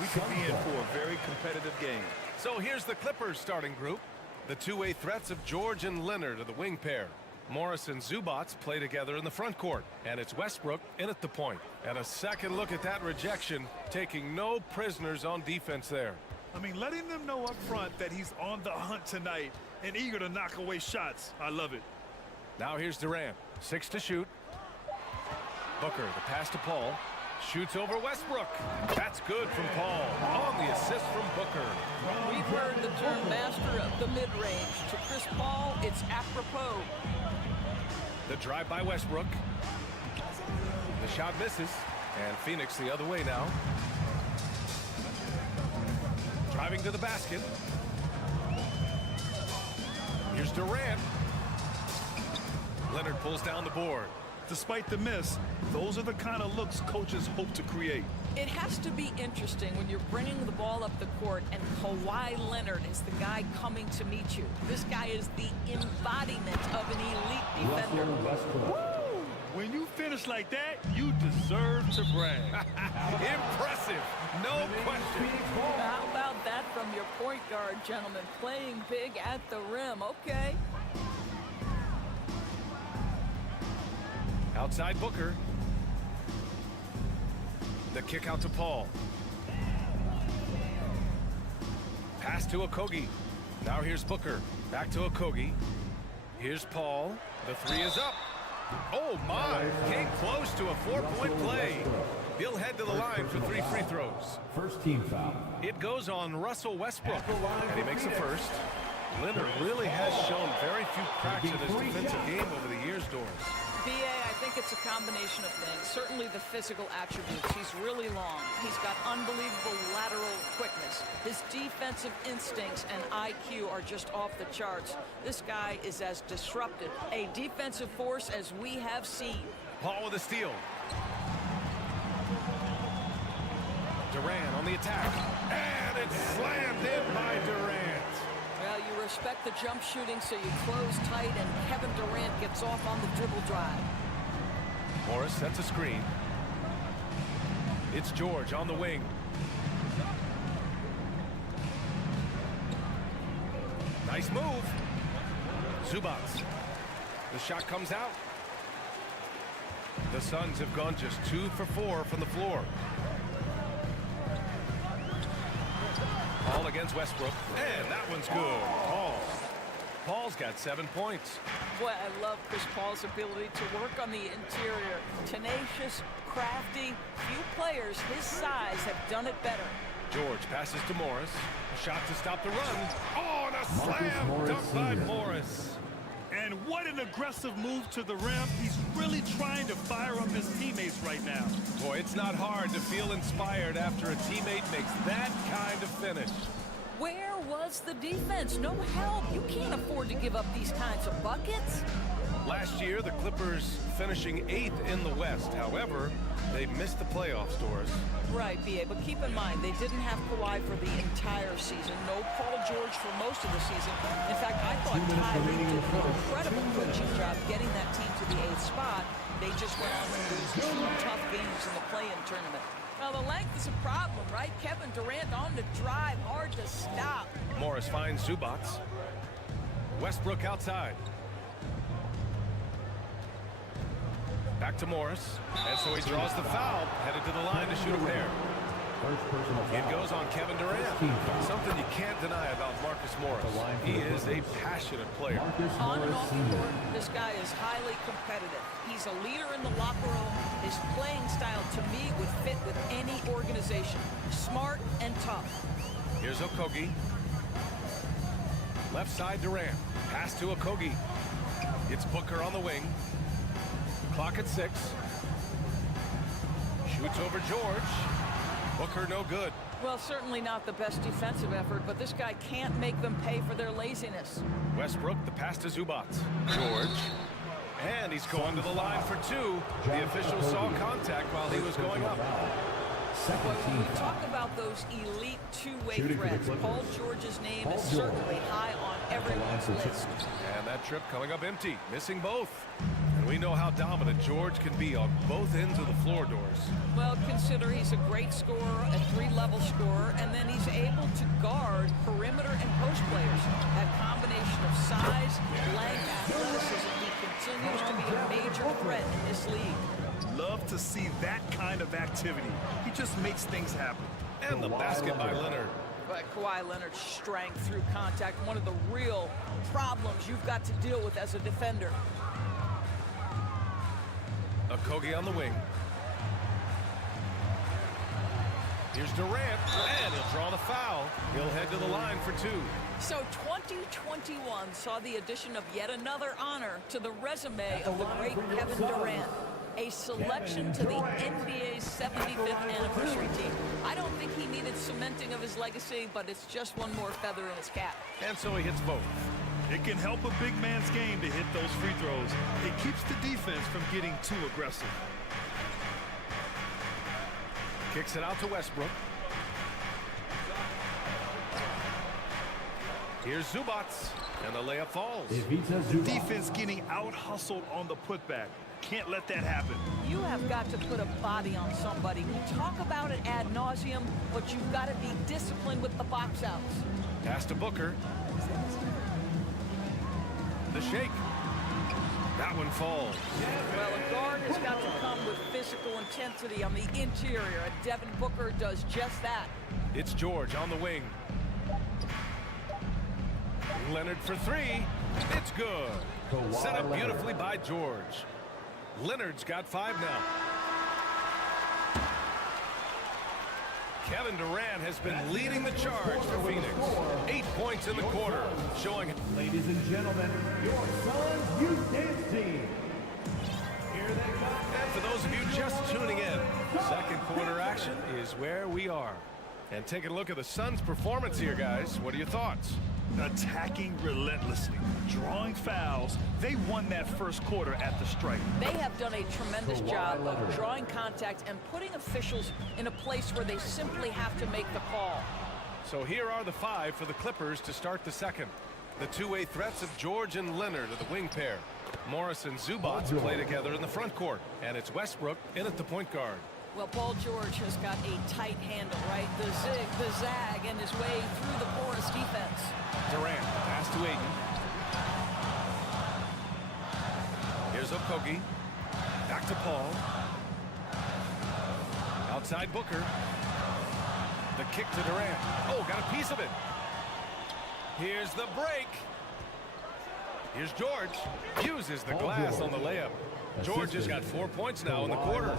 we could be in for a very competitive game. So here's the Clippers starting group. The two-way threats of George and Leonard are the wing pair. Morris and Zubats play together in the front court, and it's Westbrook in at the point. And a second look at that rejection, taking no prisoners on defense there. I mean, letting them know up front that he's on the hunt tonight and eager to knock away shots. I love it. Now here's Durant, 6 to shoot. Booker, the pass to Paul. Shoots over Westbrook. That's good from Paul. On the assist from Booker. We've heard the term master of the mid-range. To Chris Paul, it's apropos. The drive by Westbrook. The shot misses. And Phoenix the other way now. Driving to the basket. Here's Durant. Leonard pulls down the board. Despite the miss, those are the kind of looks coaches hope to create. It has to be interesting when you're bringing the ball up the court and Kawhi Leonard is the guy coming to meet you. This guy is the embodiment of an elite defender. Woo! When you finish like that, you deserve to brag. Impressive, no question. How about that from your point guard, gentlemen? Playing big at the rim, okay. Outside Booker. The kick out to Paul. Pass to Okogie. Now here's Booker. Back to Okogie. Here's Paul. The three is up. Oh my! Came close to a 4-point play. He'll head to the line for 3 free throws. First team foul. It goes on Russell Westbrook, and he makes the first. Leonard really has shown very few cracks in his defensive game over the years, Doris. B.A., I think it's a combination of things. Certainly the physical attributes. He's really long. He's got unbelievable lateral quickness. His defensive instincts and IQ are just off the charts. This guy is as disruptive a defensive force as we have seen. Paul with a steal. Durant on the attack. And it's slammed in by Durant. Well, you respect the jump shooting, so you close tight, and Kevin Durant gets off on the dribble drive. Morris sets a screen. It's George on the wing. Nice move. Zubac. The shot comes out. The Suns have gone just 2 for 4 from the floor. Paul against Westbrook. And that one's good. Paul's got 7 points. Boy, I love Chris Paul's ability to work on the interior. Tenacious, crafty. Few players his size have done it better. George passes to Morris. A shot to stop the run. Oh, and a slam dunk by Morris. And what an aggressive move to the rim. He's really trying to fire up his teammates right now. Boy, it's not hard to feel inspired after a teammate makes that kind of finish. Where was the defense? No help. You can't afford to give up these kinds of buckets. Last year, the Clippers finishing 8th in the West. However, they missed the playoffs, Doris. Right, B.A., but keep in mind, they didn't have Kawhi for the entire season. No Paul George for most of the season. In fact, I thought Ty Lue did an incredible coaching job getting that team to the 8th spot. They just went on to lose 2 tough games in the play-in tournament. Well, the length is a problem, right? Kevin Durant on the drive, hard to stop. Morris finds Zubac. Westbrook outside. Back to Morris. And so he draws the foul, headed to the line to shoot a pair. It goes on Kevin Durant. Something you can't deny about Marcus Morris. He is a passionate player. On and off the court, this guy is highly competitive. He's a leader in the locker room. His playing style, to me, would fit with any organization. Smart and tough. Here's Okogie. Left side Durant. Pass to Okogie. It's Booker on the wing. Clock at 6. Shoots over George. Booker no good. Well, certainly not the best defensive effort, but this guy can't make them pay for their laziness. Westbrook, the pass to Zubac. George. And he's going to the line for 2. The official saw contact while he was going up. When we talk about those elite two-way threats, Paul George's name is certainly high on everyone's list. And that trip coming up empty, missing both. And we know how dominant George can be on both ends of the floor, Doris. Well, consider he's a great scorer, a 3-level scorer, and then he's able to guard perimeter and post players. That combination of size, length, athleticism, he continues to be a major threat in this league. Love to see that kind of activity. He just makes things happen. And the basket by Leonard. But Kawhi Leonard's strength through contact, one of the real problems you've got to deal with as a defender. Okogie on the wing. Here's Durant, and he'll draw the foul. He'll head to the line for 2. So 2021 saw the addition of yet another honor to the resume of the great Kevin Durant. A selection to the NBA's 75th anniversary team. I don't think he needed cementing of his legacy, but it's just one more feather in his cap. And so he hits both. It can help a big man's game to hit those free throws. It keeps the defense from getting too aggressive. Kicks it out to Westbrook. Here's Zubac, and the layup falls. Defense getting out-hustled on the putback. Can't let that happen. You have got to put a body on somebody. We talk about it ad nauseum, but you've got to be disciplined with the box outs. Pass to Booker. The shake. That one falls. Well, a guard has got to come with physical intensity on the interior, and Devin Booker does just that. It's George on the wing. Leonard for 3. It's good. Set up beautifully by George. Leonard's got 5 now. Kevin Durant has been leading the charge for Phoenix. 8 points in the quarter, showing... Ladies and gentlemen, your Suns Youth Dance Team. Here they come. And for those of you just tuning in, second quarter action is where we are. And taking a look at the Suns' performance here, guys. What are your thoughts? Attacking relentlessly, drawing fouls. They won that first quarter at the stripe. They have done a tremendous job of drawing contact and putting officials in a place where they simply have to make the call. So here are the 5 for the Clippers to start the second. The two-way threats of George and Leonard are the wing pair. Morris and Zubac play together in the front court. And it's Westbrook in at the point guard. Well, Paul George has got a tight handle, right? The zig, the zag, and his way through the porous defense. Durant, pass to Ayton. Here's Okogie. Back to Paul. Outside Booker. The kick to Durant. Oh, got a piece of it. Here's the break. Here's George. Uses the glass on the layup. George has got 4 points now in the quarter.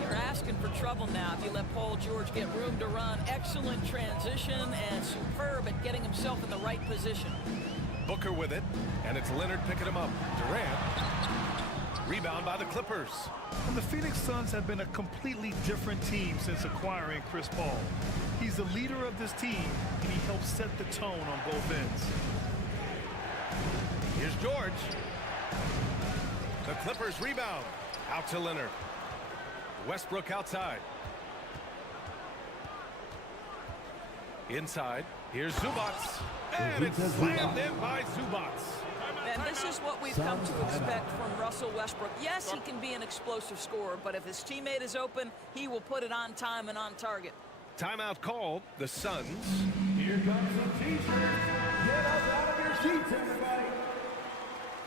You're asking for trouble now if you let Paul George get room to run. Excellent transition and superb at getting himself in the right position. Booker with it, and it's Leonard picking him up. Durant. Rebound by the Clippers. And the Phoenix Suns have been a completely different team since acquiring Chris Paul. He's the leader of this team, and he helps set the tone on both ends. Here's George. The Clippers rebound. Out to Leonard. Westbrook outside. Inside. Here's Zubac. And it's slammed in by Zubac. And this is what we've come to expect from Russell Westbrook. Yes, he can be an explosive scorer, but if his teammate is open, he will put it on time and on target. Timeout called. The Suns. Here comes some T-shirts. Get up out of your seats, everybody.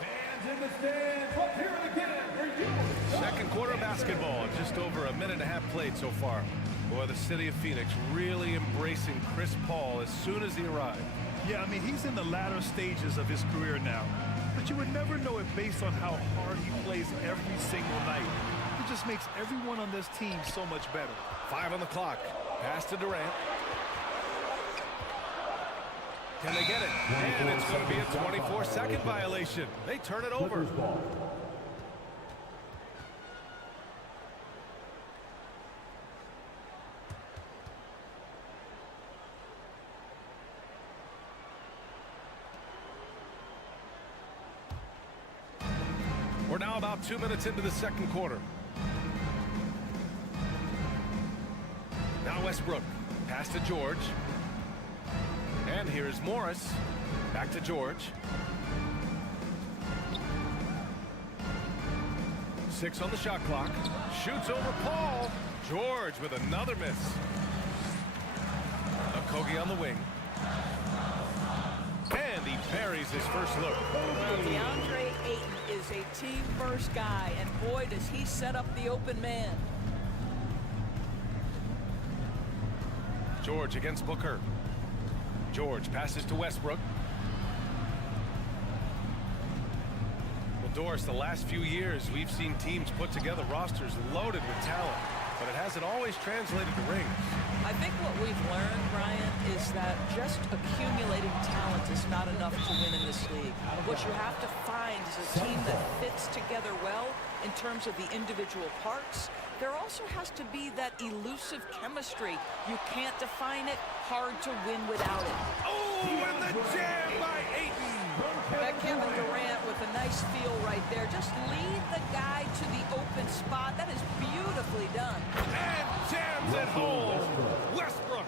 Fans in the stands, let's hear it again for you. Second quarter basketball. Just over a minute and a half played so far. Boy, the city of Phoenix really embracing Chris Paul as soon as he arrived. Yeah, I mean, he's in the latter stages of his career now. But you would never know it based on how hard he plays every single night. He just makes everyone on this team so much better. 5 on the clock. Pass to Durant. Can they get it? And it's going to be a 24-second violation. They turn it over. We're now about 2 minutes into the second quarter. Now Westbrook. Pass to George. And here's Morris. Back to George. 6 on the shot clock. Shoots over Paul. George with another miss. Okogie on the wing. And he buries his first look. Well, DeAndre Ayton is a team-first guy, and boy, does he set up the open man. George against Booker. George passes to Westbrook. Well, Doris, the last few years, we've seen teams put together rosters loaded with talent, but it hasn't always translated to rings. I think what we've learned, Brian, is that just accumulating talent is not enough to win in this league. What you have to find is a team that fits together well in terms of the individual parts. There also has to be that elusive chemistry. You can't define it, hard to win without it. Oh, and the jam by Ayton. That Kevin Durant with a nice feel right there. Just lead the guy to the open spot. That is beautifully done. And jams it home. Westbrook.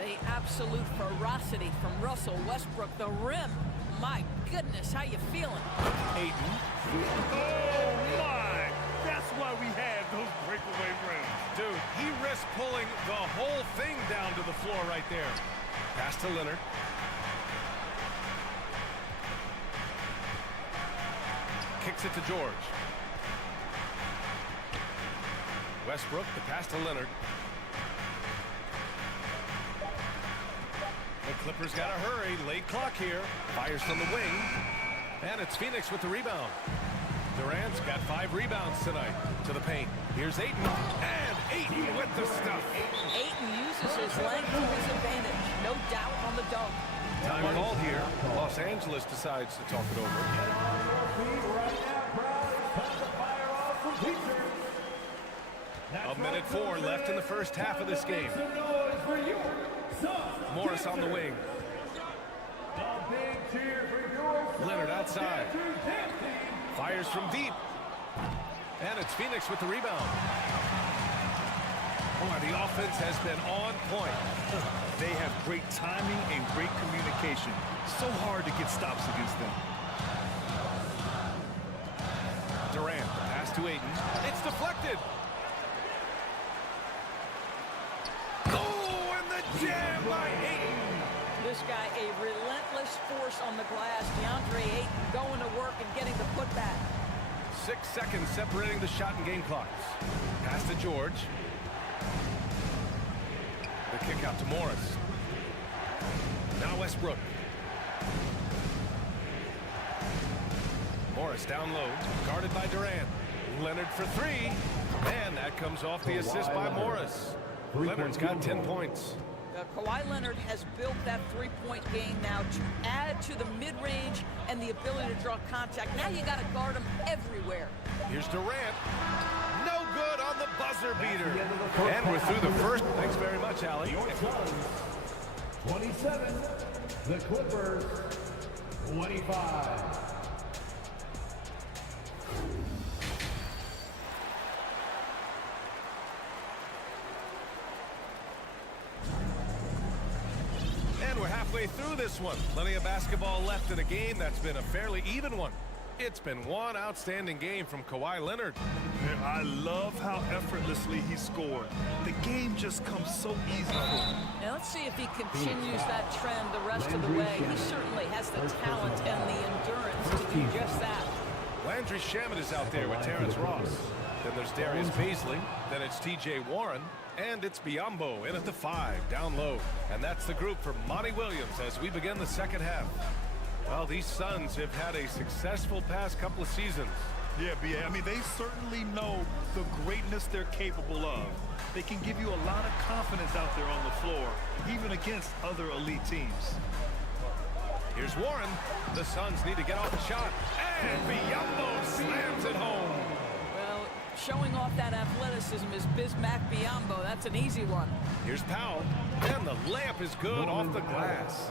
The absolute ferocity from Russell Westbrook. The rim. My goodness, how you feeling? Ayton. Oh, my. That's why we have those breakaway rims. Dude, he risked pulling the whole thing down to the floor right there. Pass to Leonard. Kicks it to George. Westbrook, the pass to Leonard. The Clippers got to hurry. Late clock here. Fires from the wing. And it's Phoenix with the rebound. Durant's got 5 rebounds tonight. To the paint. Here's Ayton. And Ayton with the stuff. Ayton uses his length to his advantage. No doubt on the dunk. Time called here. Los Angeles decides to talk it over. A minute 4 left in the first half of this game. Morris on the wing. Leonard outside. Fires from deep. And it's Phoenix with the rebound. Boy, the offense has been on point. They have great timing and great communication. So hard to get stops against them. Durant, pass to Ayton. It's deflected. Oh, and the jam by Ayton. This guy, a relentless force on the glass. DeAndre Ayton going to work and getting the putback. 6 seconds separating the shot and game clocks. Pass to George. The kick out to Morris. Now Westbrook. Morris down low, guarded by Durant. Leonard for 3. And that comes off the assist by Morris. Leonard's got 10 points. Kawhi Leonard has built that three-point game now to add to the mid-range and the ability to draw contact. Now you got to guard him everywhere. Here's Durant. No good on the buzzer beater. And we're through the first. Thanks very much, Allie. 27. The Clippers, 25. And we're halfway through this one. Plenty of basketball left in a game that's been a fairly even one. It's been one outstanding game from Kawhi Leonard. I love how effortlessly he scored. The game just comes so easy for him. Now let's see if he continues that trend the rest of the way. He certainly has the talent and the endurance to do just that. Landry Shamet is out there with Terrence Ross. Then there's Darius Baisley. Then it's T.J. Warren. And it's Biyombo in at the 5, down low. And that's the group for Monty Williams as we begin the second half. Well, these Suns have had a successful past couple of seasons. Yeah, B.A. I mean, they certainly know the greatness they're capable of. They can give you a lot of confidence out there on the floor, even against other elite teams. Here's Warren. The Suns need to get off the shot. And Biyombo slams it home. Well, showing off that athleticism is Bismack Biyombo. That's an easy one. Here's Powell. And the layup is good off the glass.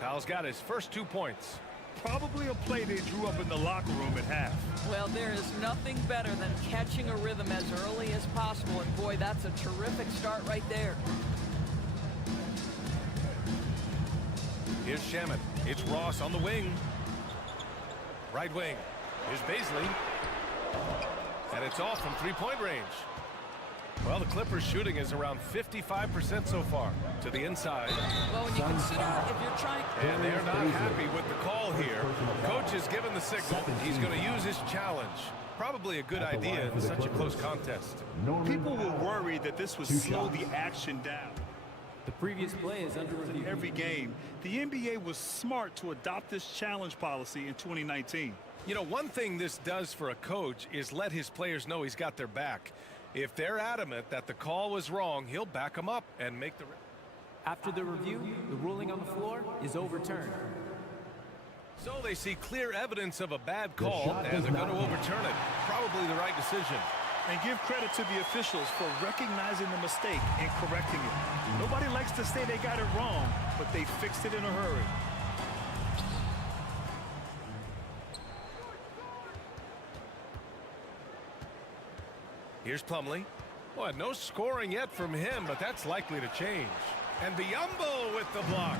Powell's got his first 2 points. Probably a play they drew up in the locker room at half. Well, there is nothing better than catching a rhythm as early as possible. And boy, that's a terrific start right there. Here's Shamet. It's Ross on the wing. Right wing. Here's Baisley. And it's off from three-point range. Well, the Clippers shooting is around 55% so far. To the inside. Well, when you consider if you're trying... And they're not happy with the call here. Coach has given the signal. He's going to use his challenge. Probably a good idea in such a close contest. People were worried that this would slow the action down. The previous play is under review. Every game, the NBA was smart to adopt this challenge policy in 2019. You know, one thing this does for a coach is let his players know he's got their back. If they're adamant that the call was wrong, he'll back them up and make the... After the review, the ruling on the floor is overturned. So they see clear evidence of a bad call, and they're going to overturn it. Probably the right decision. And give credit to the officials for recognizing the mistake and correcting it. Nobody likes to say they got it wrong, but they fixed it in a hurry. Here's Plumlee. Boy, no scoring yet from him, but that's likely to change. And Biyombo with the block.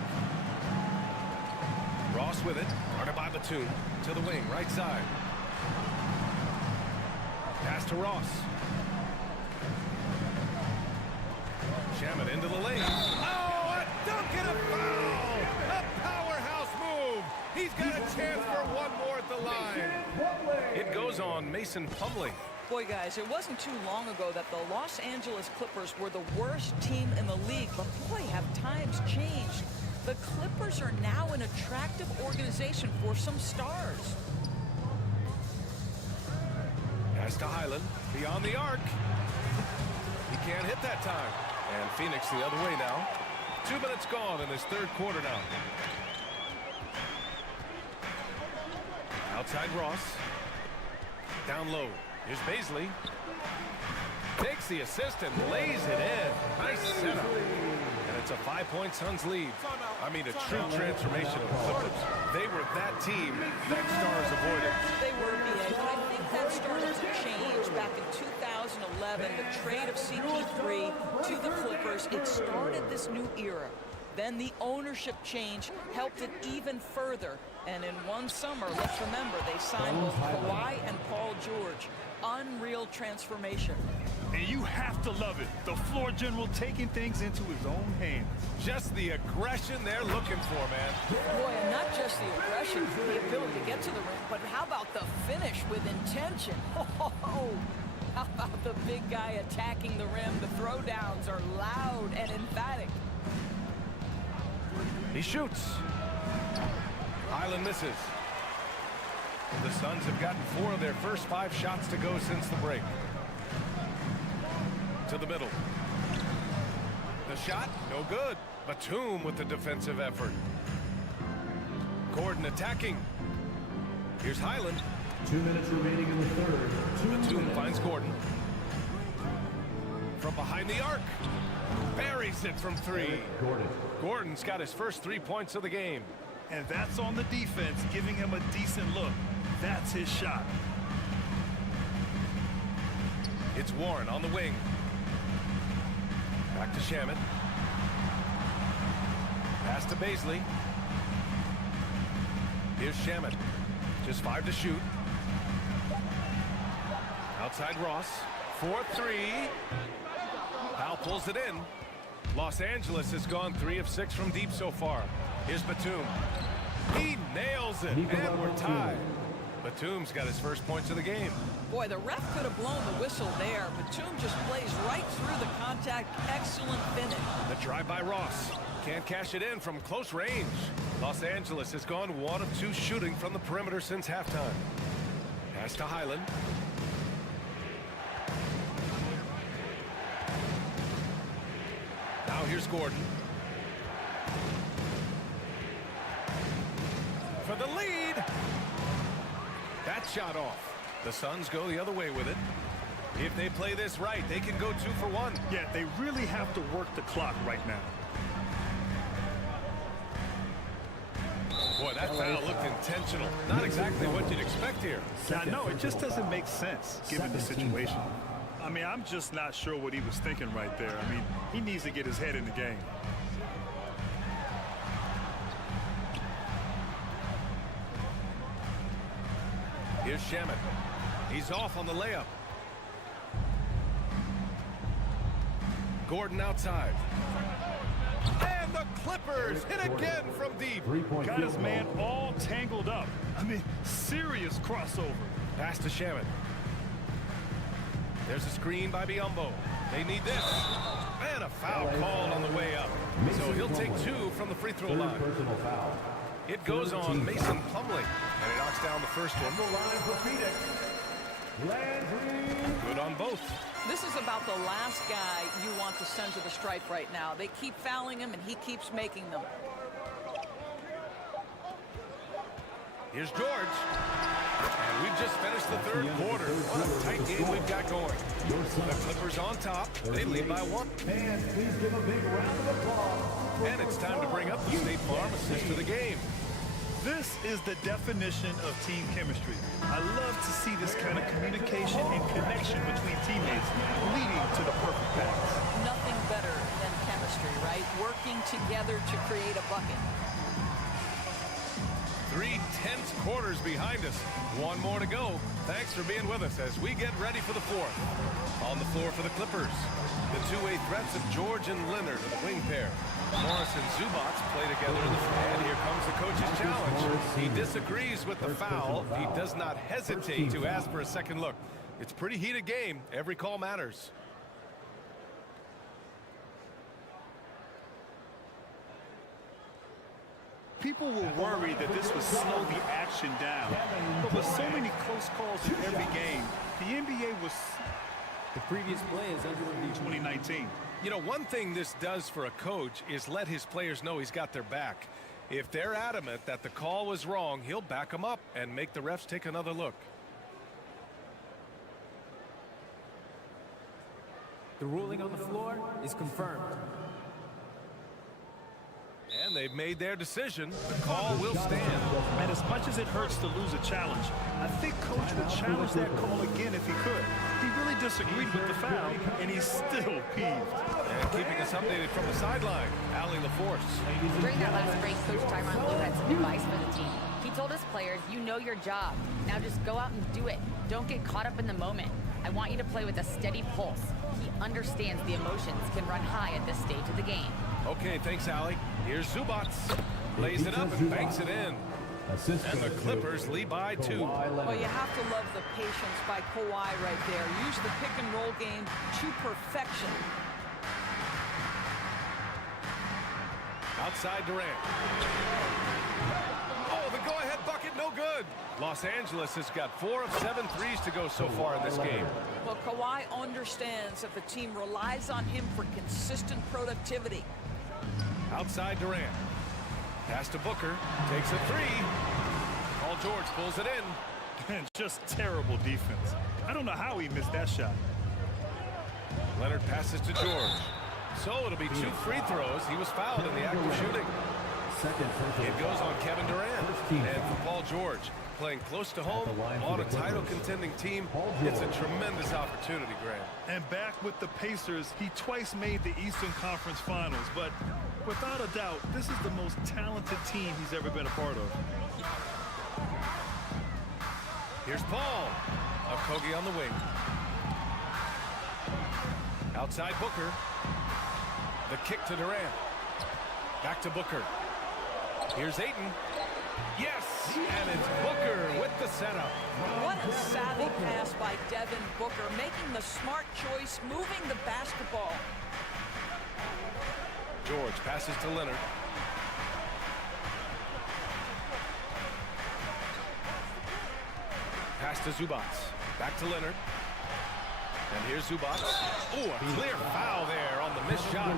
Ross with it. Guarded by Batum. To the wing, right side. Pass to Ross. Shamet into the lane. Oh, a dunk and a foul! A powerhouse move! He's got a chance for one more at the line. It goes on Mason Plumlee. Boy, guys, it wasn't too long ago that the Los Angeles Clippers were the worst team in the league, but boy, have times changed. The Clippers are now an attractive organization for some stars. Pass to Highland. Beyond the arc. He can't hit that time. And Phoenix the other way now. 2 minutes gone in this third quarter now. Outside Ross. Down low. Here's Baisley. Takes the assist and lays it in. Nice setup. And it's a 5-point Suns lead. I mean, a true transformation of the Clippers. They were that team that Stars avoided. They were, B.A., but I think that started to change back in 2011. The trade of CP3 to the Clippers, it started this new era. Then the ownership change helped it even further. And in one summer, let's remember, they signed both Kawhi and Paul George. Unreal transformation. And you have to love it. The floor general taking things into his own hands. Just the aggression they're looking for, man. Boy, and not just the aggression, the ability to get to the rim, but how about the finish with intention? Oh, how about the big guy attacking the rim? The throwdowns are loud and emphatic. He shoots. Highland misses. The Suns have gotten 4 of their first 5 shots to go since the break. To the middle. The shot, no good. Batum with the defensive effort. Gordon attacking. Here's Highland. 2 minutes remaining in the third. Batum finds Gordon. From behind the arc. Buries it from 3. Gordon's got his first 3 points of the game. And that's on the defense, giving him a decent look. That's his shot. It's Warren on the wing. Back to Shamet. Pass to Baisley. Here's Shamet. Just 5 to shoot. Outside Ross. 4-3. Powell pulls it in. Los Angeles has gone 3 of 6 from deep so far. Here's Batum. He nails it, and we're tied. Batum's got his first points of the game. Boy, the ref could have blown the whistle there. Batum just plays right through the contact. Excellent finish. The drive by Ross. Can't cash it in from close range. Los Angeles has gone 1 of 2 shooting from the perimeter since halftime. Pass to Highland. Now here's Gordon. For the lead. That shot off. The Suns go the other way with it. If they play this right, they can go 2 for 1. Yeah, they really have to work the clock right now. Boy, that foul looked intentional. Not exactly what you'd expect here. I know, it just doesn't make sense given the situation. I mean, I'm just not sure what he was thinking right there. I mean, he needs to get his head in the game. Here's Shamet. He's off on the layup. Gordon outside. And the Clippers hit again from deep. Got his man all tangled up. I mean, serious crossover. Pass to Shamet. There's a screen by Biyombo. They need this. And a foul called on the way up. So he'll take 2 from the free throw line. It goes on Mason Plumlee. And he knocks down the first one. Good on both. This is about the last guy you want to send to the stripe right now. They keep fouling him, and he keeps making them. Here's George. And we've just finished the third quarter. What a tight game we've got going. The Clippers on top. They lead by 1. And please give a big round of applause. And it's time to bring up the State Farm assist to the game. This is the definition of team chemistry. I love to see this kind of communication and connection between teammates leading to the perfect pass. Nothing better than chemistry, right? Working together to create a bucket. 3 tense quarters behind us. 1 more to go. Thanks for being with us as we get ready for the 4th. On the floor for the Clippers, the two-way threats of George and Leonard are the wing pair. Morris and Zubats play together in the front. And here comes the coach's challenge. He disagrees with the foul. He does not hesitate to ask for a second look. It's a pretty heated game. Every call matters. People were worried that this would slow the action down. But with so many close calls in every game, the NBA was... The previous play is under review. 2019. You know, one thing this does for a coach is let his players know he's got their back. If they're adamant that the call was wrong, he'll back them up and make the refs take another look. The ruling on the floor is confirmed. And they've made their decision. The call will stand. And as much as it hurts to lose a challenge, I think Coach would challenge that call again if he could. He really disagreed with the foul, and he's still peeved. And keeping us updated from the sideline, Allie LaForce. During that last break, Coach Tyronn Lue had some advice for the team. He told his players, you know your job. Now just go out and do it. Don't get caught up in the moment. I want you to play with a steady pulse. He understands the emotions can run high at this stage of the game. Okay, thanks, Allie. Here's Zubac. Lays it up and banks it in. And the Clippers lead by 2. Well, you have to love the patience by Kawhi right there. Use the pick-and-roll game to perfection. Outside Durant. Oh, the go-ahead bucket, no good. Los Angeles has got 4 of 7 threes to go so far in this game. Well, Kawhi understands that the team relies on him for consistent productivity. Outside Durant. Pass to Booker. Takes a 3. Paul George pulls it in. And just terrible defense. I don't know how he missed that shot. Leonard passes to George. So it'll be 2 free throws. He was fouled in the act of shooting. It goes on Kevin Durant. And for Paul George, playing close to home on a title-contending team, it's a tremendous opportunity, Graham. And back with the Pacers, he twice made the Eastern Conference Finals. But without a doubt, this is the most talented team he's ever been a part of. Here's Paul. Okogie on the wing. Outside Booker. The kick to Durant. Back to Booker. Here's Ayton. Yes! And it's Booker with the setup. What a savvy pass by Devin Booker, making the smart choice, moving the basketball. George passes to Leonard. Pass to Zubac. Back to Leonard. And here's Zubac. Oh, a clear foul there on the missed shot.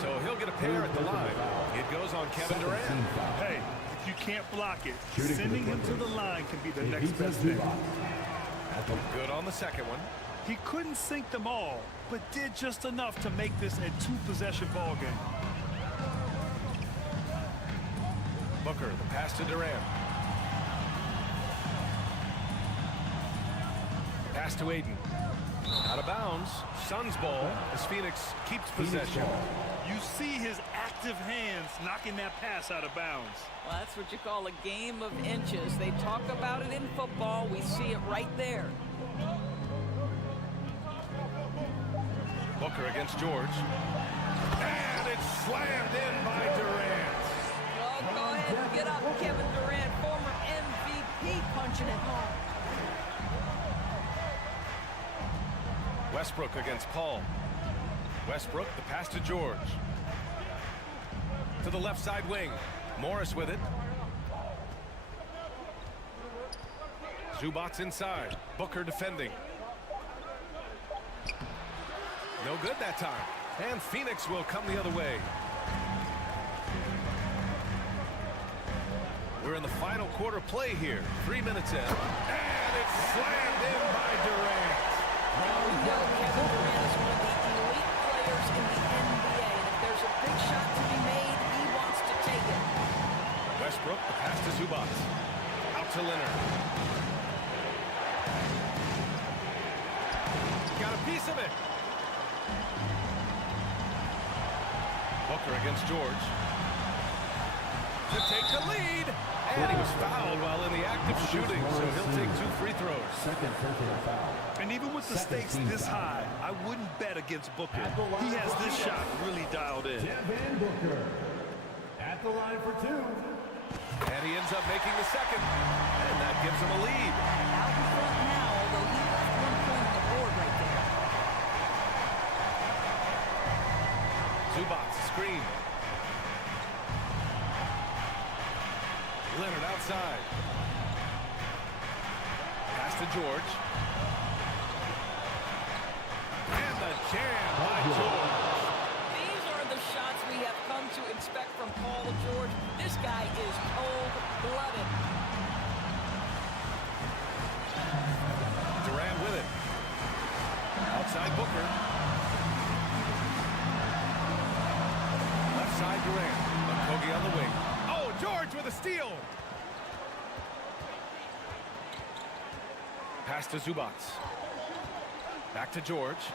So he'll get a pair at the line. It goes on Kevin Durant. Hey, if you can't block it, sending him to the line can be the next best thing. Good on the second one. He couldn't sink them all, but did just enough to make this a 2-possession ball game. Booker, the pass to Durant. Pass to Ayton. Out of bounds. Suns ball as Phoenix keeps possession. You see his active hands knocking that pass out of bounds. Well, that's what you call a game of inches. They talk about it in football. We see it right there. Booker against George. And it's slammed in by Durant. Well, go ahead and get up, Kevin Durant, former MVP, punching it home. Westbrook against Paul. Westbrook, the pass to George. To the left side wing. Morris with it. Zubac inside. Booker defending. No good that time. And Phoenix will come the other way. We're in the final quarter play here. 3 minutes in. And it's slammed in by Durant. You know Kevin Durant is one of the elite players in the NBA, and if there's a big shot to be made, he wants to take it. Westbrook, the pass to Zubac. Out to Leonard. Got a piece of it. Booker against George. To take the lead. And he was fouled while in the act of shooting, so he'll take 2 free throws. Second personal foul. And even with the stakes this high, I wouldn't bet against Booker. He has this shot really dialed in. Devin Booker at the line for 2. And he ends up making the second. And that gives him a lead. Out in front now, although he left 1 point on the board right there. Zubac, screen. to George. And the jam by George. These are the shots we have come to expect from Paul George. This guy is cold-blooded. Durant with it. Outside Booker. Left side Durant. Kogi on the wing. Oh, George with a steal. Pass to Zubac. Back to George.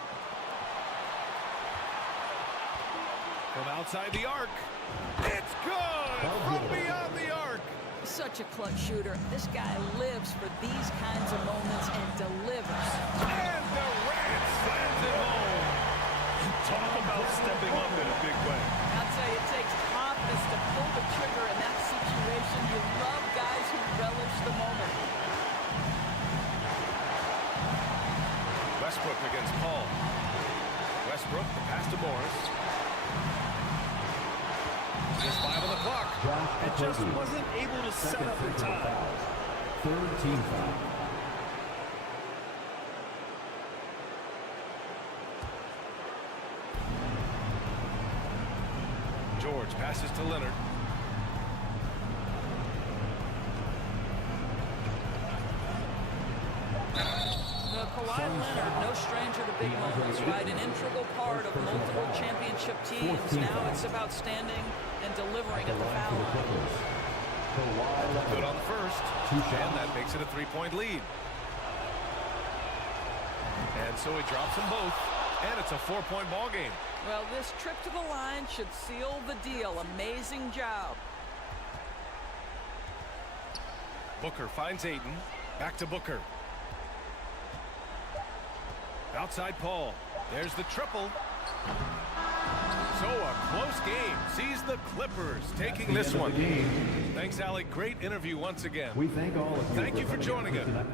From outside the arc. It's good from beyond the arc. Such a clutch shooter. This guy lives for these kinds of moments and delivers. And Durant slams it home. Talk about stepping up in a big way. I'll tell you, it takes confidence to pull the trigger in that situation. You love guys who relish the moment. Westbrook against Paul. Westbrook, the pass to Morris. Just 5 on the clock. It just wasn't able to set up in time. Third team foul. George passes to Leonard. Kawhi Leonard, no stranger to big moments, right? An integral part of multiple championship teams. Now it's about standing and delivering at the foul line. Good on the first. And that makes it a 3-point lead. And so he drops them both. And it's a 4-point ball game. Well, this trip to the line should seal the deal. Amazing job. Booker finds Ayton. Back to Booker. Outside Paul. There's the triple. So a close game sees the Clippers taking this one. Thanks, Alec. Great interview once again. We thank all of you. Thank you for joining us.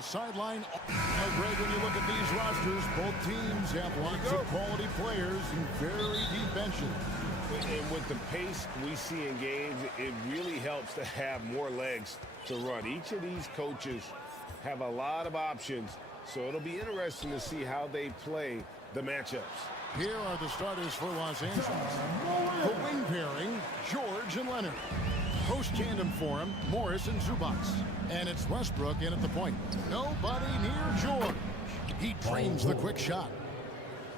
Sideline. Now, Greg, when you look at these rosters, both teams have lots of quality players and very deep benches. And with the pace we see in games, it really helps to have more legs to run. Each of these coaches have a lot of options, so it'll be interesting to see how they play the matchups. Here are the starters for Los Angeles. The wing pairing, George and Leonard. Post tandem for him, Morris and Zubac. And it's Westbrook in at the point. Nobody near George. He trains the quick shot.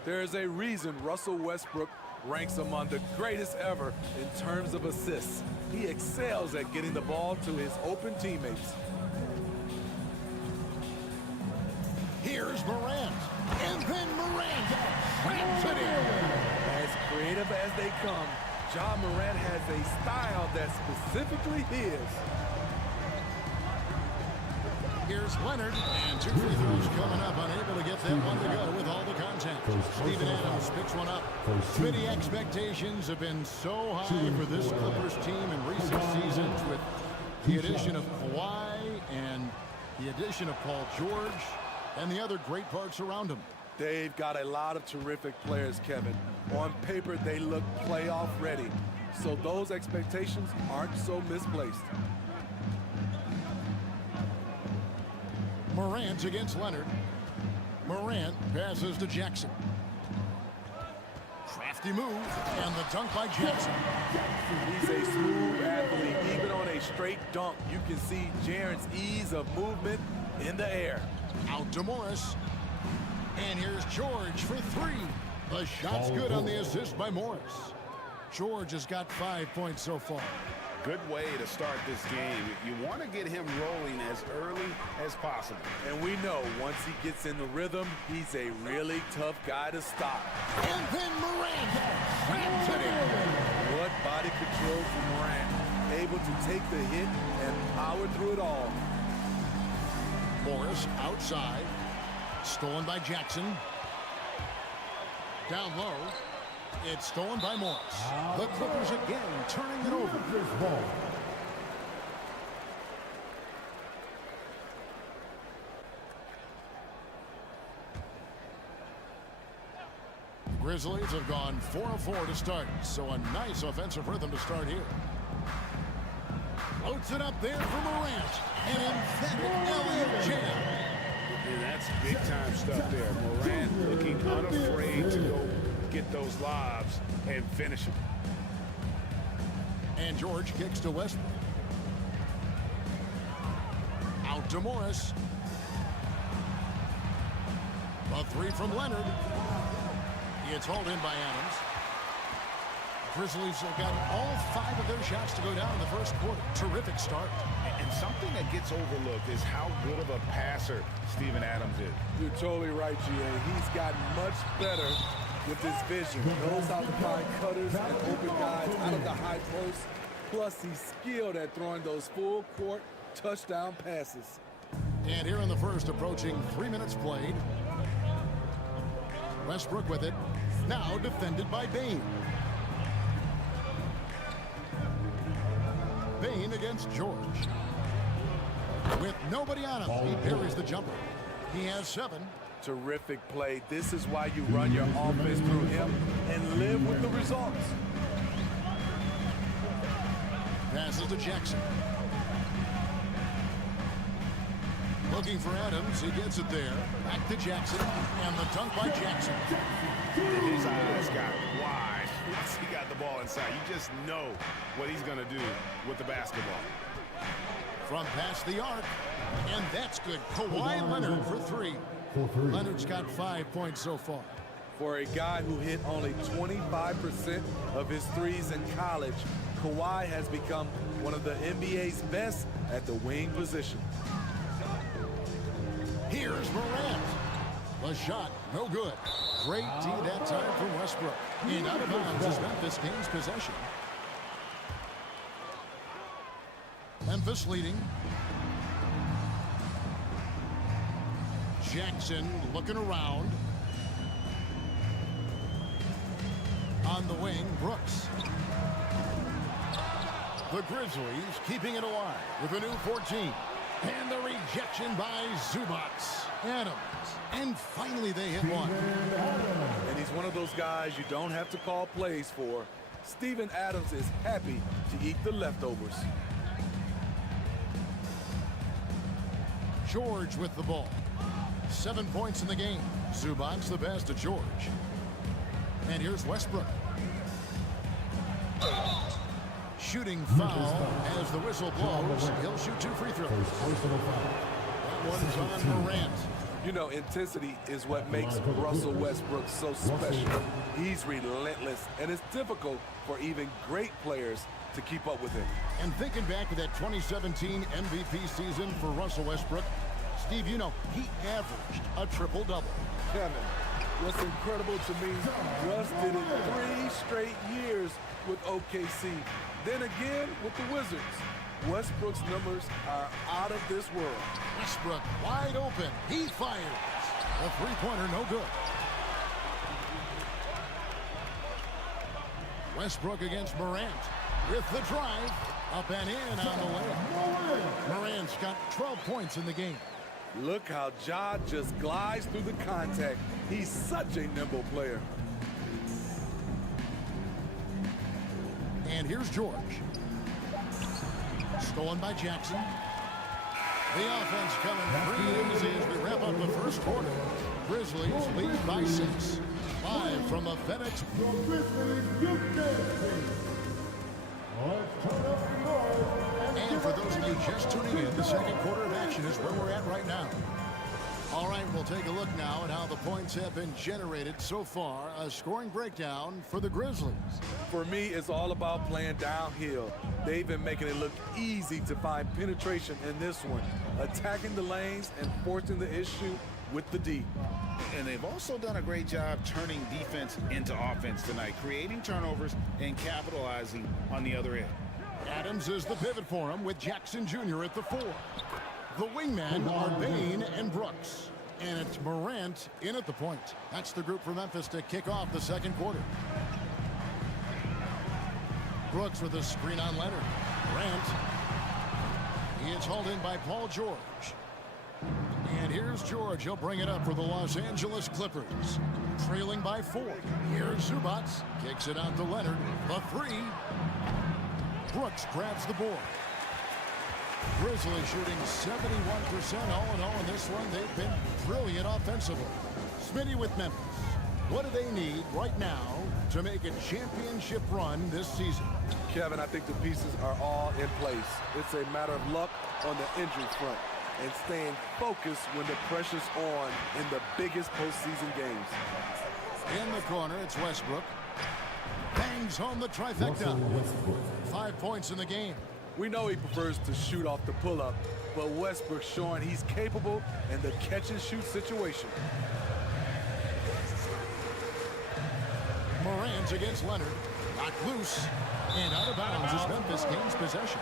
There's a reason Russell Westbrook ranks among the greatest ever in terms of assists. He excels at getting the ball to his open teammates. Here's Morant. And then Morant slams it in. As creative as they come, Ja Morant has a style that's specifically his. Here's Leonard, and 2 free throws coming up, unable to get that one to go with all the contact. Steven Adams picks one up. Many expectations have been so high for this Clippers team in recent seasons with the addition of Kawhi and the addition of Paul George and the other great parts around him. They've got a lot of terrific players, Kevin. On paper, they look playoff ready. So those expectations aren't so misplaced. Morant against Leonard. Morant passes to Jackson. Crafty move, and the dunk by Jackson. He's a smooth athlete. Even on a straight dunk, you can see Jaren's ease of movement in the air. Out to Morris. And here's George for 3. The shot's good on the assist by Morris. George has got 5 points so far. Good way to start this game. You want to get him rolling as early as possible. And we know once he gets in the rhythm, he's a really tough guy to stop. And then Morant slams it in. What body control from Morant. Able to take the hit and power through it all. Morris outside. Stolen by Jackson. Down low. It's stolen by Morris. The Clippers again turning it over. Grizzlies have gone 4 of 4 to start, so a nice offensive rhythm to start here. Floats it up there for Morant. An emphatic alley-oop jam. And that's big-time stuff there. Morant looking unafraid to go get those lobs and finish them. And George kicks to Westbrook. Out to Morris. A three from Leonard. It's hauled in by Adams. Grizzlies have got all 5 of their shots to go down in the first quarter. Terrific start. And something that gets overlooked is how good of a passer Steven Adams is. You're totally right, G.A. He's gotten much better with his vision. Knows how to find cutters and open guys out of the high post. Plus, he's skilled at throwing those full-court touchdown passes. And here in the first, approaching 3 minutes played. Westbrook with it. Now defended by Bane. Bane against George. With nobody on him, he parries the jumper. He has 7. Terrific play. This is why you run your offense through him and live with the results. Passes to Jackson. Looking for Adams. He gets it there. Back to Jackson. And the dunk by Jackson. His eyes got wide once he got the ball inside. You just know what he's going to do with the basketball. From past the arc. And that's good. Kawhi Leonard for 3. Leonard's got 5 points so far. For a guy who hit only 25% of his threes in college, Kawhi has become one of the NBA's best at the wing position. Here's Morant. The shot, no good. Great D that time from Westbrook. And out of bounds as Memphis gains possession. Memphis leading. Jackson looking around. On the wing, Brooks. The Grizzlies keeping it alive with a new 14. And the rejection by Zubac. Adams. And finally they hit one. And he's one of those guys you don't have to call plays for. Steven Adams is happy to eat the leftovers. George with the ball. 7 points in the game. Zubac the best to George. And here's Westbrook. Shooting foul as the whistle blows. He'll shoot 2 free throws. That one's on Morant. You know, intensity is what makes Russell Westbrook so special. He's relentless, and it's difficult for even great players to keep up with him. And thinking back to that 2017 MVP season for Russell Westbrook, Steve, you know, he averaged a triple-double. Kevin, what's incredible to me, Russ did it 3 straight years with OKC. Then again with the Wizards. Westbrook's numbers are out of this world. Westbrook wide open. He fires. A three-pointer, no good. Westbrook against Morant. With the drive. Up and in on the layup. Morant's got 12 points in the game. Look how Ja just glides through the contact. He's such a nimble player. And here's George. Stolen by Jackson. The offense coming pretty easy as we wrap up the first quarter. Grizzlies lead by 6. Live from the FedEx. And for those of you just tuning in, the second quarter of action is where we're at right now. All right, we'll take a look now at how the points have been generated so far. A scoring breakdown for the Grizzlies. For me, it's all about playing downhill. They've been making it look easy to find penetration in this one, attacking the lanes and forcing the issue with the D. And they've also done a great job turning defense into offense tonight, creating turnovers and capitalizing on the other end. Adams is the pivot for him with Jackson Jr. at the 4. The wingmen are Bane and Brooks. And it's Morant in at the point. That's the group for Memphis to kick off the second quarter. Brooks with a screen on Leonard. Morant. He is hauled in by Paul George. And here's George. He'll bring it up for the Los Angeles Clippers. trailing by 4. Here's Zubac. Kicks it out to Leonard. The 3. Brooks grabs the board. Grizzlies shooting 71% all in all in this one. They've been brilliant offensively. Smitty with Memphis. What do they need right now to make a championship run this season? Kevin, I think the pieces are all in place. It's a matter of luck on the injury front and staying focused when the pressure's on in the biggest postseason games. In the corner, it's Westbrook. Bangs home the trifecta. 5 points in the game. We know he prefers to shoot off the pull-up, but Westbrook's showing he's capable in the catch-and-shoot situation. Morant's against Leonard. Knocked loose and out of bounds as Memphis gains possession.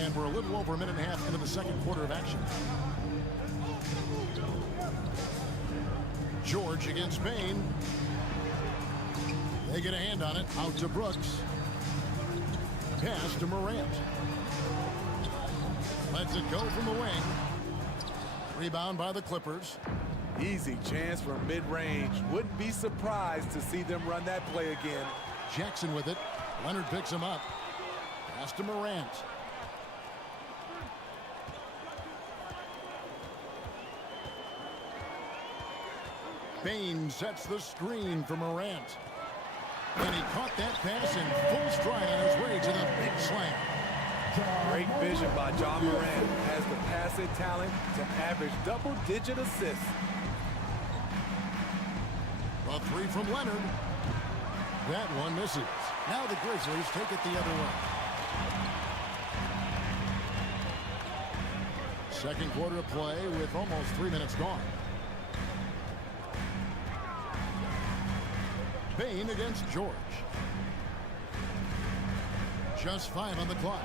And we're a little over a minute and a half into the second quarter of action. George against Bain. They get a hand on it. Out to Brooks. Pass to Morant. Lets it go from the wing. Rebound by the Clippers. Easy chance from mid-range. Wouldn't be surprised to see them run that play again. Jackson with it. Leonard picks him up. Pass to Morant. Bain sets the screen for Morant. And he caught that pass in full stride on his way to the big slam. Great vision by John Morant. Has the passing talent to average double-digit assists. A 3 from Leonard. That one misses. Now the Grizzlies take it the other way. Second quarter of play with almost 3 minutes gone. Bain against George. Just 5 on the clock.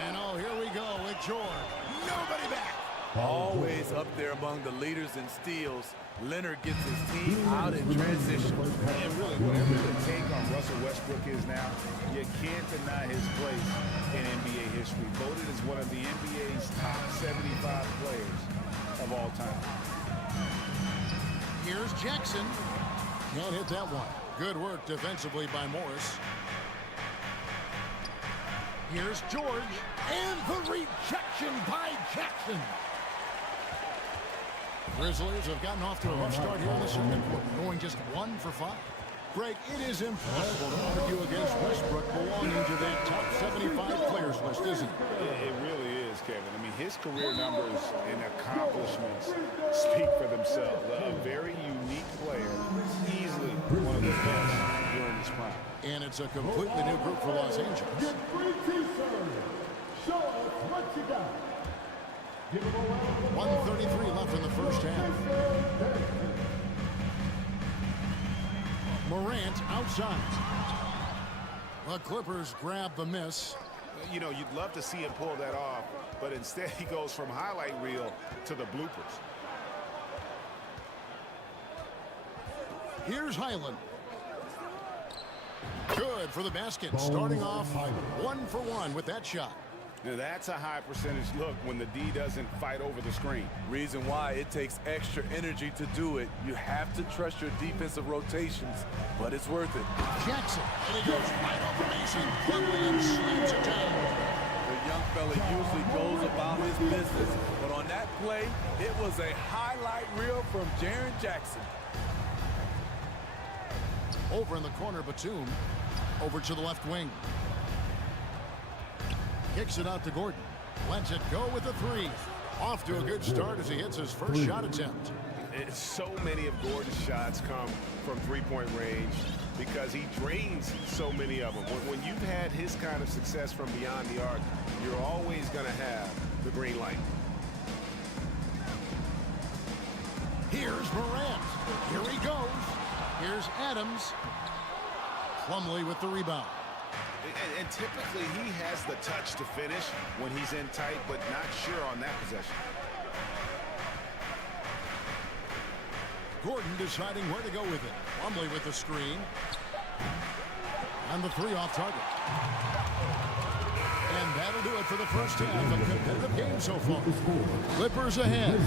And oh, here we go with George. Nobody back. Always up there among the leaders in steals. Leonard gets his team out in transition. And really, whatever the take on Russell Westbrook is now, you can't deny his place in NBA history. Voted as one of the NBA's top 75 players of all time. Here's Jackson. Can't hit that one. Good work defensively by Morris. Here's George. And the rejection by Jackson. Grizzlies have gotten off to a rough start here in the second quarter, going just 1 for 5. Greg, it is impossible to argue against Westbrook belonging to that top 75 players list, isn't it? It really is, Kevin. I mean, his career numbers and accomplishments speak for themselves. A very unique player, easily one of the best during his prime. And it's a completely new group for Los Angeles. Get 3 t-shirts. Show us what you got. 1:33 left in the first half. Morant outside. The Clippers grab the miss. You know, you'd love to see him pull that off, but instead he goes from highlight reel to the bloopers. Here's Highland. Good for the basket. Starting off 1 for 1 with that shot. Now that's a high percentage look when the D doesn't fight over the screen. Reason why it takes extra energy to do it. You have to trust your defensive rotations, but it's worth it. Jackson, and he goes right over Mason. Plumlee and slams it down. The young fella usually goes about his business, but on that play, it was a highlight reel from Jaren Jackson. Over in the corner, Batum. Over to the left wing. Kicks it out to Gordon. Lets it go with a 3. Off to a good start as he hits his first shot attempt. So many of Gordon's shots come from three-point range because he drains so many of them. When you've had his kind of success from beyond the arc, you're always going to have the green light. Here's Morant. Here he goes. Here's Adams. Plumlee with the rebound. And typically he has the touch to finish when he's in tight, but not sure on that possession. Gordon deciding where to go with it. Plumlee with the screen. And the three off target. And that'll do it for the first half. A competitive game so far. Clippers ahead.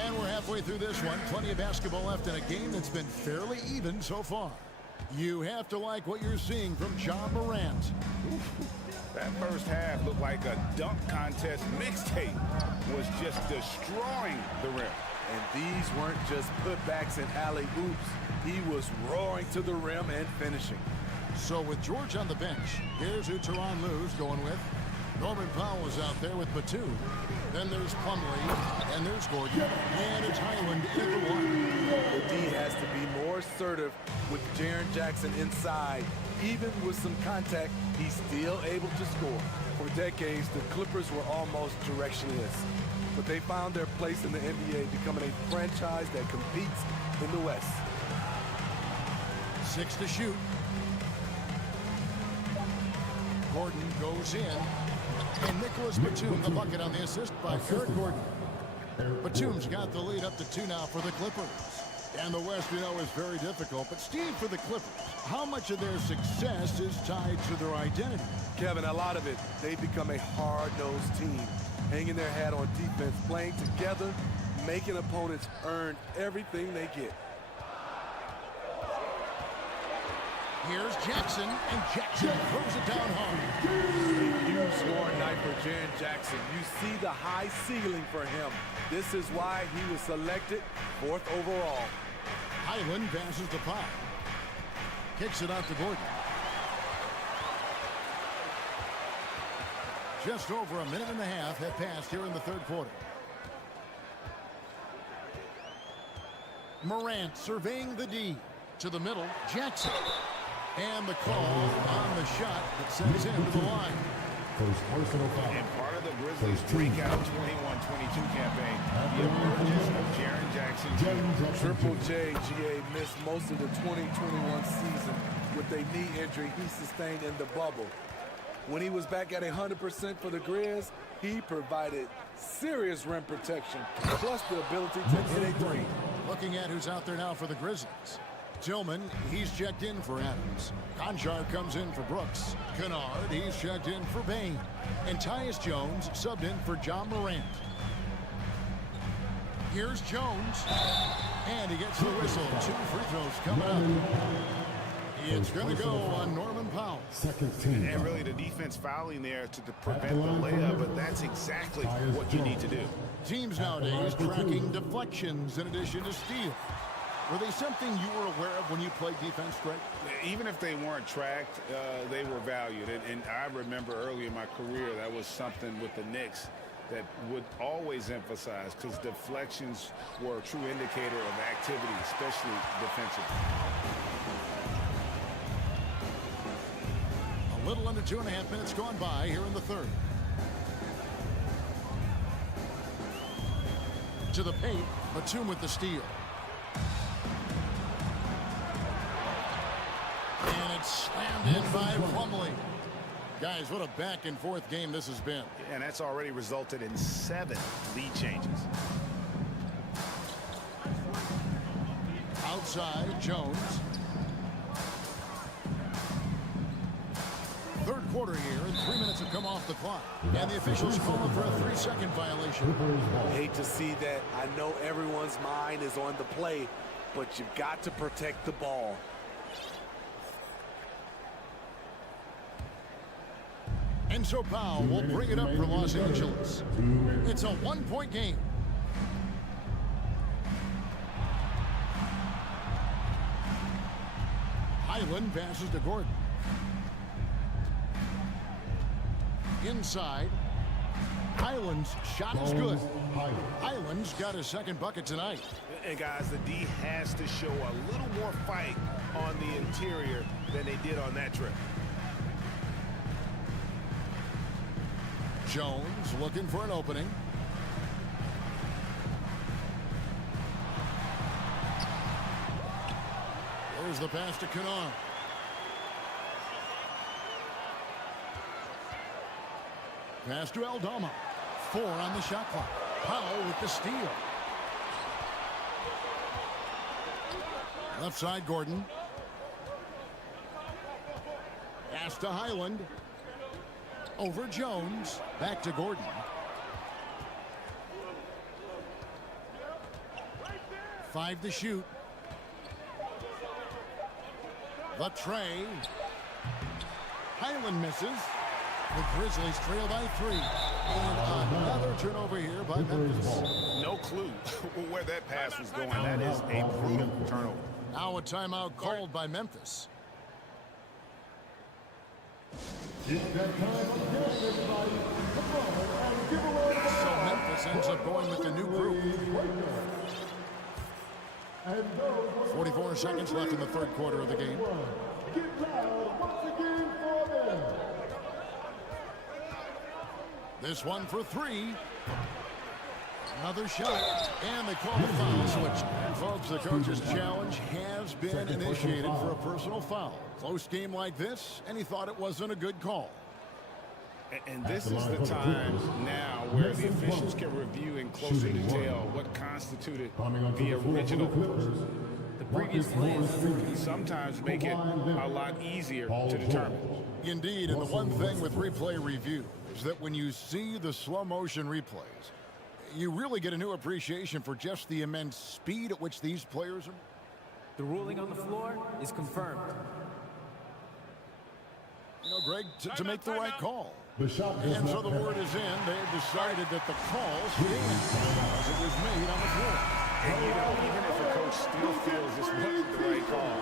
And we're halfway through this one. Plenty of basketball left in a game that's been fairly even so far. You have to like what you're seeing from Ja Morant. That first half looked like a dunk contest mixtape. Was just destroying the rim. And these weren't just putbacks and alley-oops. He was roaring to the rim and finishing. So with George on the bench, here's who Tyronn Lue's going with. Norman Powell is out there with Batum. Then there's Plumlee, and there's Gordon, and it's Highland at the one. The D has to be more assertive with Jaren Jackson inside. Even with some contact, he's still able to score. For decades, the Clippers were almost directionless. But they found their place in the NBA, becoming a franchise that competes in the West. 6 to shoot. Gordon goes in. And Nicholas Batum, the bucket on the assist by Eric Gordon. Batum's got the lead up to 2 now for the Clippers. And the West, you know, is very difficult. But Steve, for the Clippers, how much of their success is tied to their identity? Kevin, a lot of it. They've become a hard-nosed team, hanging their hat on defense, playing together, making opponents earn everything they get. Here's Jackson, and Jackson throws it down hard. A huge scoring night for Jaren Jackson. You see the high ceiling for him. This is why he was selected 4th overall. Highland passes to Powell. Kicks it out to Gordon. Just over a minute and a half have passed here in the third quarter. Morant surveying the D. To the middle, Jackson. And the call on the shot that sends him to the line. And part of the Grizzlies' breakout 21-22 campaign, the emergence of Jaren Jackson Jr. Triple J, GA, missed most of the 2021 season with a knee injury he sustained in the bubble. When he was back at 100% for the Grizz, he provided serious rim protection, plus the ability to hit a three. Looking at who's out there now for the Grizzlies. Tillman, he's checked in for Adams. Conchar comes in for Brooks. Kennard, he's checked in for Bain. And Tyus Jones subbed in for Ja Morant. Here's Jones. And he gets the whistle. 2 free throws coming up. It's going to go on Norman Powell. And really the defense fouling there to prevent the layup, but that's exactly what you need to do. Teams nowadays tracking deflections in addition to steals. Were they something you were aware of when you played defense, Greg? Even if they weren't tracked, they were valued. And I remember early in my career, that was something with the Knicks that would always emphasize, because deflections were a true indicator of activity, especially defensively. A little under 2.5 minutes gone by here in the third. To the paint, Batum with the steal. And it's slammed in by Plumlee. Guys, what a back-and-forth game this has been. Yeah, and that's already resulted in 7 lead changes. Outside, Jones. Third quarter here, and 3 minutes have come off the clock. And the officials call him for a 3-second violation. I hate to see that. I know everyone's mind is on the play, but you've got to protect the ball. And so Powell will bring it up for Los Angeles. It's a 1-point game. Highland passes to Gordon. Inside. Highland's shot is good. Highland's got his second bucket tonight. And guys, the D has to show a little more fight on the interior than they did on that trip. Jones looking for an opening. Here's the pass to Kennard. Pass to Aldama. 4 on the shot clock. Powell with the steal. Left side, Gordon. Pass to Highland. Over Jones. Back to Gordon. Five to shoot. The tray. Highland misses. The Grizzlies trail by 3. And another turnover here by Memphis. No clue where that pass was going. That is a brutal turnover. Now a timeout called by Memphis. So Memphis ends up going with the new group. 44 seconds left in the third quarter of the game. This one for 3. Another shot, and they call the foul switch. And folks, the coach's challenge has been initiated for a personal foul. Close game like this, and he thought it wasn't a good call. And this is the time now where the officials can review in closer detail what constituted the original. The previous plays Can sometimes make it a lot easier to determine. Indeed, and the one thing with replay review is that when you see the slow motion replays, you really get a new appreciation for just the immense speed at which these players are. The ruling on the floor is confirmed. You know, Greg, to make the right call. And so the word is in. They have decided that the call stands as it was made on the floor. And you know, even if a coach still feels this wasn't the right call,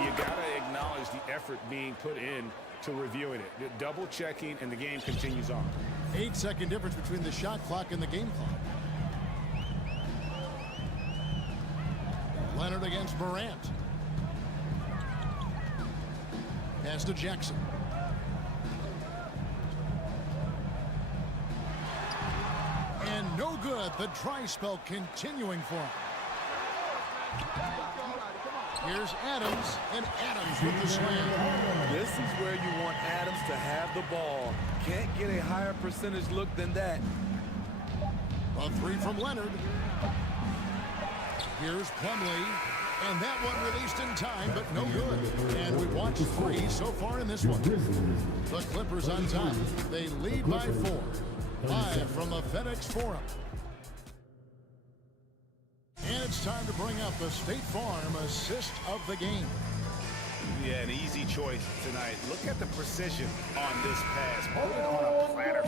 you got to acknowledge the effort being put in to reviewing it. Double checking, and the game continues on. 8-second difference between the shot clock and the game clock. Leonard against Morant. Pass to Jackson. And no good. The dry spell continuing for him. Here's Adams, and Adams with the slam. This is where you want Adams to have the ball. Can't get a higher percentage look than that. A 3 from Leonard. Here's Plumlee, and that one released in time, but no good. And we watched 3 so far in this one. The Clippers on top. They lead by 4. Live from the FedEx Forum. And it's time to bring up the State Farm assist of the game. Yeah, an easy choice tonight. Look at the precision on this pass. Put it on a platter.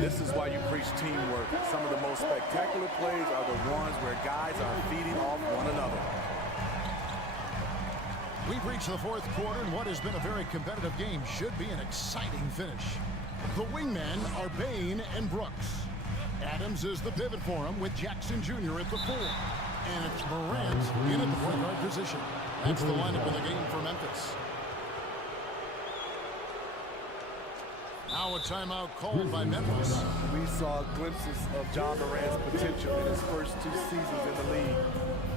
This is why you preach teamwork. Some of the most spectacular plays are the ones where guys are feeding off one another. We've reached the fourth quarter, and what has been a very competitive game should be an exciting finish. The wingmen are Bain and Brooks. Adams is the pivot for him with Jackson Jr. at the 4. And it's Morant in at the point guard position. That's the lineup in the game for Memphis. Now a timeout called by Memphis. We saw glimpses of John Morant's potential in his first 2 seasons in the league.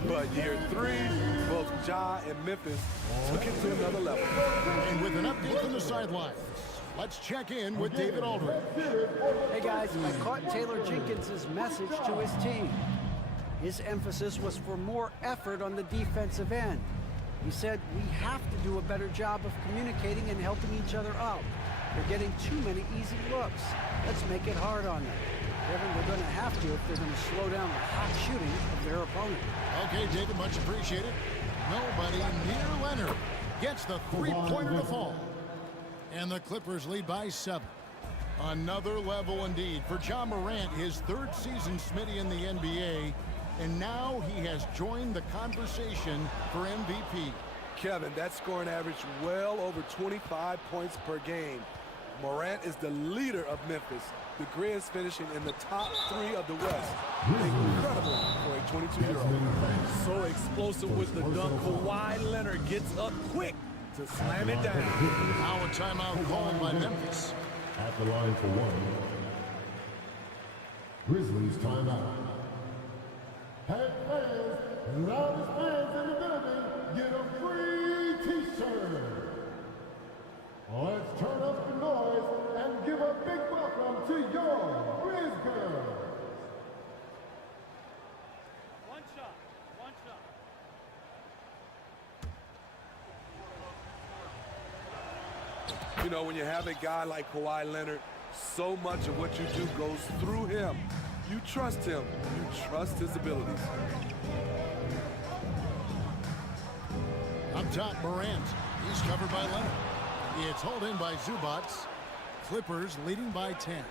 But year 3, both Ja and Memphis took it to another level. And with an update from the sidelines, let's check in with David Aldridge. Hey guys, I caught Taylor Jenkins' message to his team. His emphasis was for more effort on the defensive end. He said, we have to do a better job of communicating and helping each other out. They're getting too many easy looks. Let's make it hard on them. Kevin, they're going to have to if they're going to slow down the hot shooting of their opponent. Okay, David, much appreciated. Nobody near Leonard gets the three-pointer to fall. And the Clippers lead by 7. Another level indeed for John Morant, his 3rd season Smitty in the NBA. And now he has joined the conversation for MVP. Kevin, that scoring average well over 25 points per game. Morant is the leader of Memphis. The Grizz finishing in the top 3 of the West. Incredible for a 22-year-old. So explosive with the dunk. Kawhi Leonard gets up quick to slam it down. Now a timeout called by Memphis. At the line for 1. Grizzlies timeout. Hey fans, loudest fans in the building, get a free t-shirt. Let's turn up the noise and give a big welcome to your Grizzlies. One shot. You know, when you have a guy like Kawhi Leonard, so much of what you do goes through him. You trust him. You trust his abilities. Up top, Morant. He's covered by Leonard. It's hauled in by Zubac. Clippers leading by 10.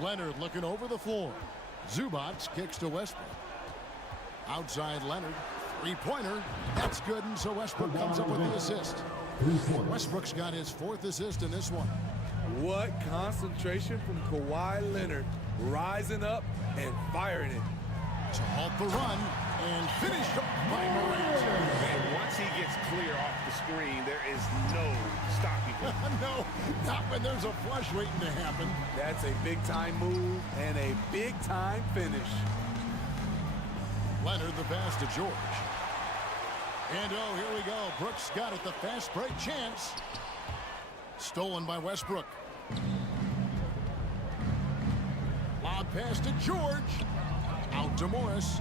Leonard looking over the floor. Zubac kicks to Westbrook. Outside Leonard. Three-pointer. That's good, and so Westbrook comes up with the assist. Westbrook's got his 4th assist in this one. What concentration from Kawhi Leonard, rising up and firing it. To halt the run and finish by Morant. And once he gets clear off the screen, there is no stopping him. No, not when there's a flush waiting to happen. That's a big-time move and a big-time finish. Leonard the pass to George. And oh, here we go. Brooks got it, the fast break chance. Stolen by Westbrook. Lob pass to George. Out to Morris.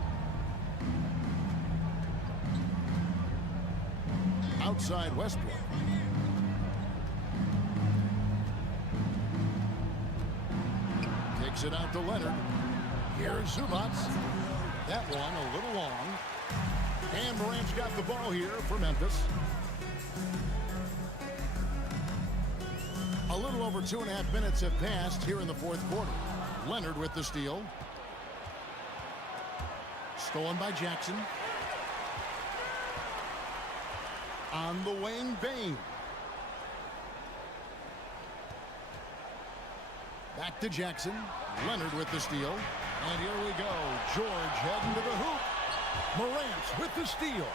Outside Westbrook. Takes it out to Leonard. Here's Zubac. That one a little long. And Morant's got the ball here for Memphis. A little over 2.5 minutes have passed here in the 4th quarter. Leonard with the steal. Stolen by Jackson. On the wing, Bane. Back to Jackson. Leonard with the steal. And here we go. George heading to the hoop. Morant with the steal.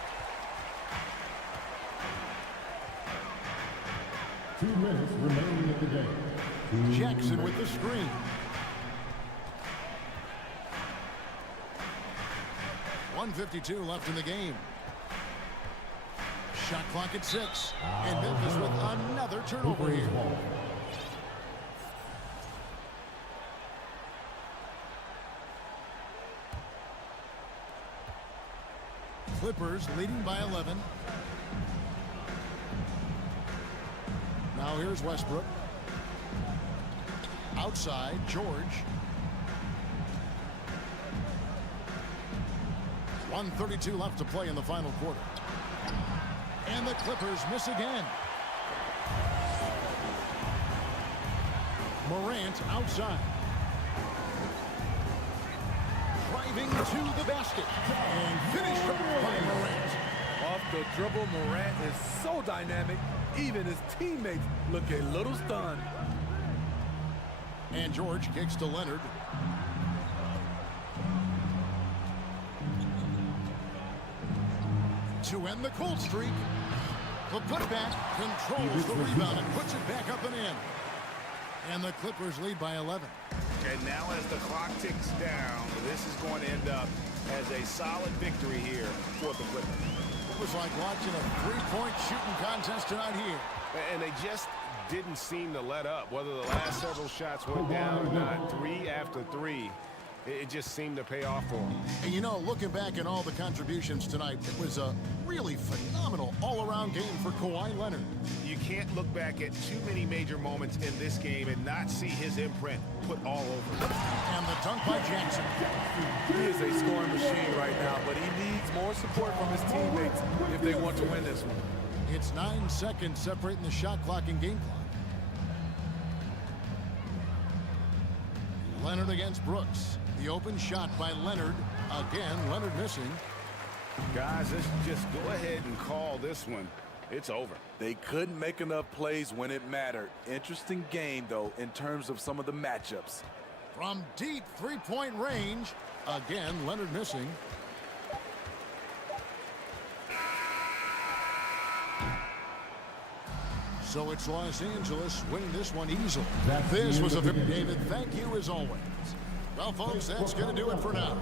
2 minutes remaining in the game. Jackson with the screen. .152 left in the game. Shot clock at 6. And Memphis with another turnover here. Clippers leading by 11. Now here's Westbrook. Outside, George. 1:32 left to play in the final quarter. And the Clippers miss again. Morant outside. Driving to the basket. And finished up by Morant. Off the dribble, Morant is so dynamic. Even his teammates look a little stunned. And George kicks to Leonard. To end the cold streak. The putback controls the rebound and puts it back up and in. And the Clippers lead by 11. And now as the clock ticks down, this is going to end up as a solid victory here for the Clippers. It was like watching a three-point shooting contest tonight here. And they just didn't seem to let up. Whether the last several shots went down or not, 3 after 3, it just seemed to pay off for them. And you know, looking back at all the contributions tonight, it was a really phenomenal all-around game for Kawhi Leonard. You can't look back at too many major moments in this game and not see his imprint put all over it. And the dunk by Jackson. He is a scoring machine right now, but he needs more support from his teammates if they want to win this one. It's 9 seconds separating the shot clock and game clock. Leonard against Brooks. The open shot by Leonard. Again, Leonard missing. Guys, let's just go ahead and call this one. It's over. They couldn't make enough plays when it mattered. Interesting game, though, in terms of some of the matchups. From deep three-point range. Again, Leonard missing. So it's Los Angeles winning this one easily. This was a victory. David, thank you as always. Well, folks, that's going to do it for now.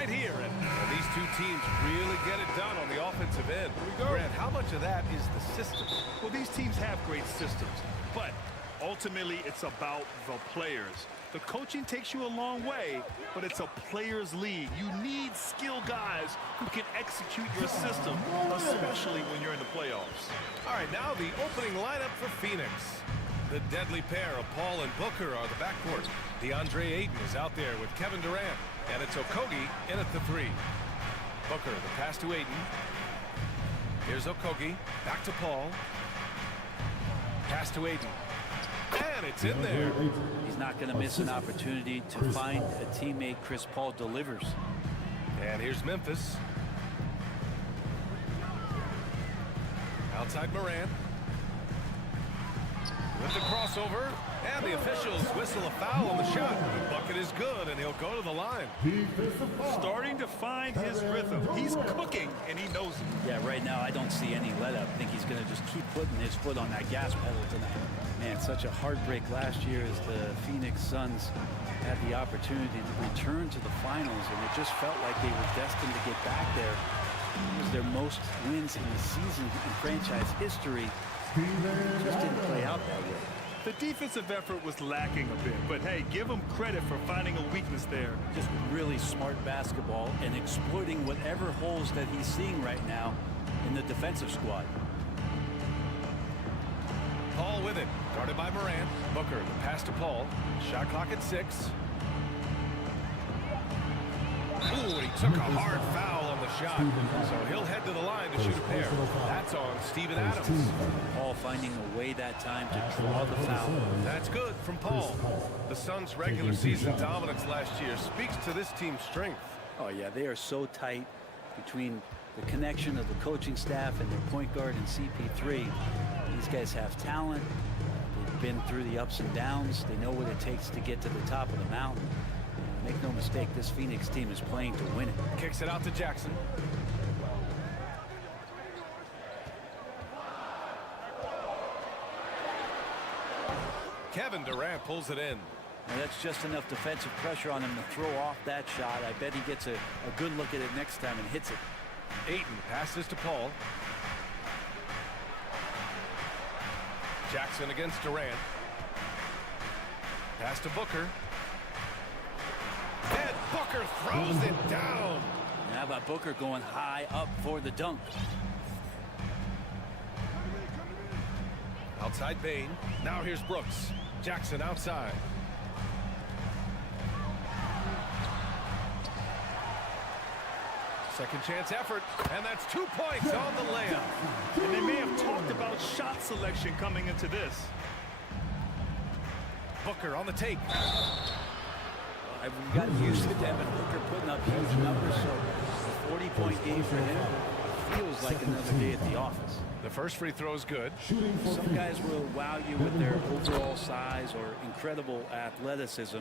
right here. And these two teams really get it done on the offensive end. Grant, how much of that is the system? Well, these teams have great systems, but ultimately it's about the players. The coaching takes you a long way, but it's a players' league. You need skilled guys who can execute your system, especially when you're in the playoffs. All right, now the opening lineup for Phoenix. The deadly pair of Paul and Booker are the backcourt. DeAndre Ayton is out there with Kevin Durant, and it's Okogie in at the 3. Booker, the pass to Ayton. Here's Okogie, back to Paul. Pass to Ayton. And it's in there. He's not going to miss an opportunity to find a teammate. Chris Paul delivers. And here's Memphis. Outside Morant. With the crossover. And the officials whistle a foul on the shot. The bucket is good, and he'll go to the line. Starting to find his rhythm. He's cooking, and he knows it. Yeah, right now I don't see any let up. I think he's going to just keep putting his foot on that gas pedal tonight. Man, such a heartbreak last year as the Phoenix Suns had the opportunity to return to the finals, and it just felt like they were destined to get back there. It was their most wins in the season in franchise history. It just didn't play out that way. The defensive effort was lacking a bit, but hey, give him credit for finding a weakness there. Just really smart basketball and exploiting whatever holes that he's seeing right now in the defensive squad. Paul with it, guarded by Morant. Booker, the pass to Paul. Shot clock at 6. Ooh, he took a hard foul on the shot. So he'll head to the line to shoot a pair. That's on Steven Adams. Paul finding a way that time to draw the foul. That's good from Paul. The Suns' regular season dominance last year speaks to this team's strength. Oh, yeah, they are so tight between the connection of the coaching staff and their point guard and CP3. These guys have talent. They've been through the ups and downs. They know what it takes to get to the top of the mountain. Make no mistake, this Phoenix team is playing to win it. Kicks it out to Jackson. Kevin Durant pulls it in. Now that's just enough defensive pressure on him to throw off that shot. I bet he gets a good look at it next time and hits it. Ayton passes to Paul. Jackson against Durant. Pass to Booker. And Booker throws it down. How about Booker going high up for the dunk? Outside Bain. Now here's Brooks. Jackson outside. Second chance effort, and that's 2 points on the layup. And they may have talked about shot selection coming into this. Booker on the take. I've gotten used to Devin Booker putting up huge numbers, so a 40-point game for him feels like another day at the office. The first free throw is good. Some guys will wow you with their overall size or incredible athleticism.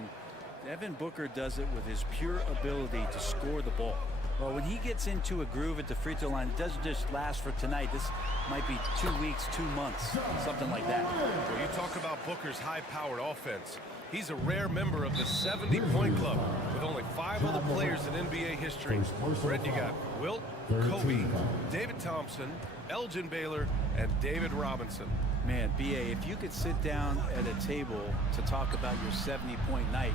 Devin Booker does it with his pure ability to score the ball. Well, when he gets into a groove at the free throw line, it doesn't just last for tonight. This might be 2 weeks, 2 months, something like that. Well, you talk about Booker's high-powered offense. He's a rare member of the 70-point club with only 5 other players in NBA history. Red, you got Wilt, Kobe, David Thompson, Elgin Baylor, and David Robinson. Man, B.A., if you could sit down at a table to talk about your 70-point night,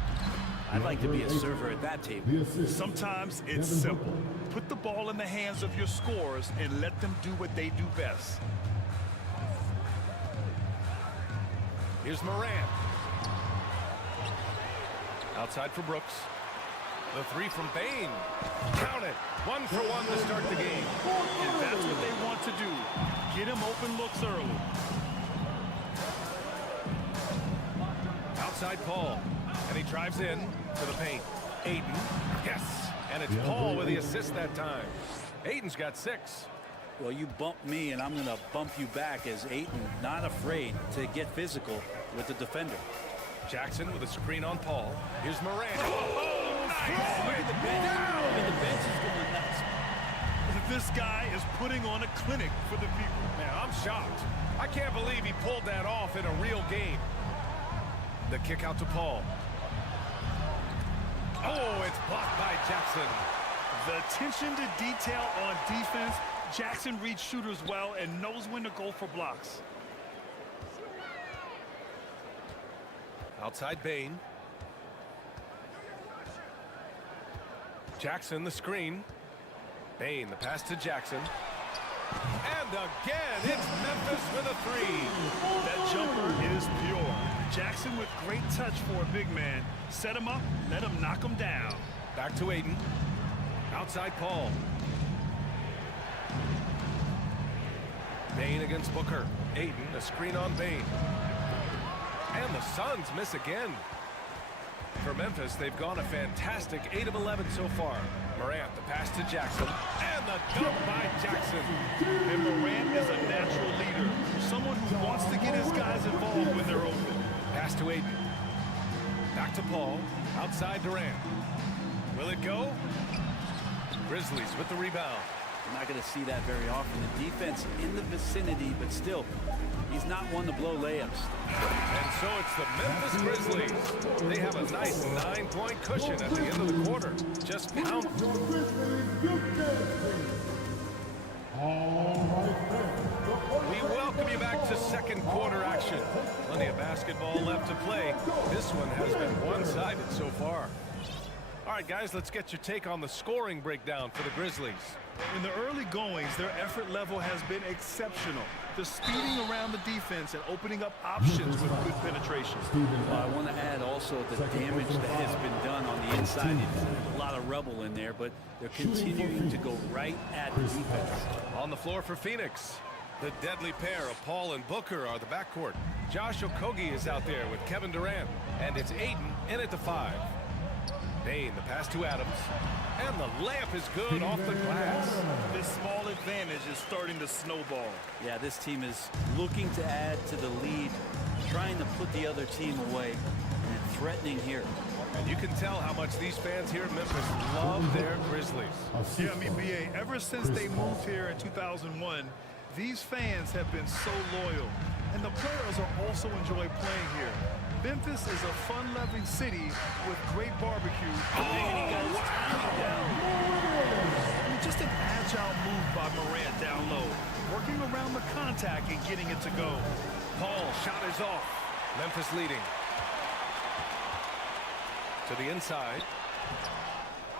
I'd like to be a server at that table. Sometimes it's simple. Put the ball in the hands of your scorers and let them do what they do best. Here's Morant. Outside for Brooks. The 3 from Bain. Count it. 1 for 1 to start the game. And that's what they want to do. Get him open looks early. Outside Paul. And he drives in to the paint. Ayton. Yes. And it's Paul with the assist that time. Ayton's got 6. Well, you bump me, and I'm going to bump you back as Ayton not afraid to get physical with the defender. Jackson with a screen on Paul. Here's Morant. Oh, nice. Look at the bench. I mean, the bench is going nuts. This guy is putting on a clinic for the people. Man, I'm shocked. I can't believe he pulled that off in a real game. The kick out to Paul. Oh, it's blocked by Jackson. The attention to detail on defense. Jackson reads shooters well and knows when to go for blocks. Outside Bain. Jackson the screen. Bain the pass to Jackson. And again, it's Memphis with a three. That jumper is pure. Jackson with great touch for a big man. Set him up, let him knock him down. Back to Aiden. Outside Paul. Bain against Booker. Aiden, a screen on Bain. And the Suns miss again. For Memphis, they've gone a fantastic 8 of 11 so far. Morant, the pass to Jackson. And the dunk by Jackson. And Morant is a natural leader. Someone who wants to get his guys involved when they're open. Pass to Aiden. Back to Paul. Outside Durant. Will it go? Grizzlies with the rebound. You're not going to see that very often. The defense in the vicinity, but still, he's not one to blow layups. And so it's the Memphis Grizzlies. They have a nice 9-point cushion at the end of the quarter. Just pound. We welcome you back to second quarter action. Plenty of basketball left to play. This one has been one-sided so far. All right, guys, let's get your take on the scoring breakdown for the Grizzlies. In the early goings, their effort level has been exceptional. They're speeding around the defense and opening up options with good penetration. I want to add also the damage that has been done on the inside. There's a lot of rubble in there, but they're continuing to go right at the defense. On the floor for Phoenix, the deadly pair of Paul and Booker are the backcourt. Josh Okogie is out there with Kevin Durant, and it's Aiden in at the 5. Bain, the pass to Adams, and the layup is good off the glass. This small advantage is starting to snowball. Yeah, this team is looking to add to the lead, trying to put the other team away, and threatening here. And you can tell how much these fans here in Memphis love their Grizzlies. Yeah, I mean, B.A., ever since they moved here in 2001, these fans have been so loyal, and the players are also enjoy playing here. Memphis is a fun-loving city with great barbecue. Oh, wow. I mean, just an agile move by Morant down low, working around the contact and getting it to go. Paul, shot is off. Memphis leading. To the inside.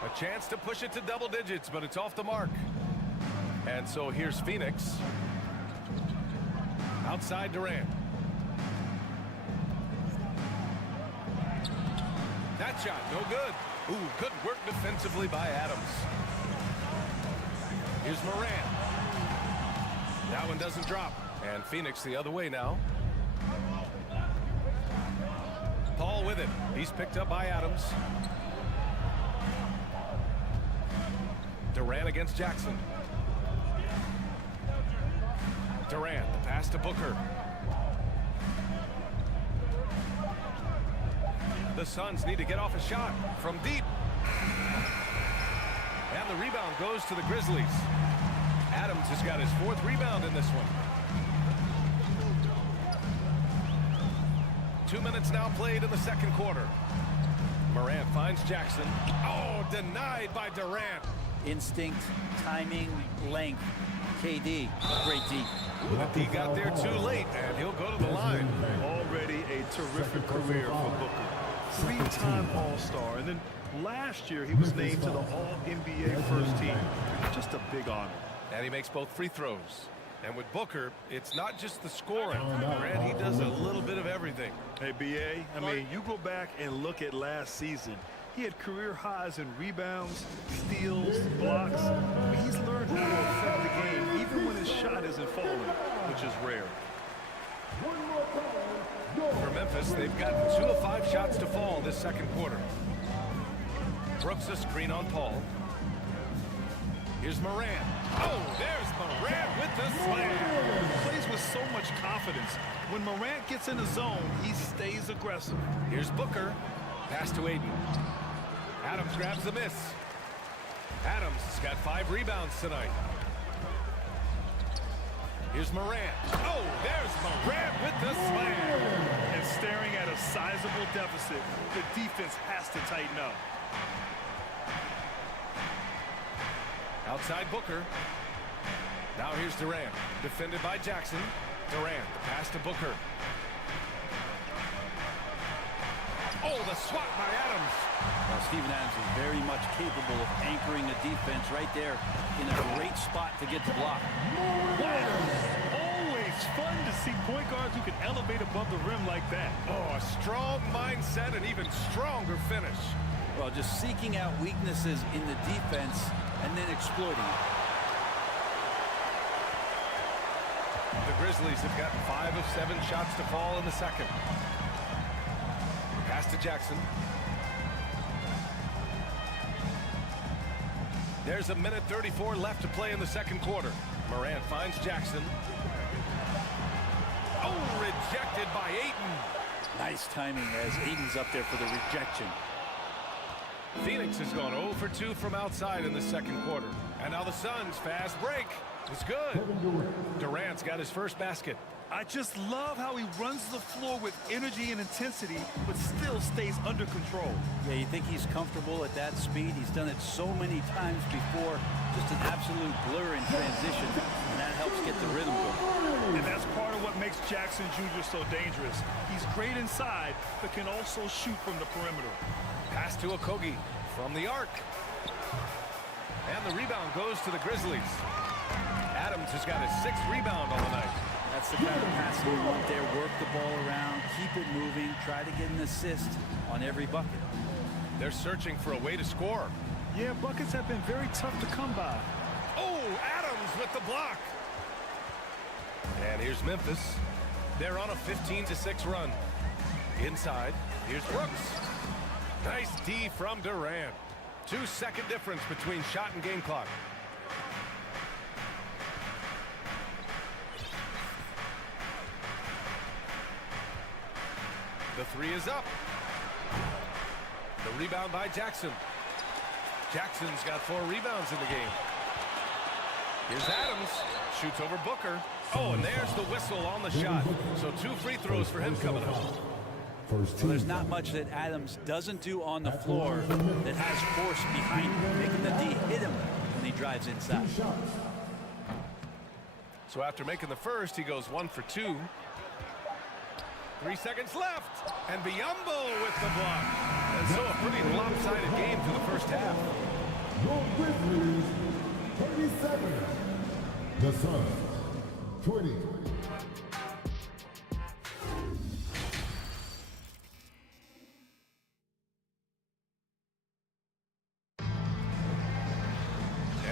A chance to push it to double digits, but it's off the mark. And so here's Phoenix. Outside Durant. That shot, no good. Ooh, good work defensively by Adams. Here's Morant. That one doesn't drop. And Phoenix the other way now. Paul with it. He's picked up by Adams. Durant against Jackson. Durant, the pass to Booker. The Suns need to get off a shot from deep. And the rebound goes to the Grizzlies. Adams has got his 4th rebound in this one. 2 minutes now played in the second quarter. Morant finds Jackson. Oh, denied by Durant. Instinct, timing, length. KD, great D. Ooh, the D got there too late, and he'll go to the line. Already a terrific career for Booker. 3-time All-Star, and then last year he was named to the All-NBA first team. Just a big honor. And he makes both free throws. And with Booker, it's not just the scoring. Grant, he does a little bit of everything. Hey, B.A., I mean, you go back and look at last season. He had career highs in rebounds, steals, blocks. I mean, he's learned how to affect the game even when his shot isn't falling, which is rare. For Memphis, they've gotten 2 of 5 shots to fall this second quarter. Brooks a screen on Paul. Here's Morant. Oh, there's Morant with the slam. He plays with so much confidence. When Morant gets in the zone, he stays aggressive. Here's Booker. Pass to Aiden. Adams grabs the miss. Adams has got 5 rebounds tonight. Here's Morant. Oh, there's Morant with the slam. And staring at a sizable deficit, the defense has to tighten up. Outside Booker. Now here's Durant. Defended by Jackson. Durant, the pass to Booker. Oh, the swat by Adams. Well, Steven Adams is very much capable of anchoring a defense right there in a great spot to get the block. Always fun to see point guards who can elevate above the rim like that. Oh, a strong mindset and even stronger finish. Well, just seeking out weaknesses in the defense and then exploiting it. The Grizzlies have gotten 5 of 7 shots to fall in the second. Pass to Jackson. There's a minute 34 left to play in the second quarter. Morant finds Jackson. Oh, rejected by Ayton. Nice timing as Ayton's up there for the rejection. Phoenix has gone 0 for 2 from outside in the second quarter. And now the Suns' fast break is good. Durant's got his first basket. I just love how he runs the floor with energy and intensity, but still stays under control. Yeah, you think he's comfortable at that speed? He's done it so many times before. Just an absolute blur in transition, and that helps get the rhythm going. And that's part of what makes Jackson Jr. so dangerous. He's great inside, but can also shoot from the perimeter. Pass to Okogie from the arc. And the rebound goes to the Grizzlies. Adams has got his 6th rebound on the night. That's the kind of passing you want there. Work the ball around, keep it moving, try to get an assist on every bucket. They're searching for a way to score. Yeah, buckets have been very tough to come by. Oh, Adams with the block. And here's Memphis. They're on a 15-6 run. Inside, here's Brooks. Nice D from Durant. 2-second difference between shot and game clock. The 3 is up. The rebound by Jackson. Jackson's got 4 rebounds in the game. Here's Adams. Shoots over Booker. Oh, and there's the whistle on the shot. So 2 free throws for him coming up. Well, there's not much that Adams doesn't do on the floor that has force behind him, making the D hit him when he drives inside. So after making the first, he goes 1 for 2. 3 seconds left, and Biyombo with the block. And so a pretty lopsided game for the first half. Your Grizzlies, 37. The Suns, 20.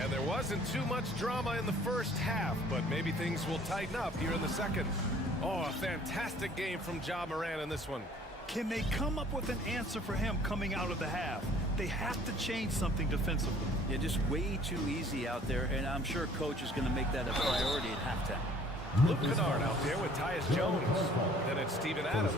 And there wasn't too much drama in the first half, but maybe things will tighten up here in the second. Oh, a fantastic game from Ja Morant in this one. Can they come up with an answer for him coming out of the half? They have to change something defensively. Yeah, just way too easy out there, and I'm sure coach is going to make that a priority at halftime. Luke Kennard out there with Tyus Jones. Then it's Steven Adams.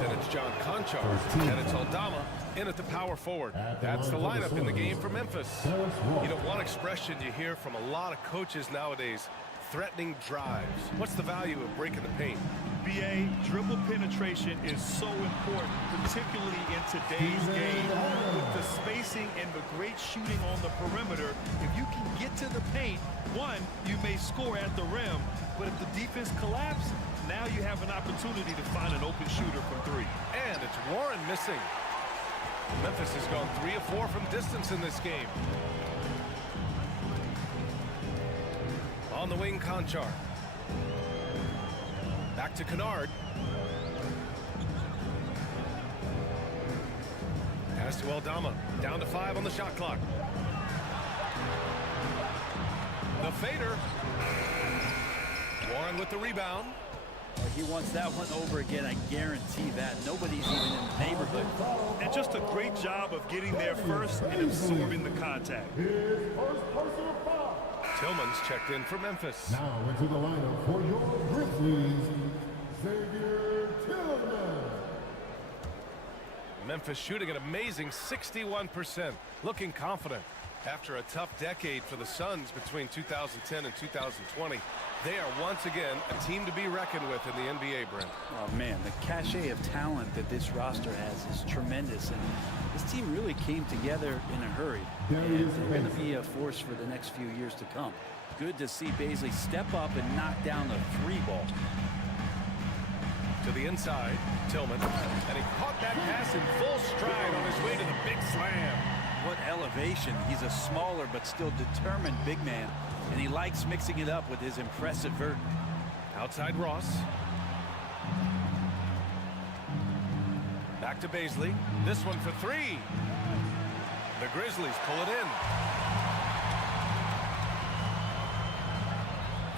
Then it's John Conchar. Then it's Aldama in at the power forward. That's the lineup in the game for Memphis. You know, one expression you hear from a lot of coaches nowadays: threatening drives. What's the value of breaking the paint? B.A., dribble penetration is so important, particularly in today's game. With the spacing and the great shooting on the perimeter, if you can get to the paint, one, you may score at the rim, but if the defense collapses, now you have an opportunity to find an open shooter from 3. And it's Warren missing. Memphis has gone 3 of 4 from distance in this game. On the wing, Conchar. Back to Kennard. Pass to Aldama. Down to 5 on the shot clock. The fader. Warren with the rebound. He wants that one over again, I guarantee that. Nobody's even in the neighborhood. And just a great job of getting there first and absorbing the contact. Tillman's checked in for Memphis. Now into the lineup for your Grizzlies, Xavier Tillman. Memphis shooting an amazing 61%, looking confident. After a tough decade for the Suns between 2010 and 2020, they are once again a team to be reckoned with in the NBA, Brent. Oh, man, the cachet of talent that this roster has is tremendous, and this team really came together in a hurry. And they're going to be a force for the next few years to come. Good to see B.I.G step up and knock down the 3-ball. To the inside, Tillman, and he caught that pass in full stride on his way to the big slam. What elevation. He's a smaller but still determined big man, and he likes mixing it up with his impressive vert. Outside Ross. Back to B.I.G. This one for 3. The Grizzlies pull it in.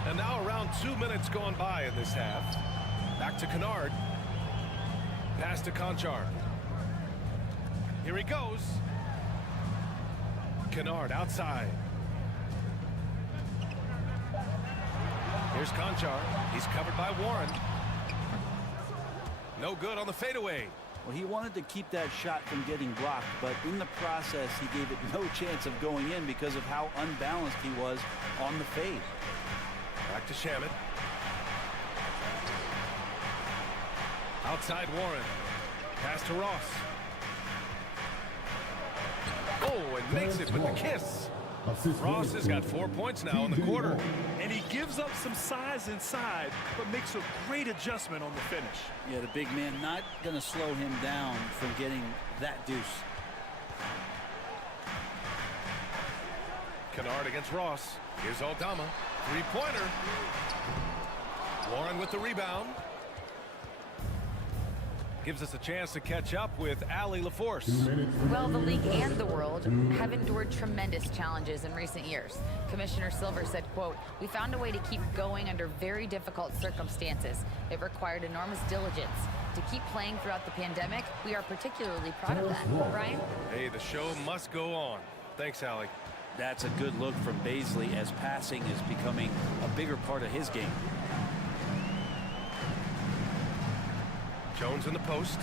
And now around 2 minutes gone by in this half. Back to Kennard. Pass to Conchar. Here he goes. Kennard outside. Here's Conchar. He's covered by Warren. No good on the fadeaway. Well, he wanted to keep that shot from getting blocked, but in the process, he gave it no chance of going in because of how unbalanced he was on the fade. Back to Shamet. Outside Warren. Pass to Ross. Oh, and makes it with the kiss. Ross has got 4 points now in the quarter. And he gives up some size inside, but makes a great adjustment on the finish. Yeah, the big man not going to slow him down from getting that deuce. Kennard against Ross. Here's Aldama. Three-pointer. Warren with the rebound. Gives us a chance to catch up with Allie LaForce. Well, the league and the world have endured tremendous challenges in recent years. Commissioner Silver said, quote, "We found a way to keep going under very difficult circumstances. It required enormous diligence. To keep playing throughout the pandemic, we are particularly proud of that." Brian? Hey, the show must go on. Thanks, Allie. That's a good look from B.I.G as passing is becoming a bigger part of his game. Jones in the post.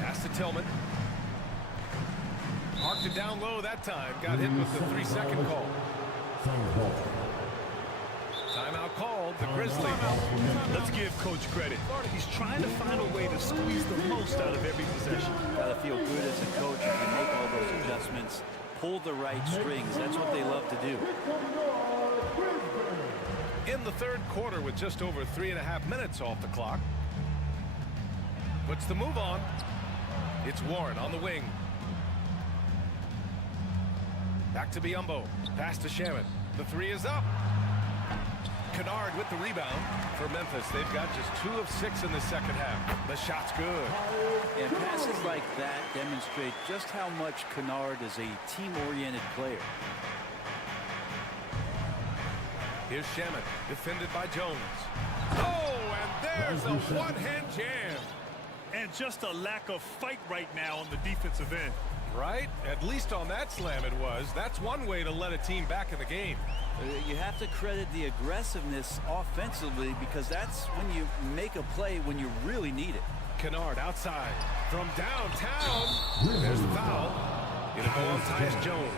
Pass to Tillman. Parked it down low that time. Got hit with the 3-second call. Timeout called. The Grizzlies. Let's give Coach credit. He's trying to find a way to squeeze the most out of every possession. Gotta feel good as a coach. You can make all those adjustments. Pull the right strings. That's what they love to do. In the third quarter with just over 3.5 minutes off the clock. Puts the move on. It's Warren on the wing. Back to Biyombo. Pass to Shamet. The 3 is up. Kennard with the rebound for Memphis. They've got just 2 of 6 in the second half. The shot's good. And passes like that demonstrate just how much Kennard is a team-oriented player. Here's Shamet, defended by Jones. Oh, and there's a one-hand jam. And just a lack of fight right now on the defensive end. Right? At least on that slam it was. That's one way to let a team back in the game. You have to credit the aggressiveness offensively because that's when you make a play when you really need it. Kennard outside from downtown. There's the foul. It'll go on Tyus Jones.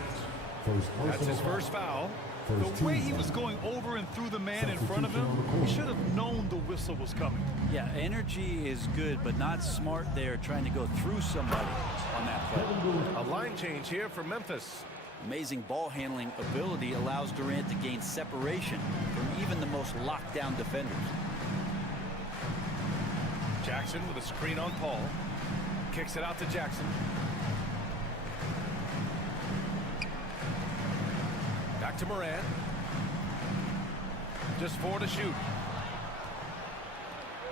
That's his first foul. The way he was going over and through the man in front of him, he should have known the whistle was coming. Yeah, energy is good, but not smart there trying to go through somebody on that play. A line change here for Memphis. Amazing ball handling ability allows Durant to gain separation from even the most locked down defenders. Jackson with a screen on Paul. Kicks it out to Jackson. Back to Moran. Just 4 to shoot.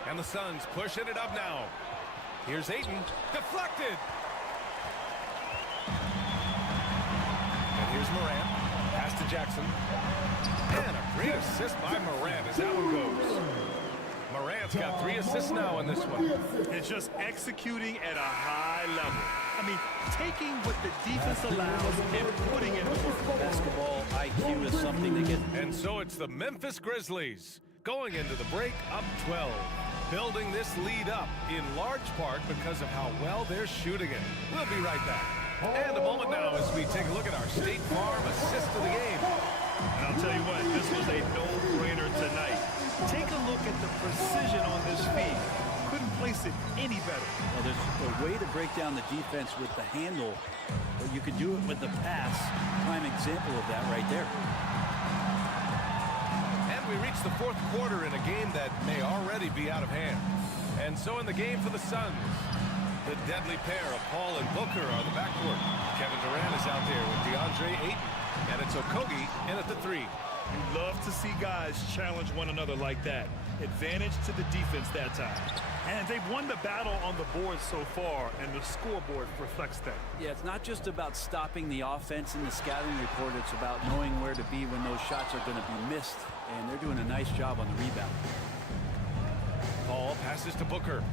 And the Suns pushing it up now. Here's Ayton. Deflected. And here's Moran. Pass to Jackson. And a great assist by Moran as that one goes. Morant's got 3 assists now in this one. And just executing at a high level. I mean, taking what the defense allows and putting it over. Basketball IQ is something to get. And so it's the Memphis Grizzlies going into the break up 12. Building this lead up in large part because of how well they're shooting it. We'll be right back. And a moment now as we take a look at our State Farm assist of the game. And I'll tell you what, this was a no-brainer tonight. Take a look at the precision on this feed. Couldn't place it any better. Well, there's a way to break down the defense with the handle, but you could do it with the pass. Prime example of that right there. And we reach the fourth quarter in a game that may already be out of hand. And so in the game for the Suns, the deadly pair of Paul and Booker are the backcourt. Kevin Durant is out there with DeAndre Ayton, and it's Okogie in at the 3. You love to see guys challenge one another like that. Advantage to the defense that time. And they've won the battle on the board so far, and the scoreboard reflects that. Yeah, it's not just about stopping the offense in the scouting report. It's about knowing where to be when those shots are going to be missed. And they're doing a nice job on the rebound. Paul passes to Booker.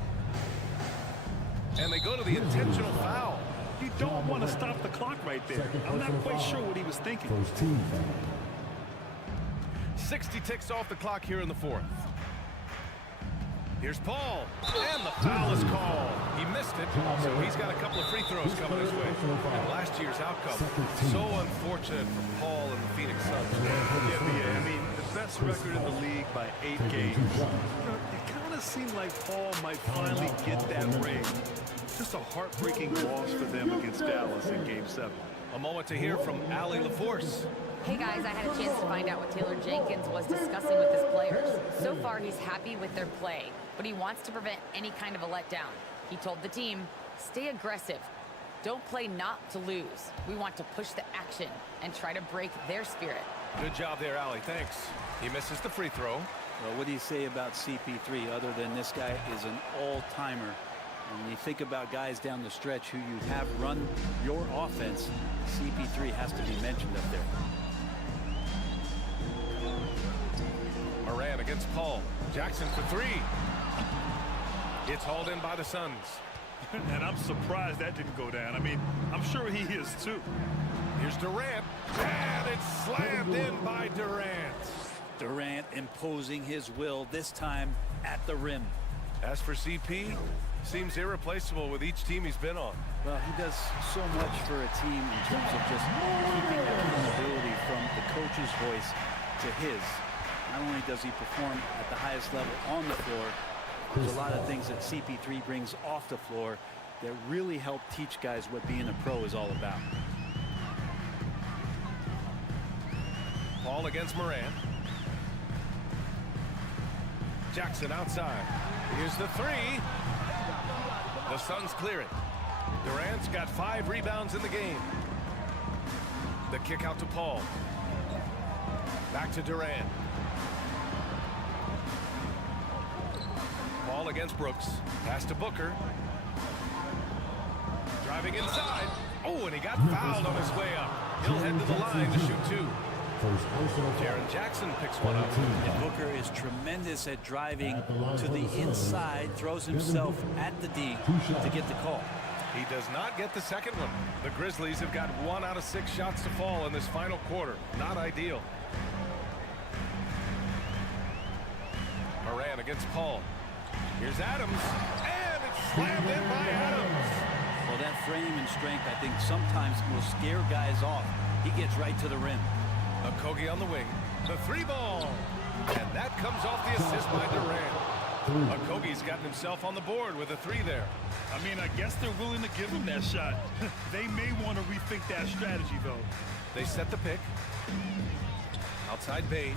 And they go to the intentional foul. You don't want to stop the clock right there. I'm not quite sure what he was thinking. 60 ticks off the clock here in the fourth. Here's Paul, and the foul is called. He missed it, so he's got a couple of free throws coming his way. And last year's outcome, so unfortunate for Paul and the Phoenix Suns. Yeah, I mean, the best record in the league by 8 games. You know, it kind of seemed like Paul might finally get that ring. Just a heartbreaking loss for them against Dallas in Game 7. A moment to hear from Allie LaForce. Hey guys, I had a chance to find out what Taylor Jenkins was discussing with his players. So far, he's happy with their play, but he wants to prevent any kind of a letdown. He told the team, stay aggressive. Don't play not to lose. We want to push the action and try to break their spirit. Good job there, Allie. Thanks. He misses the free throw. Well, what do you say about CP3 other than this guy is an all-timer? And when you think about guys down the stretch who you have run your offense, CP3 has to be mentioned up there. Moran against Paul. Jackson for 3. It's hauled in by the Suns. And I'm surprised that didn't go down. I mean, I'm sure he is too. Here's Durant, and it's slammed in by Durant. Durant imposing his will, this time at the rim. As for CP, seems irreplaceable with each team he's been on. Well, he does so much for a team in terms of just keeping the accountability from the coach's voice to his. Not only does he perform at the highest level on the floor, there's a lot of things that CP3 brings off the floor that really help teach guys what being a pro is all about. Paul against Moran. Jackson outside. Here's the 3. The Suns clear it. Durant's got 5 rebounds in the game. The kick out to Paul. Back to Durant. Paul against Brooks. Pass to Booker. Driving inside. Oh, and he got fouled on his way up. He'll head to the line to shoot 2. Jaren Jackson picks one up. And Booker is tremendous at driving to the inside, throws himself at the D to get the call. He does not get the second one. The Grizzlies have got 1 out of 6 shots to fall in this final quarter. Not ideal. Moran against Paul. Here's Adams, and it's slammed in by Adams. Well, that frame and strength, I think, sometimes will scare guys off. He gets right to the rim. Okogie on the wing. The 3 ball. And that comes off the assist by Durant. Okogie's gotten himself on the board with a 3 there. I mean, I guess they're willing to give him that shot. They may want to rethink that strategy, though. They set the pick. Outside Bain.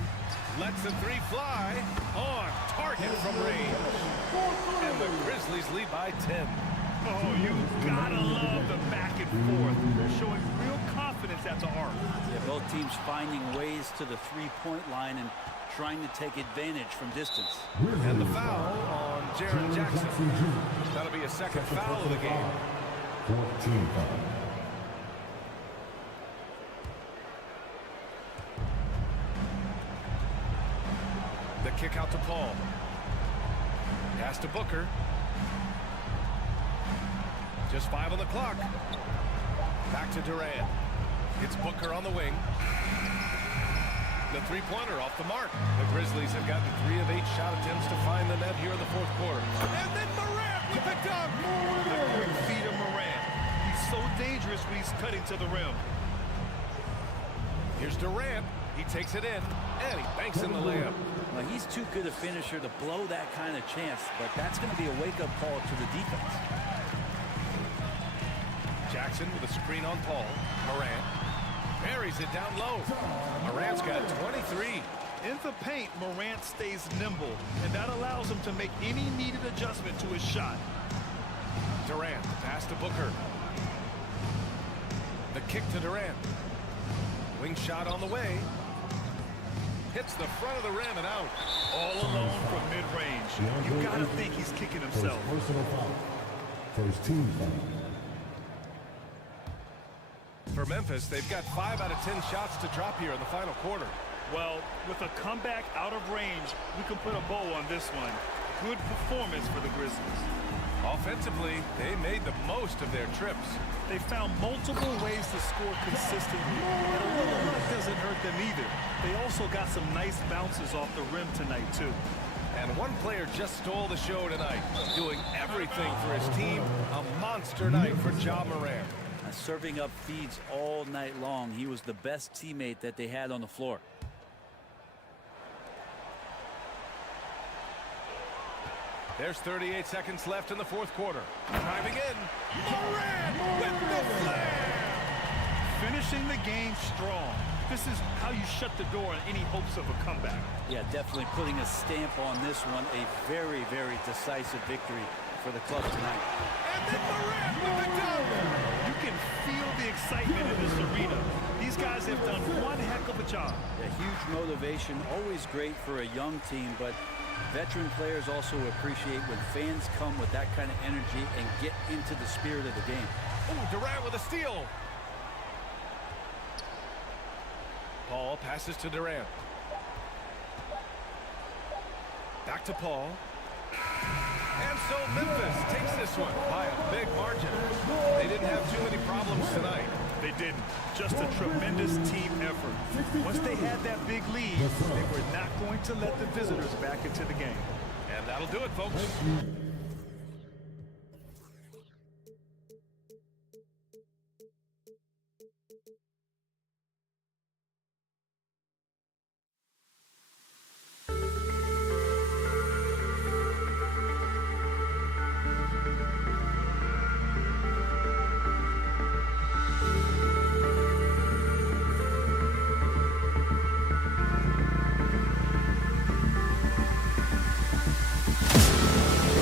Lets the 3 fly. On target from range. And the Grizzlies lead by 10. Oh, you gotta love the back and forth. They're showing real confidence at the arc. Yeah, both teams finding ways to the 3-point line and trying to take advantage from distance. And the foul on Jaren Jackson. That'll be a second foul of the game. 14 foul. The kick out to Paul. Pass to Booker. Just 5 on the clock. Back to Durant. It's Booker on the wing. The 3-pointer off the mark. The Grizzlies have gotten 3 of 8 shot attempts to find the net here in the fourth quarter. And then Morant with the dunk. The quick feed of Morant. He so dangerous when he's cutting to the rim. Here's Durant. He takes it in, and he banks in the layup. Well, he's too good a finisher to blow that kind of chance, but that's going to be a wake-up call to the defense. Jackson with a screen on Paul. Morant buries it down low. Morant's got 23. In the paint, Morant stays nimble, and that allows him to make any needed adjustment to his shot. Durant, pass to Booker. The kick to Durant. Wing shot on the way. Hits the front of the rim and out. All alone from mid-range. You got to think he's kicking himself. Personal foul. First team foul. For Memphis, they've got 5 out of 10 shots to drop here in the final quarter. Well, with a comeback out of range, we can put a bow on this one. Good performance for the Grizzlies. Offensively, they made the most of their trips. They found multiple ways to score consistently, and a little luck doesn't hurt them either. They also got some nice bounces off the rim tonight, too. And one player just stole the show tonight, doing everything for his team. A monster night for Ja Morant. Serving up feeds all night long. He was the best teammate that they had on the floor. There's 38 seconds left in the fourth quarter. Driving in, Morant with the flair! Finishing the game strong. This is how you shut the door on any hopes of a comeback. Yeah, definitely putting a stamp on this one. A very, very decisive victory for the club tonight. And then Morant with the dunk! You can feel the excitement in this arena. These guys have done one heck of a job. A huge motivation, always great for a young team, but veteran players also appreciate when fans come with that kind of energy and get into the spirit of the game. Oh, Durant with a steal. Paul passes to Durant. Back to Paul. And so Memphis takes this one by a big margin. They didn't have too many problems tonight. They didn't. Just a tremendous team effort. Once they had that big lead, they were not going to let the visitors back into the game. And that'll do it, folks.